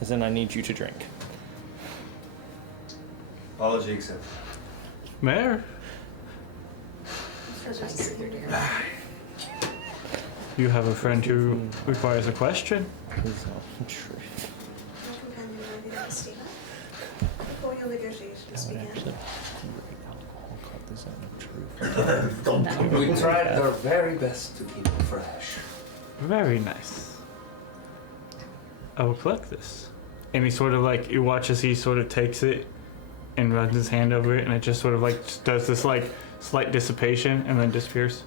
As in, I need you to drink. Apology accepted. Mayor. You have a friend who requires a question. Is all true. My companion and I began to steam up. The cordial negotiations That would began. actually great alcohol called the zone of truth. We tried our very best to keep it fresh. Very nice. I will collect this. And he sort of like, you watch as he sort of takes it and runs his hand over it, and it just sort of like does this like slight dissipation and then disappears.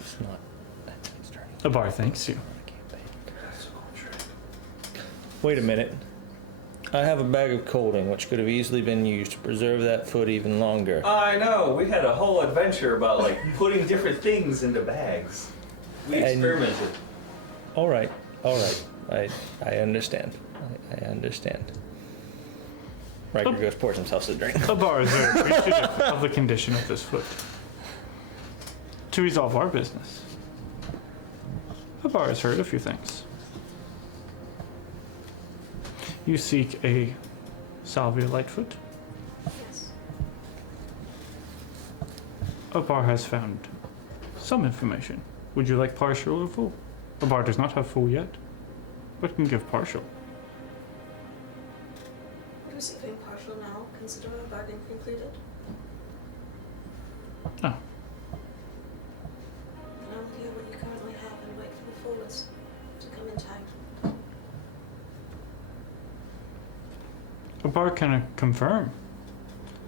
It's not. It's turning. The bar thanks you. That's all true. Wait a minute. I have a bag of coaling which could have easily been used to preserve that foot even longer. I know. We had a whole adventure about like putting different things into bags. We And- experimented. All right. I understand. I understand. Riker goes pours himself a drink. The bar is very appreciative of the condition of this foot. To resolve our business, the bar has heard a few things. You seek a salvia lightfoot. Yes. A bar has found some information. Would you like partial or full? The bar does not have full yet, but can give partial. Receiving partial now, consider a bargain concluded. No. And I'll hear what you currently have and wait for the fullness to come in time. A bar can confirm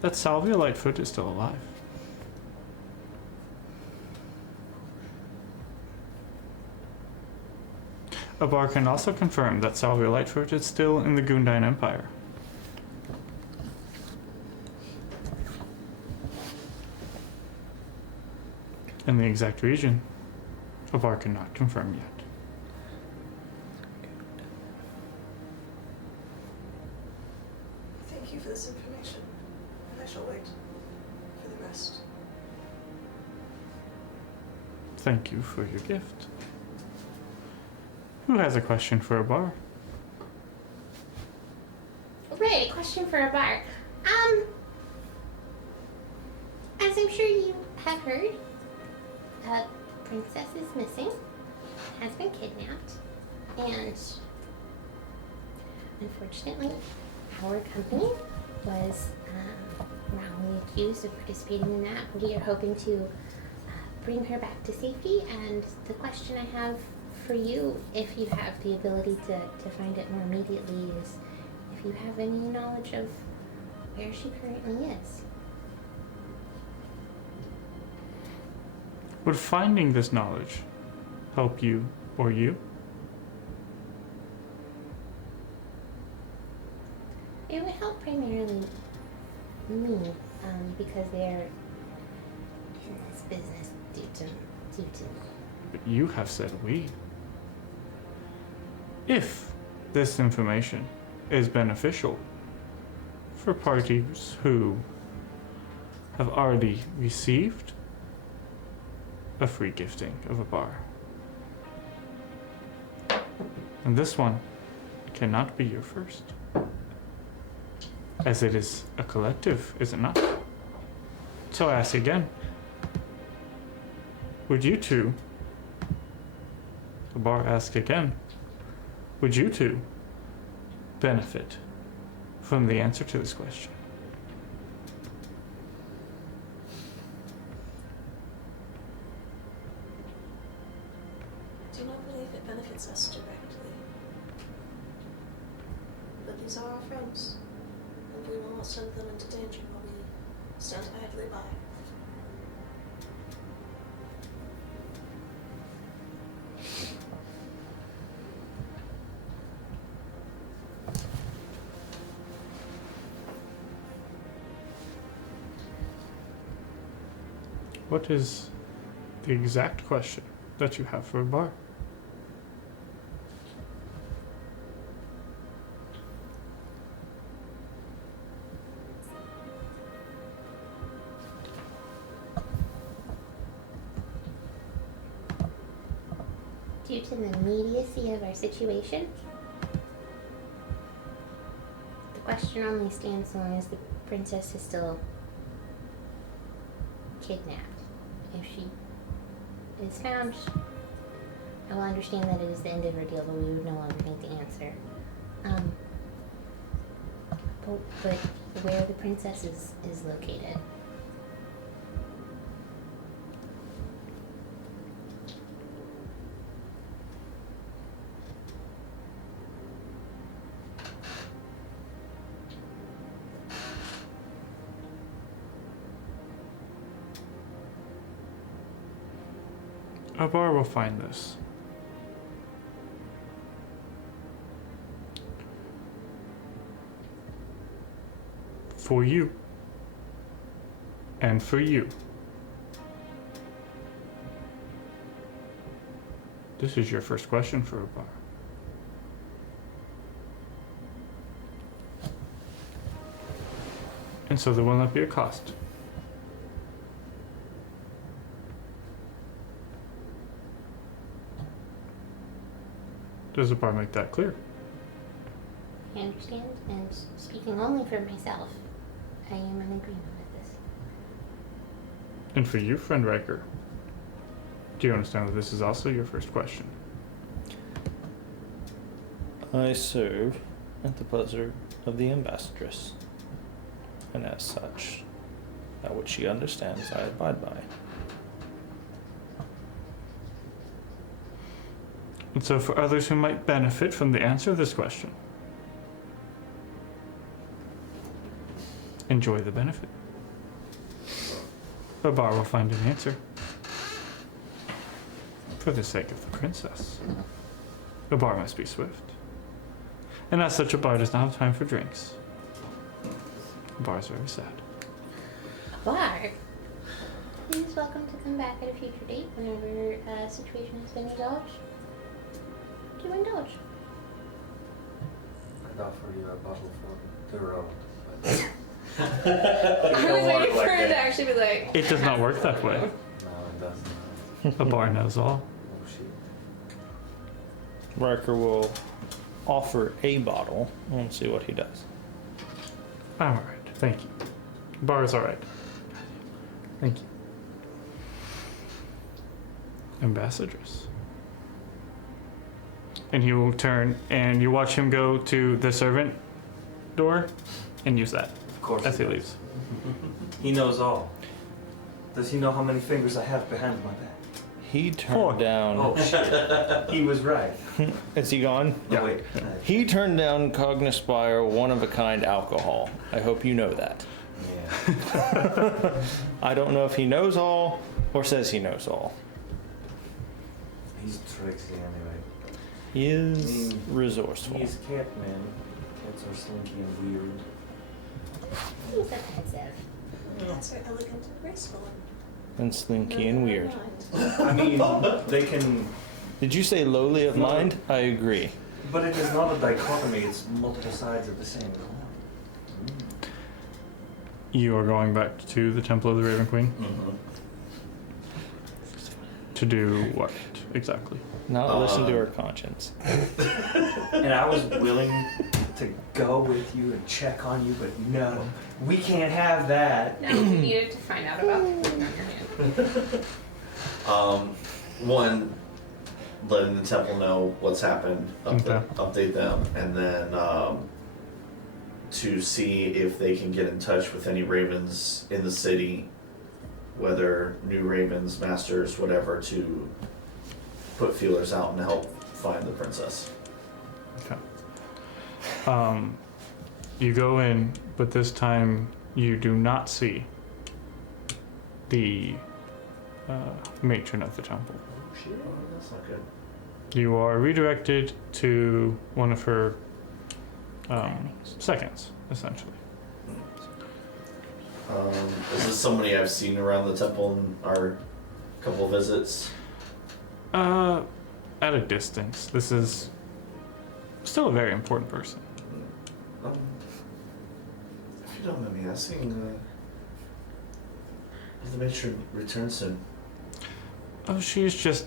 that Salvia Lightfoot is still alive. A bar can also confirm that Salvia Lightfoot is still in the Gundine Empire. In the exact region, a bar cannot confirm yet. Thank you for this information, and I shall wait for the rest. Thank you for your gift. Who has a question for a bar? Right, a question for a bar. As I'm sure you have heard, a princess is missing, has been kidnapped, and unfortunately, our company was wrongly accused of participating in that. We are hoping to bring her back to safety, and the question I have for you, if you have the ability to find it more immediately, is if you have any knowledge of where she currently is. Would finding this knowledge help you or you? It would help primarily me, because they're in this business due to me. But you have said we. If this information is beneficial for parties who have already received a free gifting of a bar, and this one cannot be your first, as it is a collective, is it not? So I ask again, would you two, the bar asks again, would you two benefit from the answer to this question? I do not believe it benefits us directly. But these are our friends, and we will not send them into danger while we stand idly by. What is the exact question that you have for a bar? Due to the immediacy of our situation, the question only stands so long as the princess is still kidnapped. If she is found, I will understand that it is the end of our deal, but we would no longer need the answer. But where the princess is located. A bar will find this. For you. And for you. This is your first question for a bar. And so there will not be a cost. Does the bar make that clear? I understand, and speaking only for myself, I am in agreement with this. And for you, friend Riker, do you understand that this is also your first question? I serve at the pleasure of the ambassadress, and as such, that which she understands I abide by. And so for others who might benefit from the answer to this question, enjoy the benefit. The bar will find an answer. For the sake of the princess. The bar must be swift. And as such, a bar does not have time for drinks. The bar is very sad. Bar. Please welcome to come back at a future date whenever a situation has been resolved. To indulge. I'd offer you a bottle for the road. I was waiting for him to actually be like. It does not work that way. No, it doesn't. A bar knows all. Oh shit. Riker will offer a bottle and see what he does. I'm alright, thank you. Bar is alright. Thank you. Ambassadress. And he will turn, and you watch him go to the servant door and use that Of course. as he does. leaves. He knows all. Does he know how many fingers I have behind my back? He turned Four. down. Oh shit. He was right. Is he gone? No, Yeah. wait. He turned down Cognispire one-of-a-kind alcohol. I hope you know that. Yeah. I don't know if he knows all or says he knows all. He's tricksy anyway. He is resourceful. He's a cat, man. Cats are slinky and weird. He's offensive. Cats are elegant and graceful. And slinky and weird. I mean, they can, Did you say lowly of No. mind? I agree. but it is not a dichotomy. It's multiple sides of the same coin. You are going back to the Temple of the Raven Queen Mm-hmm. to do what exactly? Not listen to her conscience. And I was willing to go with you and check on you, but no, we can't have that. No, you needed to find out about the wound on your hand. One, letting the temple know what's happened, Okay. update them, and then to see if they can get in touch with any ravens in the city, whether new ravens, masters, whatever, to put feelers out and help find the princess. Okay. You go in, but this time you do not see the matron of the temple. Oh shit, that's not good. You are redirected to one of her seconds, essentially. Is this somebody I've seen around the temple in our couple visits? At a distance. This is still a very important person. If you don't mind me asking, will the matron return soon? Oh, she is just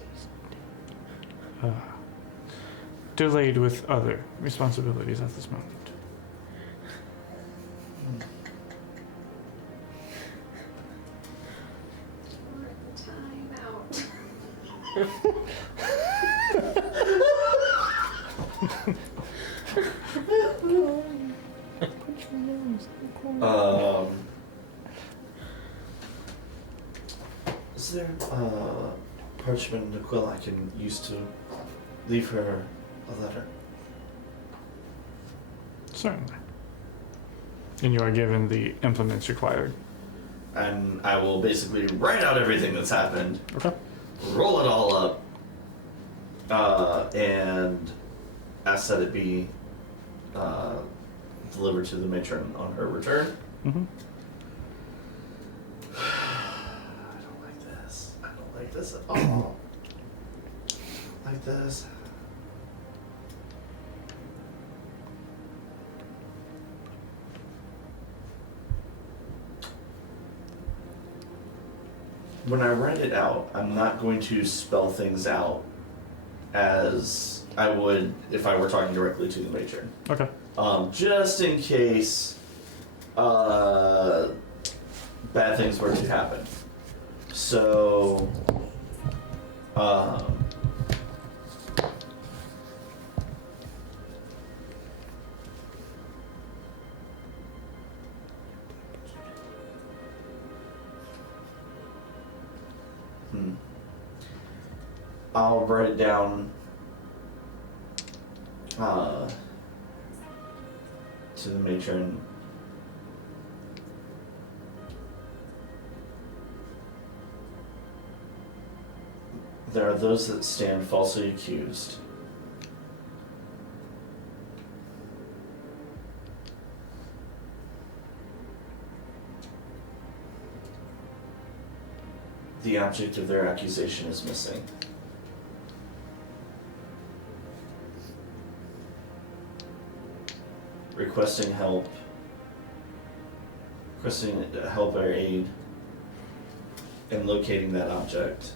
delayed with other responsibilities at this moment. Time out. Is there parchment and a quill I can use to leave her a letter? Certainly. And you are given the implements required. And I will basically write out everything that's happened, Okay. roll it all up, and ask that it be delivered to the matron on her return. Mm-hmm. I don't like this. I don't like this at all. Like this. When I write it out, I'm not going to spell things out as I would if I were talking directly to the matron. Okay. Just in case bad things were to happen. So, I'll write it down to the matron. There are those that stand falsely accused. The object of their accusation is missing. Requesting help or aid in locating that object.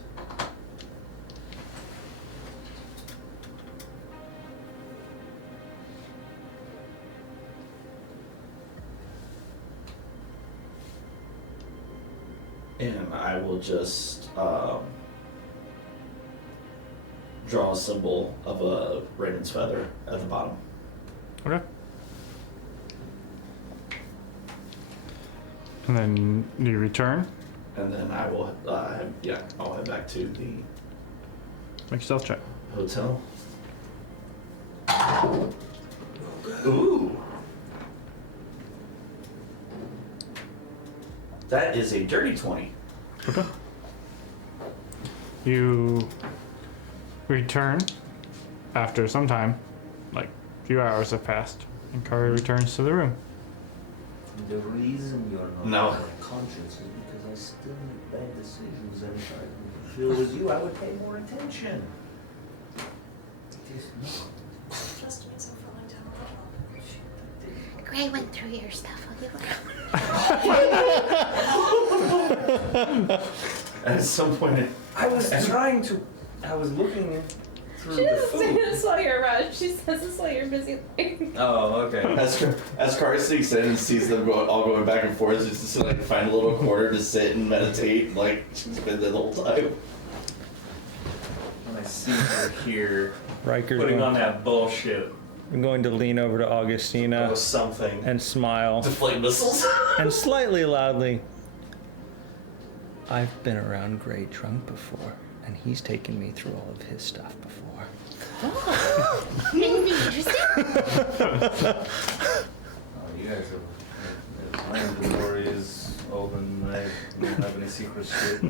And I will just draw a symbol of a raven's feather at the bottom. Okay. And then you return. And then I will, I'll head back to the Make yourself check. hotel. Ooh. That is a dirty 20. Okay. You return after some time, like a few hours have passed, and Kari returns to the room. The reason you're not No. conscious is because I still make bad decisions, and if I feel with you, I would pay more attention. It is not. Just means I'm falling down a little. Gray went through your stuff. I'll give At some point, I was looking through She the doesn't say food. it's while you're around. She says it's while you're busy. Oh, okay. as Kari sneaks in and sees them all going back and forth, just to like find a little corner to sit and meditate, like she's been there the whole time. When I see her here Riker's putting going, on that bullshit, I'm going to lean over to that Augustina was something. and smile, Deflate missiles. and slightly loudly. I've been around Gray drunk before, and he's taken me through all of his stuff before. Anything interesting? Oh, you guys have. My inventory is open. I don't have any secret shit.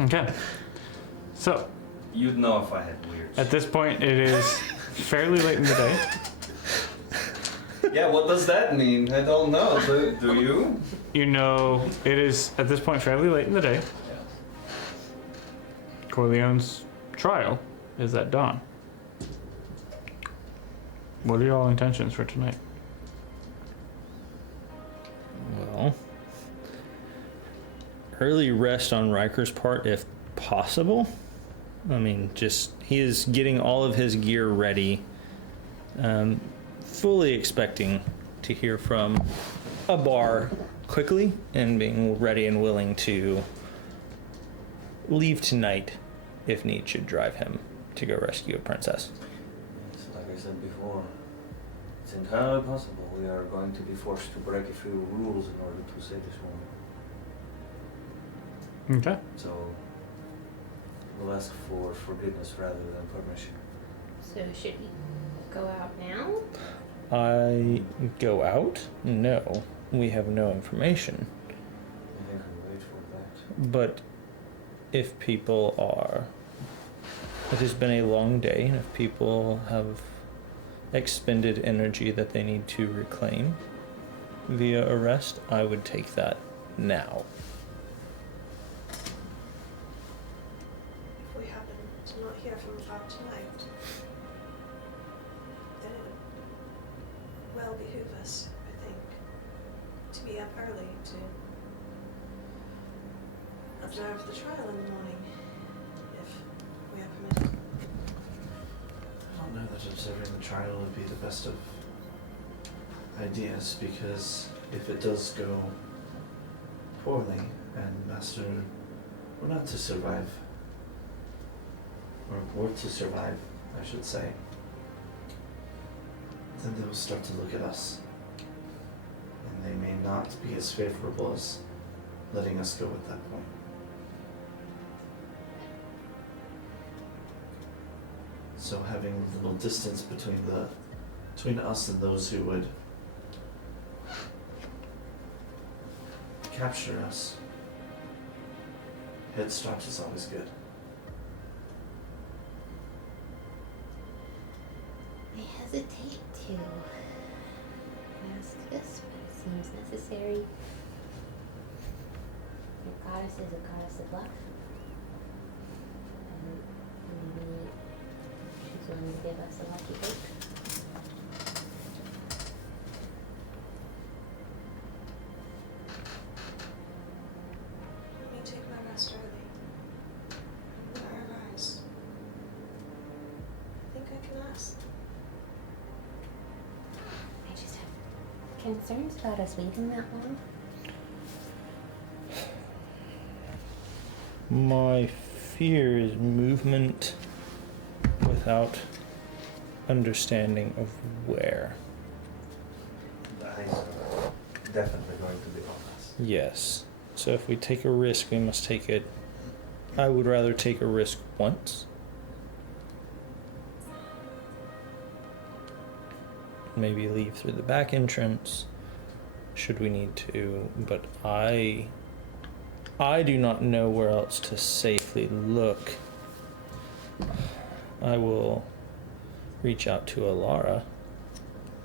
Okay. So, You'd know if I had weird at this point, it is fairly late in the day. Yeah, what does that mean? I don't know. Do you? You know, it is at this point fairly late in the day. Corleone's trial is at dawn. What are your intentions for tonight? Well, early rest on Riker's part if possible. I mean, he is getting all of his gear ready, fully expecting to hear from a bar quickly and being ready and willing to leave tonight if need should drive him to go rescue a princess. It's like I said before, it's It's entirely possible we are going to be forced to break a few rules in order to save this woman. Okay. So we'll ask for forgiveness rather than permission. So should we go out now? I go out? No. We have no information. I think we'll wait for that. But if people are... It has been a long day, and if people have expended energy that they need to reclaim via arrest, I would take that now. If we happen to not hear from Bob tonight, then it would well behoove us, I think, to be up early to observe the trial in the morning, if we are permitted. I don't know that observing the trial would be the best of ideas, because if it does go poorly and Master were not to survive, or were to survive, I should say, then they will start to look at us, and they may not be as favorable as letting us go at that point. So having a little distance between us and those who would capture us, head start is always good. I hesitate to ask this, but it seems necessary. Your goddess is a goddess of luck. And maybe she's willing to give us a lucky break. Let me take my rest early. When I arise, I think I can ask. I just have concerns about us waiting that long. My fear is movement without understanding of where. The eyes are definitely going to be on us. Yes. So if we take a risk, we must take it. I would rather take a risk once. Maybe leave through the back entrance, should we need to, but I do not know where else to safely look. I will reach out to Alara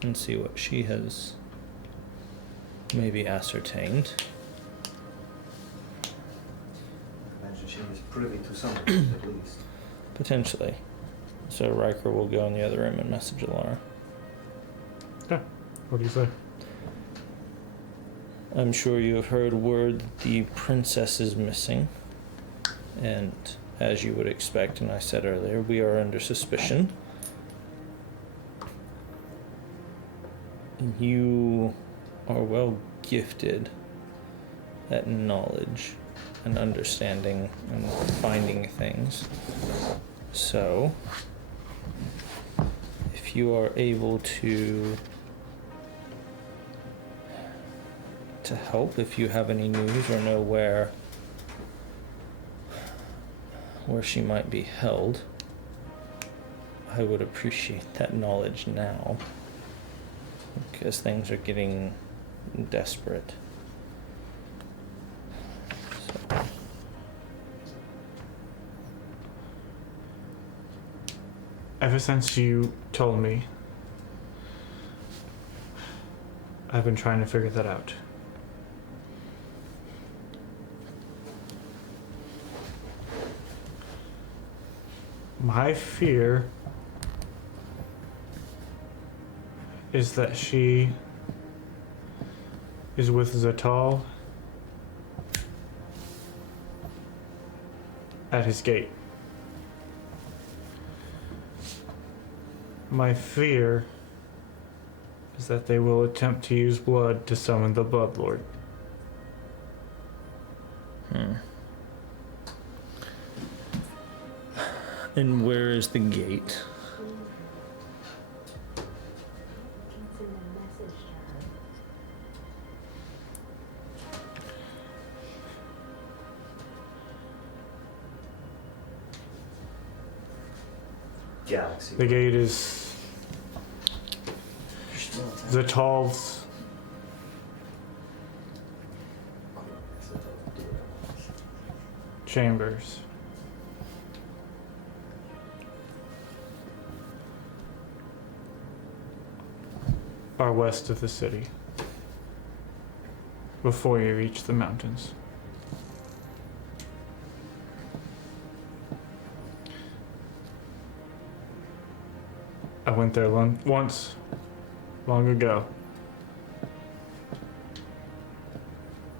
and see what she has maybe ascertained. I imagine she is privy to some of it, at least. Potentially. So Riker will go in the other room and message Alara. Yeah. What do you say? I'm sure you have heard word that the princess is missing. And as you would expect, and I said earlier, we are under suspicion. You are well gifted at knowledge and understanding and finding things. So, if you are able to help, if you have any news or know where she might be held, I would appreciate that knowledge now, because things are getting desperate. So. Ever since you told me, I've been trying to figure that out. My fear is that she is with Zatal at his gate. My fear is that they will attempt to use blood to summon the Bloodlord. And where is the gate? It's in message to her. Galaxy. The gate is the tall chambers. Are west of the city, before you reach the mountains. I went there once, long ago.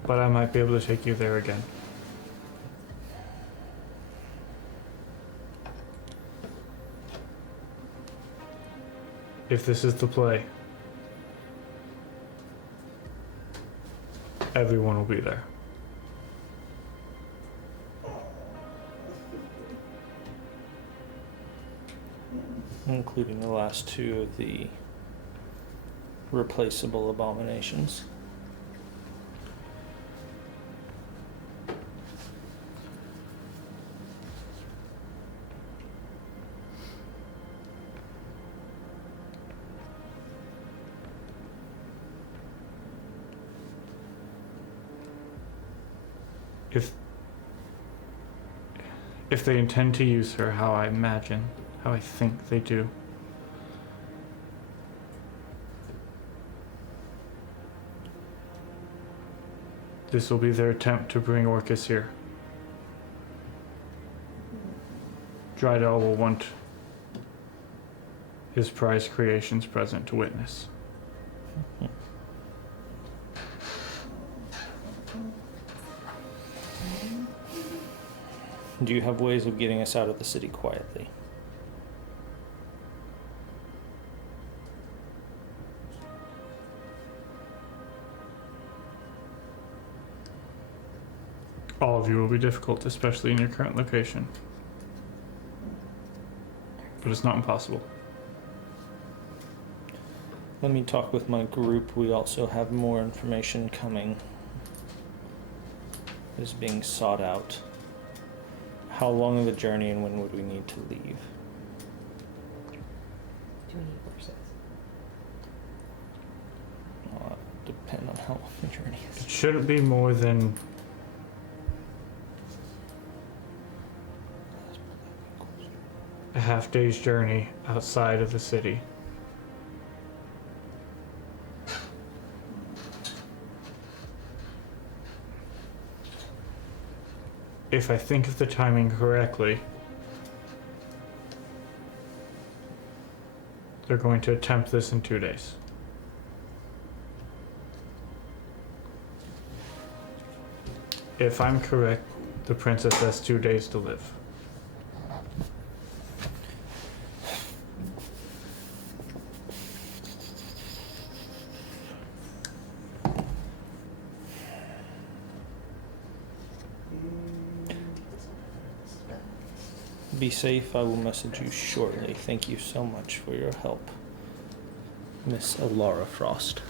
But I might be able to take you there again. If this is the play, everyone will be there. Including the last two of the replaceable abominations. If they intend to use her how I imagine, how I think they do, this will be their attempt to bring Orcus here. Drydell will want his prized creations present to witness. Do you have ways of getting us out of the city quietly? All of you will be difficult, especially in your current location. But it's not impossible. Let me talk with my group. We also have more information coming. It is being sought out. How long of a journey and when would we need to leave? Do we need horses? Depend on how long the journey is. It shouldn't be more than a half day's journey outside of the city. If I think of the timing correctly, they're going to attempt this in 2 days. If I'm correct, the princess has 2 days to live. Be safe. I will message you shortly. Thank you so much for your help, Miss Alara Frost.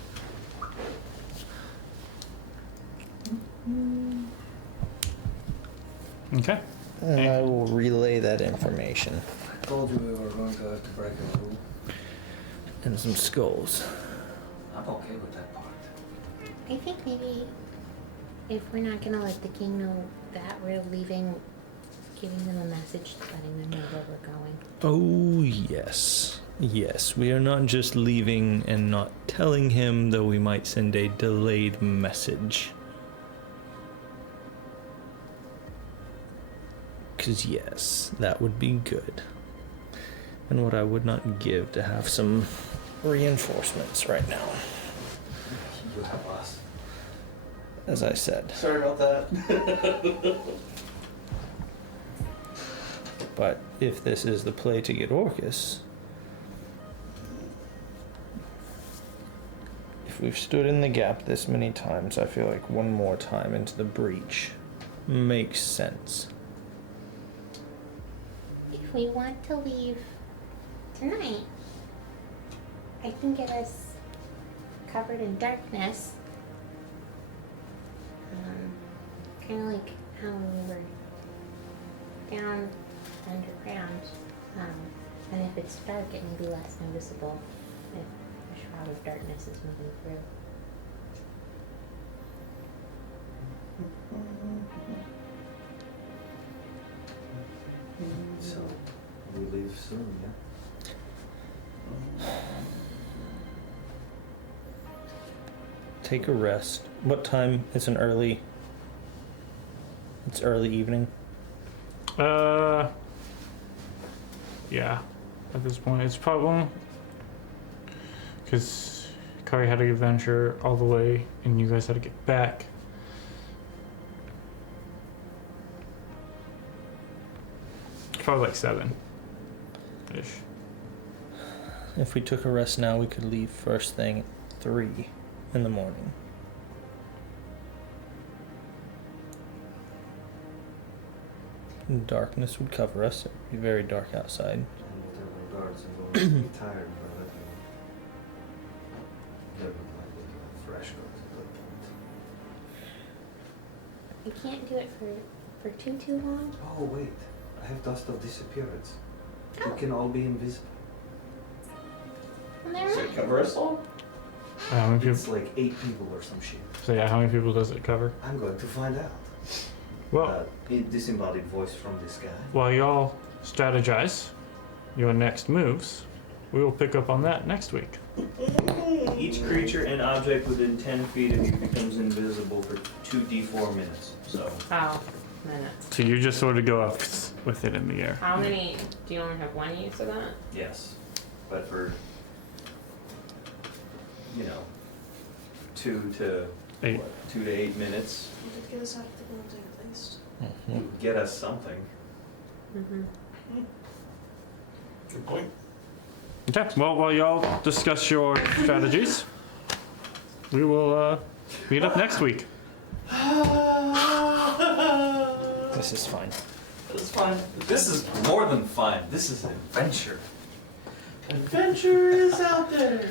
Okay. And I will relay that information. I told you we were going to have to break a rule. And some skulls. I'm okay with that part. I think maybe if we're not gonna let the king know that we're leaving, giving them a message, letting them know where we're going. Oh, yes. Yes, we are not just leaving and not telling him, though we might send a delayed message. Because, yes, that would be good. And what I would not give to have some reinforcements right now. You have us. As I said. Sorry about that. But if this is the play to get Orcus, if we've stood in the gap this many times, I feel like one more time into the breach makes sense. If we want to leave tonight, I can get us covered in darkness. Kind of like how we were down underground. And if it's dark, it may be less noticeable if a shroud of darkness is moving through. So, we leave soon, yeah? Take a rest. What time is an early? It's early evening. Yeah. At this point, it's probably because Kari had to venture all the way, and you guys had to get back. Probably like 7-ish. If we took a rest now, we could leave first thing at 3 in the morning. Darkness would cover us. It would be very dark outside. And whatever guards are going to be tired by that time. They would like to have fresh guards at that point. You can't do it for too long. Oh wait, I have dust of disappearance. Oh. You can all be invisible. Well, never So mind. it cover us all? How many people? It's like 8 people or some shit. So yeah, how many people does it cover? I'm going to find out. Well, Disembodied voice from this guy. while y'all strategize your next moves, we will pick up on that next week. Each creature and object within 10 feet of you becomes invisible for 2d4 minutes. So Oh, minutes. So you just sort of go up with it in the air. How many? Do you only have one use of that? Yes, but for 2 to 8. 2 to 8 minutes, You could get us out of the building at least. get us something. Mm-hmm. Good point. Okay, well, while y'all discuss your strategies, we will meet up next week. this is fine. That's fine. This is more than fun. This is an adventure. Adventure is out there.